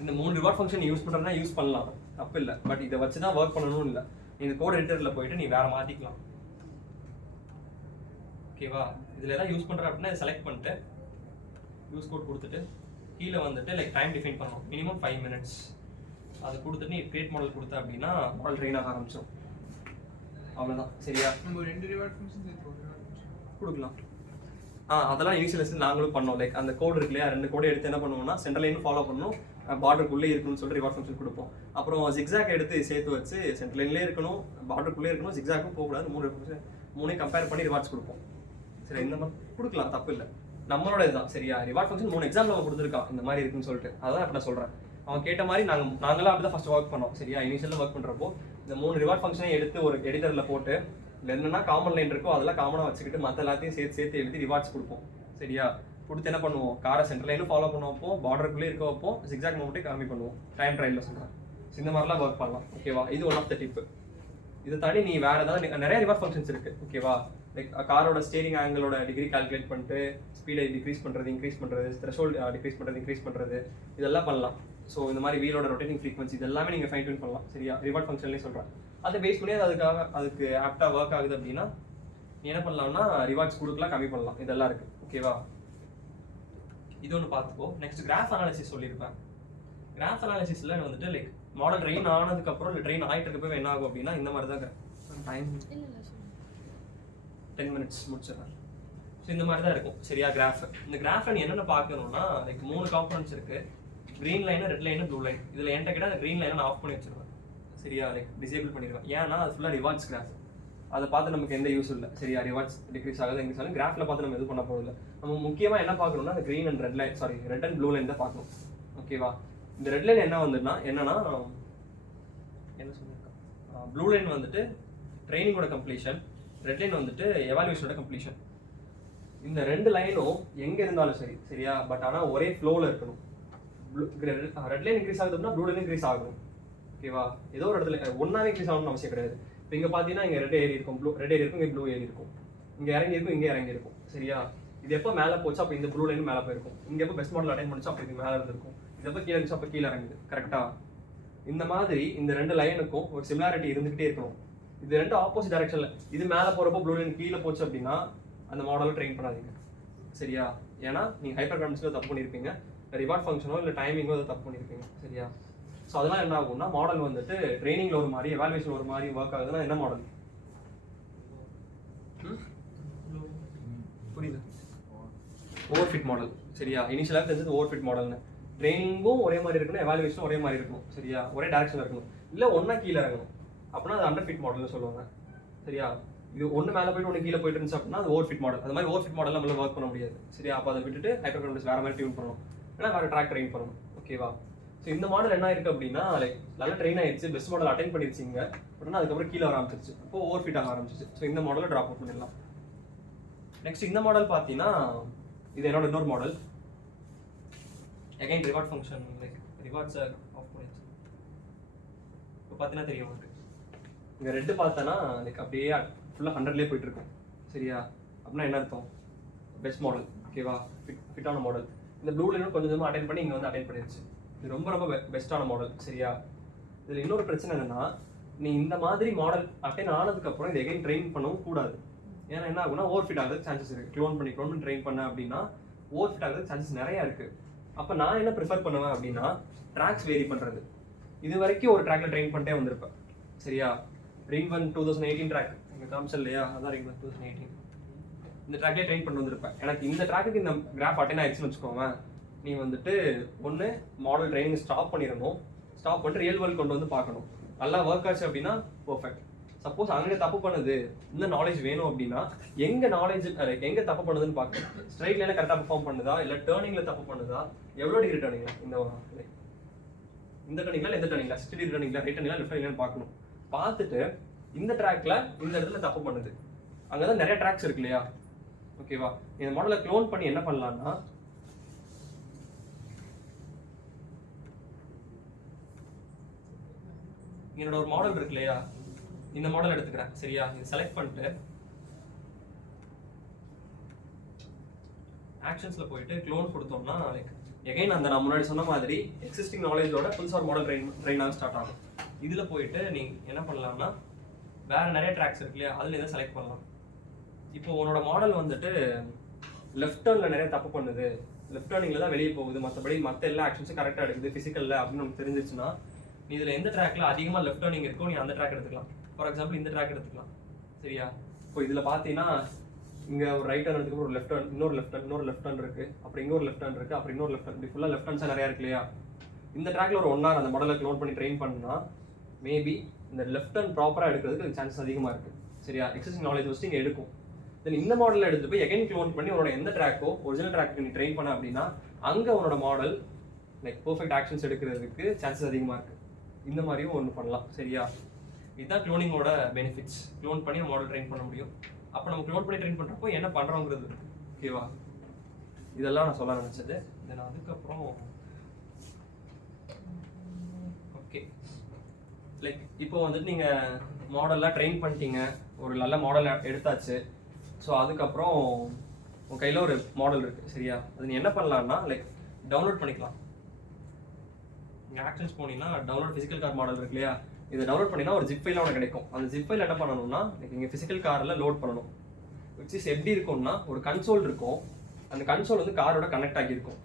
இந்த 3 ரிவார்ட் ஃபங்க்ஷன் யூஸ் பண்ணுறதுனா யூஸ் பண்ணலாம், தப்பு இல்லை. பட் இதை வச்சு தான் ஒர்க் பண்ணணும்னு இல்லை. இந்த கோட் எடிட்டரில் போயிட்டு நீ வேறு மாற்றிக்கலாம். ஓகேவா? இதில் எதாவது யூஸ் பண்ணுற அப்படின்னா செலக்ட் பண்ணிட்டு யூஸ் கோட் கொடுத்துட்டு கீழே வந்துட்டு லைக் டைம் டிஃபைன் பண்ணணும், மினிமம் 5 minutes. அது கொடுத்துட்டு நீ கிரியேட் மாடல் கொடுத்த அப்படின்னா மாடல் ட்ரெயின் ஆக ஆரம்பிச்சிடும். அவ்வளோதான். சரியா? நம்ம 2 ரிவார்ட் ஃபங்க்ஷன் கொடுக்கலாம். அதெல்லாம் இனிஷியல் நாங்களும் பண்ணோம். லைக் அந்த கோட் இருக்கு இல்லையா, 2 கோடை எடுத்து என்ன பண்ணுவோம்னா சென்டர் லைன் ஃபாலோ பண்ணணும், பார்டருக்குள்ளே இருக்கணும்னு சொல்லிட்டு ரிவார்ட் ஃபங்க்ஷன் கொடுப்போம். அப்புறம் ஜிக்ஸாக் எடுத்து சேர்த்து வச்சு சென்டர் லைன்லேயே இருக்கணும், பார்டருக்குள்ளே இருக்கணும், ஜிக்ஸாக்கும் போகக்கூடாது, 3 கம்பேர் பண்ணி ரிவார்ட்ஸ் கொடுப்போம். சரி, இந்த மாதிரி கொடுக்கலாம், தப்பு இல்லை, நம்மளோட இதுதான். சரியா? ரிவார்ட் ஃபங்க்ஷன் 3 எக்ஸாம்பிள் அவன் கொடுத்துருக்கான் இந்த மாதிரி இருக்குன்னு சொல்லிட்டு, அதான் இப்போ நான் சொல்கிறேன். அவன் கேட்ட மாதிரி நாங்களாம் அப்படி தான் ஃபஸ்ட் ஒர்க் பண்ணோம். சரியா? இனிஷியலில் ஒர்க் பண்ணுறப்போ இந்த 3 ரிவார்ட் ஃபங்க்ஷனை எடுத்து ஒரு எடிட்டரில் போட்டு என்னென்னா காமன் லைன் இருக்கோ அதெல்லாம் காமனாக வச்சுக்கிட்டு மற்ற எல்லாத்தையும் சேர்த்து எழுதி ரிவார்ட்ஸ் கொடுப்போம். சரியா? கொடுத்து என்ன பண்ணுவோம், காரை சென்டர் லைனும் ஃபாலோ பண்ணுவோப்போ, பார்டருக்குள்ளே இருக்க வைப்போம், ஜிக்ஸாக் மொமெண்ட்டே கம்மி பண்ணுவோம். டைம் ட்ரையலில் சொல்கிறேன். இந்த மாதிரிலாம் ஒர்க் பண்ணலாம். ஓகேவா? இது ஒன் ஆஃப் த டிப்பு. இதை தாண்டி நீ வேறு ஏதாவது நிறைய ரிவார்ட் ஃபங்க்ஷன்ஸ் இருக்குது. ஓகேவா? லைக் காரோட ஸ்டேரிங் ஆங்கிளோட டிகிரி கால்குலேட் பண்ணிட்டு ஸ்பீடை டிக்ரீஸ் பண்ணுறது, இன்க்ரீஸ் பண்ணுறது, த்ரெஷோல்ட் டிக்ரீஸ் பண்ணுறது, இன்க்ரீஸ் பண்ணுறது, இதெல்லாம் பண்ணலாம். ஸோ இந்த மாதிரி வீலோட ரொட்டேட்டிங் ஃப்ரீக்வன்சி இதெல்லாமே நீங்கள் ஃபைன் டியூன் பண்ணலாம். சரியா? ரிவார்ட் ஃபங்க்ஷன்லேயே சொல்கிறேன். அதை பேஸ் பண்ணி அதுக்கு ஆப்டாக ஒர்க் ஆகுது அப்படின்னா நீ என்ன பண்ணலாம்னா ரிவார்ட்ஸ் கொடுக்கலாம், கம்மி பண்ணலாம். இதெல்லாம் இருக்குது. ஓகேவா? இது ஒன்று பார்த்துக்கோ. நெக்ஸ்ட் கிராஃப் அனாலிசிஸ் சொல்லியிருப்பேன். கிராஃப் அனாலிசிஸில் வந்துட்டு லைக் மாடல் ட்ரெயின் ஆனதுக்கப்புறம் இல்லை ட்ரெயின் ஆகிட்டு இருக்கப்போ என்ன ஆகும் அப்படின்னா இந்த மாதிரி தான் டைம் 10 minutes முடிச்சிடறேன். ஸோ இந்த மாதிரி தான் இருக்கும். சரியா? கிராஃப். இந்த கிராஃபில் நீ என்னென்ன பார்க்கணும்னா லைக் 3 காம்பனன்ட்ஸ் இருக்குது. Green line, red line, blue line. இதில் என்கிட்ட கேட்டால் அந்த க்ரீன் லைனை நான் ஆஃப் பண்ணி வச்சிருவேன். சரியா? லைக் டிசேபிள் பண்ணிடுவேன். ஏன்னா அது ஃபுல்லாக ரிவார்ட்ஸ் கிராஃப், அதை பார்த்து நமக்கு எந்த யூஸ் இல்லை. சரியா? ரிவார்ட்ஸ் டிக்ரீஸ் ஆகுது இன்க்ரீஸ் கிராஃபில் பார்த்து நம்ம எது பண்ண போகிறதில்ல. நம்ம முக்கியமாக என்ன பார்க்கணும்னா அந்த green and red line, red and blue line தான் பார்க்கணும். ஓகேவா. இந்த ரெட் லைன் என்ன வந்துன்னா என்னன்னா என்ன சொல்லியிருக்கேன், ப்ளூ லைன் வந்துட்டு ட்ரைனிங்கோட கம்ப்ளீஷன், ரெட் லைன் வந்துட்டு எவாலுவேஷனோட கம்ப்ளீஷன். இந்த 2 லைனும் எங்க இருந்தாலும் சரி சரியா, பட் ஆனால் ஒரே ஃப்ளோவில் இருக்கணும். ரெட் லைன் இன்க்ரீஸ் ஆகுது அப்படின்னா ப்ளூ லைன் இன்க்ரீஸ் ஆகும். ஓகேவா, ஏதோ ஒரு இடத்துல ஒன்றாவே இன்க்ரீஸ் ஆகணும்னு அவசியம் கிடையாது. இப்போ இங்கே பார்த்தீங்கன்னா இங்கே ரெட் ஏறி இருக்கும், ரெட் ஏறி இருக்கும், இங்கே ப்ளூ ஏறி இருக்கும், இங்கே இறங்கி இருக்கும், இங்கே இறங்கி இருக்கும். சரியா, இது எப்போ மேலே போச்சு அப்போ இந்த ப்ளூ லைன் மேலே போயிருக்கும், இங்கே எப்போ பெஸ்ட் மாடல் அட்டைன் பண்ணிச்சு அப்போ இது மேலே இருந்திருக்கும், இது எப்போ கீழே இருந்துச்சு அப்போ கீழே இறங்குது. கரெக்டாக இந்த மாதிரி இந்த 2 லைனுக்கும் ஒரு சிமிலாரிட்டி இருந்துகிட்டே இருக்கணும். இது 2 ஆப்போசிட் டைரக்ஷன்ல, இது மேலே போகிறப்போ ப்ளூ லைன் கீழே போச்சு அப்படின்னா அந்த மாடலை ட்ரெயின் பண்ணாதீங்க. சரியா, ஏன்னா நீங்கள் ஹைப்பர் கான்ஃபிடன்ஸில் தப்பு பண்ணியிருப்பீங்க, ரிவார்ட் ஃபங்க்ஷனோ இல்லை டைமிங்கோ அதை தப்பு பண்ணியிருப்பீங்க. சரியா, ஸோ அதெல்லாம் என்ன ஆகும்னா மாடல் வந்துட்டு ட்ரைனிங்கில் ஒரு மாதிரி எவாலுவேஷன் ஒரு மாதிரி ஒர்க் ஆகுதுன்னா என்ன மாடல் புரியுது? Over fit model. சரியா, இனிஷியலாக தெரிஞ்சது ஓவர் ஃபிட் மாடல்னு. ட்ரைனிங்கும் ஒரே மாதிரி இருக்கணும், எவாலுவேஷனும் ஒரே மாதிரி இருக்கணும். சரியா, ஒரே டேரக்ஷனில் இருக்கணும், இல்லை ஒன்றா கீழே இறங்கணும் அப்படின்னா அது அண்டர் ஃபிட் மாடல்னு சொல்லுவாங்க. சரியா, இது ஒன்று மேலே போயிட்டு ஒன்று கீழே போயிட்டு இருந்துச்சு அப்படின்னா அது ஓவர் ஃபிட் மாடல். அது மாதிரி ஓவர் ஃபிட் மாடல் நம்மளால ஒர்க் பண்ண முடியாது. சரியா, அப்போ அதை விட்டுட்டு ஹைப்பர் கான்ஃபிடன்ஸ் வேறு மாதிரி டியூன் பண்ணணும், ஏன்னா வேறு ட்ராக் ட்ரெயின் பண்ணணும். ஓகேவா, ஸோ இந்த மாடல் என்ன இருக்குது அப்படின்னா லைக் நல்லா ட்ரெயின் ஆயிடுச்சு, பெஸ்ட் மாடல் அட்டைன் பண்ணிருச்சிங்க அப்படின்னா அதுக்கப்புறம் கீழே வர ஆரம்பிச்சிருச்சு, அப்போ ஓவர் ஃபிட் ஆக ஆரம்பிச்சிச்சு. ஸோ இந்த மாடலை ட்ராப் அவுட் பண்ணிடலாம். நெக்ஸ்ட் இந்த மாடல் பார்த்தீங்கன்னா இது என்னோட இன்னொரு model. Again reward function, like ரிவார்ட்ஸை ஆஃப் பண்ணிடுச்சு. இப்போ பார்த்தீங்கன்னா தெரியும் உங்களுக்கு, இங்கே ரெட்டு பார்த்தோன்னா லைக் அப்படியே ஃபுல்லாக 100லேயே போயிட்டு இருக்கும். சரியா, அப்படின்னா என்ன அர்த்தம், பெஸ்ட் மாடல். ஓகேவா, ஃபிட்டான மாடல். இந்த ப்ளூ லைனும் கொஞ்சம் கொஞ்சமாக அட்டைன் பண்ணி இங்கே வந்து அட்டைன் பண்ணிடுச்சு. இது ரொம்ப ரொம்ப பெஸ்ட்டான மாடல். சரியா, இதில் இன்னொரு பிரச்சனை என்னன்னா நீ இந்த மாதிரி மாடல் அட்டைன் ஆனதுக்கப்புறம் இதை எகைன் ட்ரெயின் பண்ணவும் கூடாது. ஏன்னா என்ன ஆகுனா ஓவர் ஃபிட் ஆகிறதுக்கு சான்சஸ் இருக்குது. க்ளோன் பண்ணி ட்ரெயின் பண்ண அப்படின்னா ஓவர் ஃபிட் ஆகிறதுக்கு சான்சஸ் நிறையா இருக்குது. அப்போ நான் என்ன ப்ரிஃபர் பண்ணுவேன் அப்படின்னா ட்ராக்ஸ் வேரி பண்ணுறது. இது வரைக்கும் ஒரு ட்ராக்ல ட்ரெயின் பண்ணிட்டே வந்திருப்பேன். சரியா, ரிங் 1 2018 ட்ராக் எங்கள் காமிச்சல் இல்லையா, அதான் ரிங் 1 2018 இந்த ட்ராக்லேயே ட்ரெயின் பண்ணி வந்திருப்பேன். எனக்கு இந்த ட்ராக்குக்கு இந்த கிராஃப் அட்டைன் ஆயிடுச்சுன்னு வச்சுக்கோங்க, நீ வந்துட்டு ஒன்று மாடல் ட்ரைனிங் ஸ்டாப் பண்ணிடணும், ஸ்டாப் பண்ணிட்டு ரியல் வேர்ல்டு கொண்டு வந்து பார்க்கணும். நல்லா ஒர்க் ஆச்சு அப்படின்னா பர்ஃபெக்ட். சப்போஸ் அங்கே தப்பு பண்ணுது, இந்த நாலேஜ் வேணும் அப்படின்னா எங்கே நாலேஜ் எங்கே தப்பு பண்ணுதுன்னு பார்க்கணும். ஸ்ட்ரைட் லைனில் கரெக்டாக பெர்ஃபார்ம் பண்ணுதா, இல்லை டேர்னிங்கில் தப்பு பண்ணுதா, எவ்வளோ டிகிரி டேர்னிங்ல, இந்த டேர்னிங்ல எந்த டேர்னிங்ல, 60 டிகிரி டேர்னிங்ல, ரைட் டேர்னிங்ல, லெஃப்ட் டேர்னிங்ல பார்க்கணும். பார்த்துட்டு இந்த ட்ராக்ல இந்த இடத்துல தப்பு பண்ணுது, அங்கே தான் நிறைய ட்ராக்ஸ் இருக்கு இல்லையா. ஓகேவா, இந்த மாடலை க்ளோன் பண்ணி என்ன பண்ணலாம்னா என்னோட ஒரு மாடல் இருக்கு இல்லையா, இந்த மாடல் எடுத்துக்கிறேன். சரியா, இது செலக்ட் பண்ணிட்டு ஆக்ஷன்ஸ்ல போயிட்டு க்ளோன் கொடுத்தோம்னா லைக் எகைன் அந்த நான் முன்னாடி சொன்ன மாதிரி எக்ஸிஸ்டிங் நாலேஜோட புதுசாக ஒரு மாடல் ட்ரெயின் ஆக ஸ்டார்ட் ஆகும். இதில் போயிட்டு நீங்கள் என்ன பண்ணலாம்னா வேற நிறைய ட்ராக்ஸ் இருக்கு இல்லையா, அதில் இதை செலக்ட் பண்ணலாம். இப்போ உன்னோட மாடல் வந்துட்டு லெஃப்ட் டர்னில் நிறைய தப்பு பண்ணுது, லெஃப்ட் டர்னிங்கில் தான் வெளியே போகுது, மற்றபடி மற்ற எல்லா ஆக்ஷன்ஸும் கரெக்டாக எடுக்குது ஃபிசிக்கலில் அப்படின்னு நமக்கு தெரிஞ்சிச்சுன்னா நீ இதில் எந்த ட்ராக்ல அதிகமாக லெஃப்ட் டர்னிங் இருக்கோ நீ அந்த ட்ராக் எடுத்துக்கலாம். ஃபார் எக்ஸாம்பிள் இந்த ட்ராக் எடுத்துக்கலாம். சரியா, இப்போ இதில் பார்த்தீங்கன்னா இங்கே ஒரு ரைட் டர்ன் எடுத்துக்கு ஒரு லெஃப்ட் டர்ன், இன்னொரு லெஃப்ட் டர்ன் இருக்குது, அப்புறம் இங்கே ஒரு லெஃப்ட் டர்ன் இருக்குது, அப்புறம் இன்னொரு லெஃப்ட் டர்ன், இப்படி ஃபுல்லாக லெஃப்ட் டர்ன்ஸாக நிறையா இருக்கு இல்லையா. இந்த ட்ராக்ல ஒரு 1 hour அந்த மாடலை க்ளோன் பண்ணி ட்ரெயின் பண்ணா மேபி இந்த லெஃப்ட் டர்ன் ப்ராப்பராக எடுக்கிறதுக்கு சான்சஸ் அதிகமாக இருக்குது. சரியா, எக்ஸிஸ்டிங் நாலேஜ் வச்சு இங்கே எடுக்கும். தென் இந்த மாடலில் எடுத்துட்டு போய் எகைன் க்ளோன் பண்ணி உன்னோட எந்த ட்ராக்கோ ஒரிஜினல் ட்ராக்கு நீ ட்ரெயின் பண்ண அப்படின்னா அங்கே உன்னோட மாடல் லைக் பர்ஃபெக்ட் ஆக்ஷன்ஸ் எடுக்கிறதுக்கு சான்சஸ் அதிகமாக இருக்குது. இந்த மாதிரியும் ஒன்று பண்ணலாம். சரியா, இதுதான் க்ளோனிங்கோட பெனிஃபிட்ஸ். க்ளோன் பண்ணி மாடல் ட்ரெயின் பண்ண முடியும். அப்போ நம்ம க்ளோன் பண்ணி ட்ரெயின் பண்ணுறப்போ என்ன பண்ணுறோங்கிறது. ஓகேவா, இதெல்லாம் நான் சொல்ல நினச்சது. தென் அதுக்கப்புறம் ஓகே லைக் இப்போ வந்துட்டு நீங்கள் மாடல்லாம் ட்ரெயின் பண்ணிட்டீங்க, ஒரு நல்ல மாடல் எடுத்தாச்சு. ஸோ அதுக்கப்புறம் உங்கள் கையில் ஒரு மாடல் இருக்குது. சரியா, அது நீ என்ன பண்ணலான்னா லைக் டவுன்லோட் பண்ணிக்கலாம். நீங்கள் ஆக்ஷன்ஸ் போனீங்கன்னா டவுன்லோட் ஃபிசிக்கல் கார் மாடல் இருக்கு இல்லையா, இதை டவுன்லோட் பண்ணினா ஒரு ஜிப் ஃபைல் உனக்கு கிடைக்கும். அந்த ஜிப் ஃபைல் என்ன பண்ணணும்னா நீங்கள் ஃபிசிக்கல் காரில் லோட் பண்ணணும். விச் இஸ் எப்படி இருக்கும்னா ஒரு கன்சோல் இருக்கும், அந்த கன்சோல் வந்து காரோட கனெக்ட் ஆகியிருக்கும்.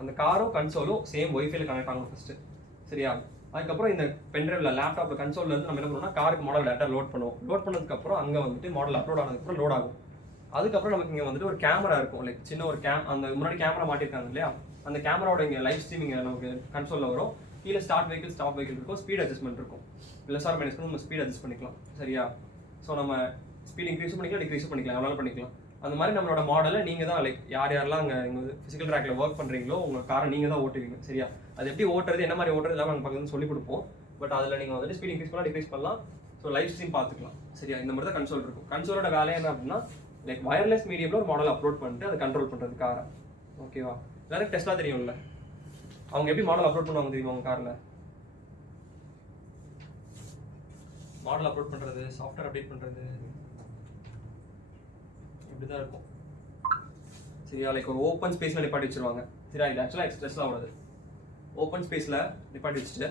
அந்த காரும் கன்சோலும் சேம் ஒய்ஃபைல கனெக்ட் ஆகணும் ஃபஸ்ட்டு. சரியா, அதுக்கப்புறம் இந்த பென்ட்ரைவ்ல லேப்டாப்ல கன்சோல்ல இருந்து நம்ம என்ன பண்ணுவோம்னா காருக்கு மாடல் டேட்டா லோட் பண்ணுவோம். லோட் பண்ணதுக்கப்புறம் அங்கே வந்துட்டு மாடல் அப்லோட் ஆனதுக்கப்புறம் லோட் ஆகும். அதுக்கப்புறம் நமக்கு இங்கே வந்துட்டு ஒரு கேமரா இருக்கும், லைக் சின்ன ஒரு அந்த முன்னாடி கேமரா மாட்டிருக்காங்க இல்லையா, அந்த கேமராவோட இங்கே லைவ் ஸ்ட்ரீமிங் நமக்கு கன்சோலில் வரும். கீழே ஸ்டார்ட் வெஹிக்கிள் ஸ்டாப் வெஹிக்கிள் இருக்கும், ஸ்பீட் அட்ஜஸ்ட்மெண்ட் இருக்கும். ப்ளஸ் ஆர் மைனஸ் நம்ம ஸ்பீட் அட்ஜஸ்ட் பண்ணிக்கலாம். சரியா, ஸோ நம்ம ஸ்பீட் இன்க்ரீஸும் பண்ணிக்கலாம், டிக்ரீஸும் பண்ணிக்கலாம், எவ்வளோ பண்ணிக்கலாம். அந்த மாதிரி நம்மளோட மாடலை நீங்கள் தான் லைக் யாரெல்லாம் அங்கே இங்கே ஃபிசிக்கல் ட்ராக்ல ஒர்க் பண்ணுறீங்களோ உங்கள் காரை நீங்கள் தான் ஓட்டுவீங்க. சரியா? அது எப்படி ஓட்டுறது, என்ன மாதிரி ஓட்டுறது எல்லாம் நாங்கள் பக்கத்துல சொல்லி கொடுப்போம். பட் அதில் நீங்கள் வந்துட்டு ஸ்பீட் இன்க்ரீஸ் பண்ணலாம், டிக்ரீஸ் பண்ணலாம். ஸோ லைவ் ஸ்ட்ரீம் பார்த்துக்கலாம். சரியா? இந்த மாதிரி தான் கன்சோல் இருக்கும். கன்சோலோட வேலை என்ன அப்படின்னா லைக் வயர்லெஸ் மீடியமில் ஒரு மாடல் அப்லோட் பண்ணிட்டு அதை கண்ட்ரோல் பண்ணுறது காரை. ஓகேவா? எல்லாரும் டெஸ்ட்லாம் தெரியும்ல, அவங்க எப்படி மாடல் அப்லோட் பண்ணுவாங்க தெரியுமா? அவங்க காரில் மாடல் அப்லோட் பண்ணுறது, சாஃப்ட்வேர் அப்டேட் பண்ணுறது இப்படி தான் இருக்கும். சரியா? லைக் ஒரு ஓப்பன் ஸ்பேஸில் நிப்பாட்டி வச்சுருவாங்க. சரியா? இது ஆக்சுவலாக எக்ஸ்பிரஸ்லாம் ஆகுது. ஓப்பன் ஸ்பேஸில் நிப்பாட்டி வச்சுட்டு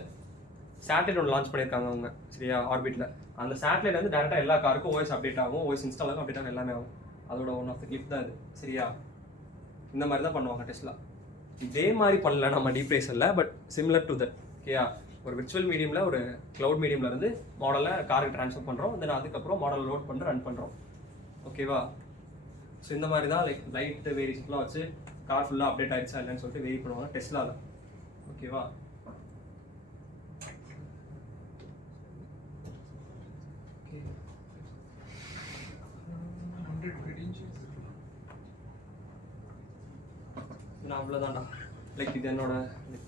சேட்டலைட் ஒன்று லான்ச் பண்ணியிருக்காங்க அவங்க. சரியா? ஆர்பிட்டில் அந்த சேட்டலைட் வந்து டேரெக்டாக எல்லா காருக்கும் ஓஎஸ் அப்டேட் ஆகும், ஓஎஸ் இன்ஸ்டால் ஆகும், அப்டேட் ஆகும், எல்லாமே ஆகும். அதோட ஒன் ஆஃப் த கிளிப் தான் இது. சரியா? இந்த மாதிரி தான் பண்ணுவாங்க டெஸ்லா. இதே மாதிரி பண்ணல நம்ம DeepRacerல, பட் சிமிலர் டு தட். ஓகேயா? ஒரு விர்ச்சுவல் மீடியமில் ஒரு க்ளவுட் மீடியமில் இருந்து மாடலை காருக்கு ட்ரான்ஸ்ஃபர் பண்ணுறோம். தென் அதுக்கப்புறம் மாடல் லோட் பண்ணி ரன் பண்ணுறோம். ஓகேவா? ஸோ இந்த மாதிரி தான் லைக் லைட் வேரியேஷன்ஸ்லாம் வச்சு கார் ஃபுல்லாக அப்டேட் ஆகிடுச்சா இல்லைன்னு சொல்லிட்டு வெரி பண்ணுவாங்க டெஸ்லாவில். ஓகேவா? நான் அவ்வளோதான்டா. லைக் இது என்னோட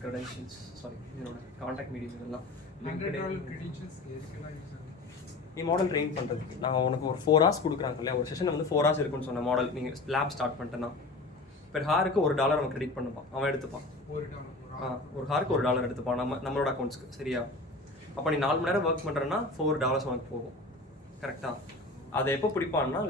க்ரெடென்ஷியல்ஸ், சாரி என்னோட கான்டாக்ட் மீடியம் இதெல்லாம். நீ மாடல் ட்ரெயின் பண்ணுறதுக்கு நான் உனக்கு ஒரு 4 hours கொடுக்குறாங்க இல்லையா? ஒரு செஷன் வந்து 4 hours இருக்குன்னு சொன்ன மாடல் நீங்கள் லேப் ஸ்டார்ட் பண்ணிட்டேன்னா பெர் ஹாருக்கு $1 அவன் கிரெடிட் பண்ணுவான், அவன் எடுத்துப்பான். ஒரு ஹாருக்கு $1 எடுத்துப்பான் நம்மளோட அக்கௌண்ட்ஸ்க்கு. சரியா? அப்போ நீ 4 மணி நேரம் ஒர்க் பண்ணுறேன்னா $4 உனக்கு போகும். கரெக்டாக? அதை எப்போ பிடிப்பான்னா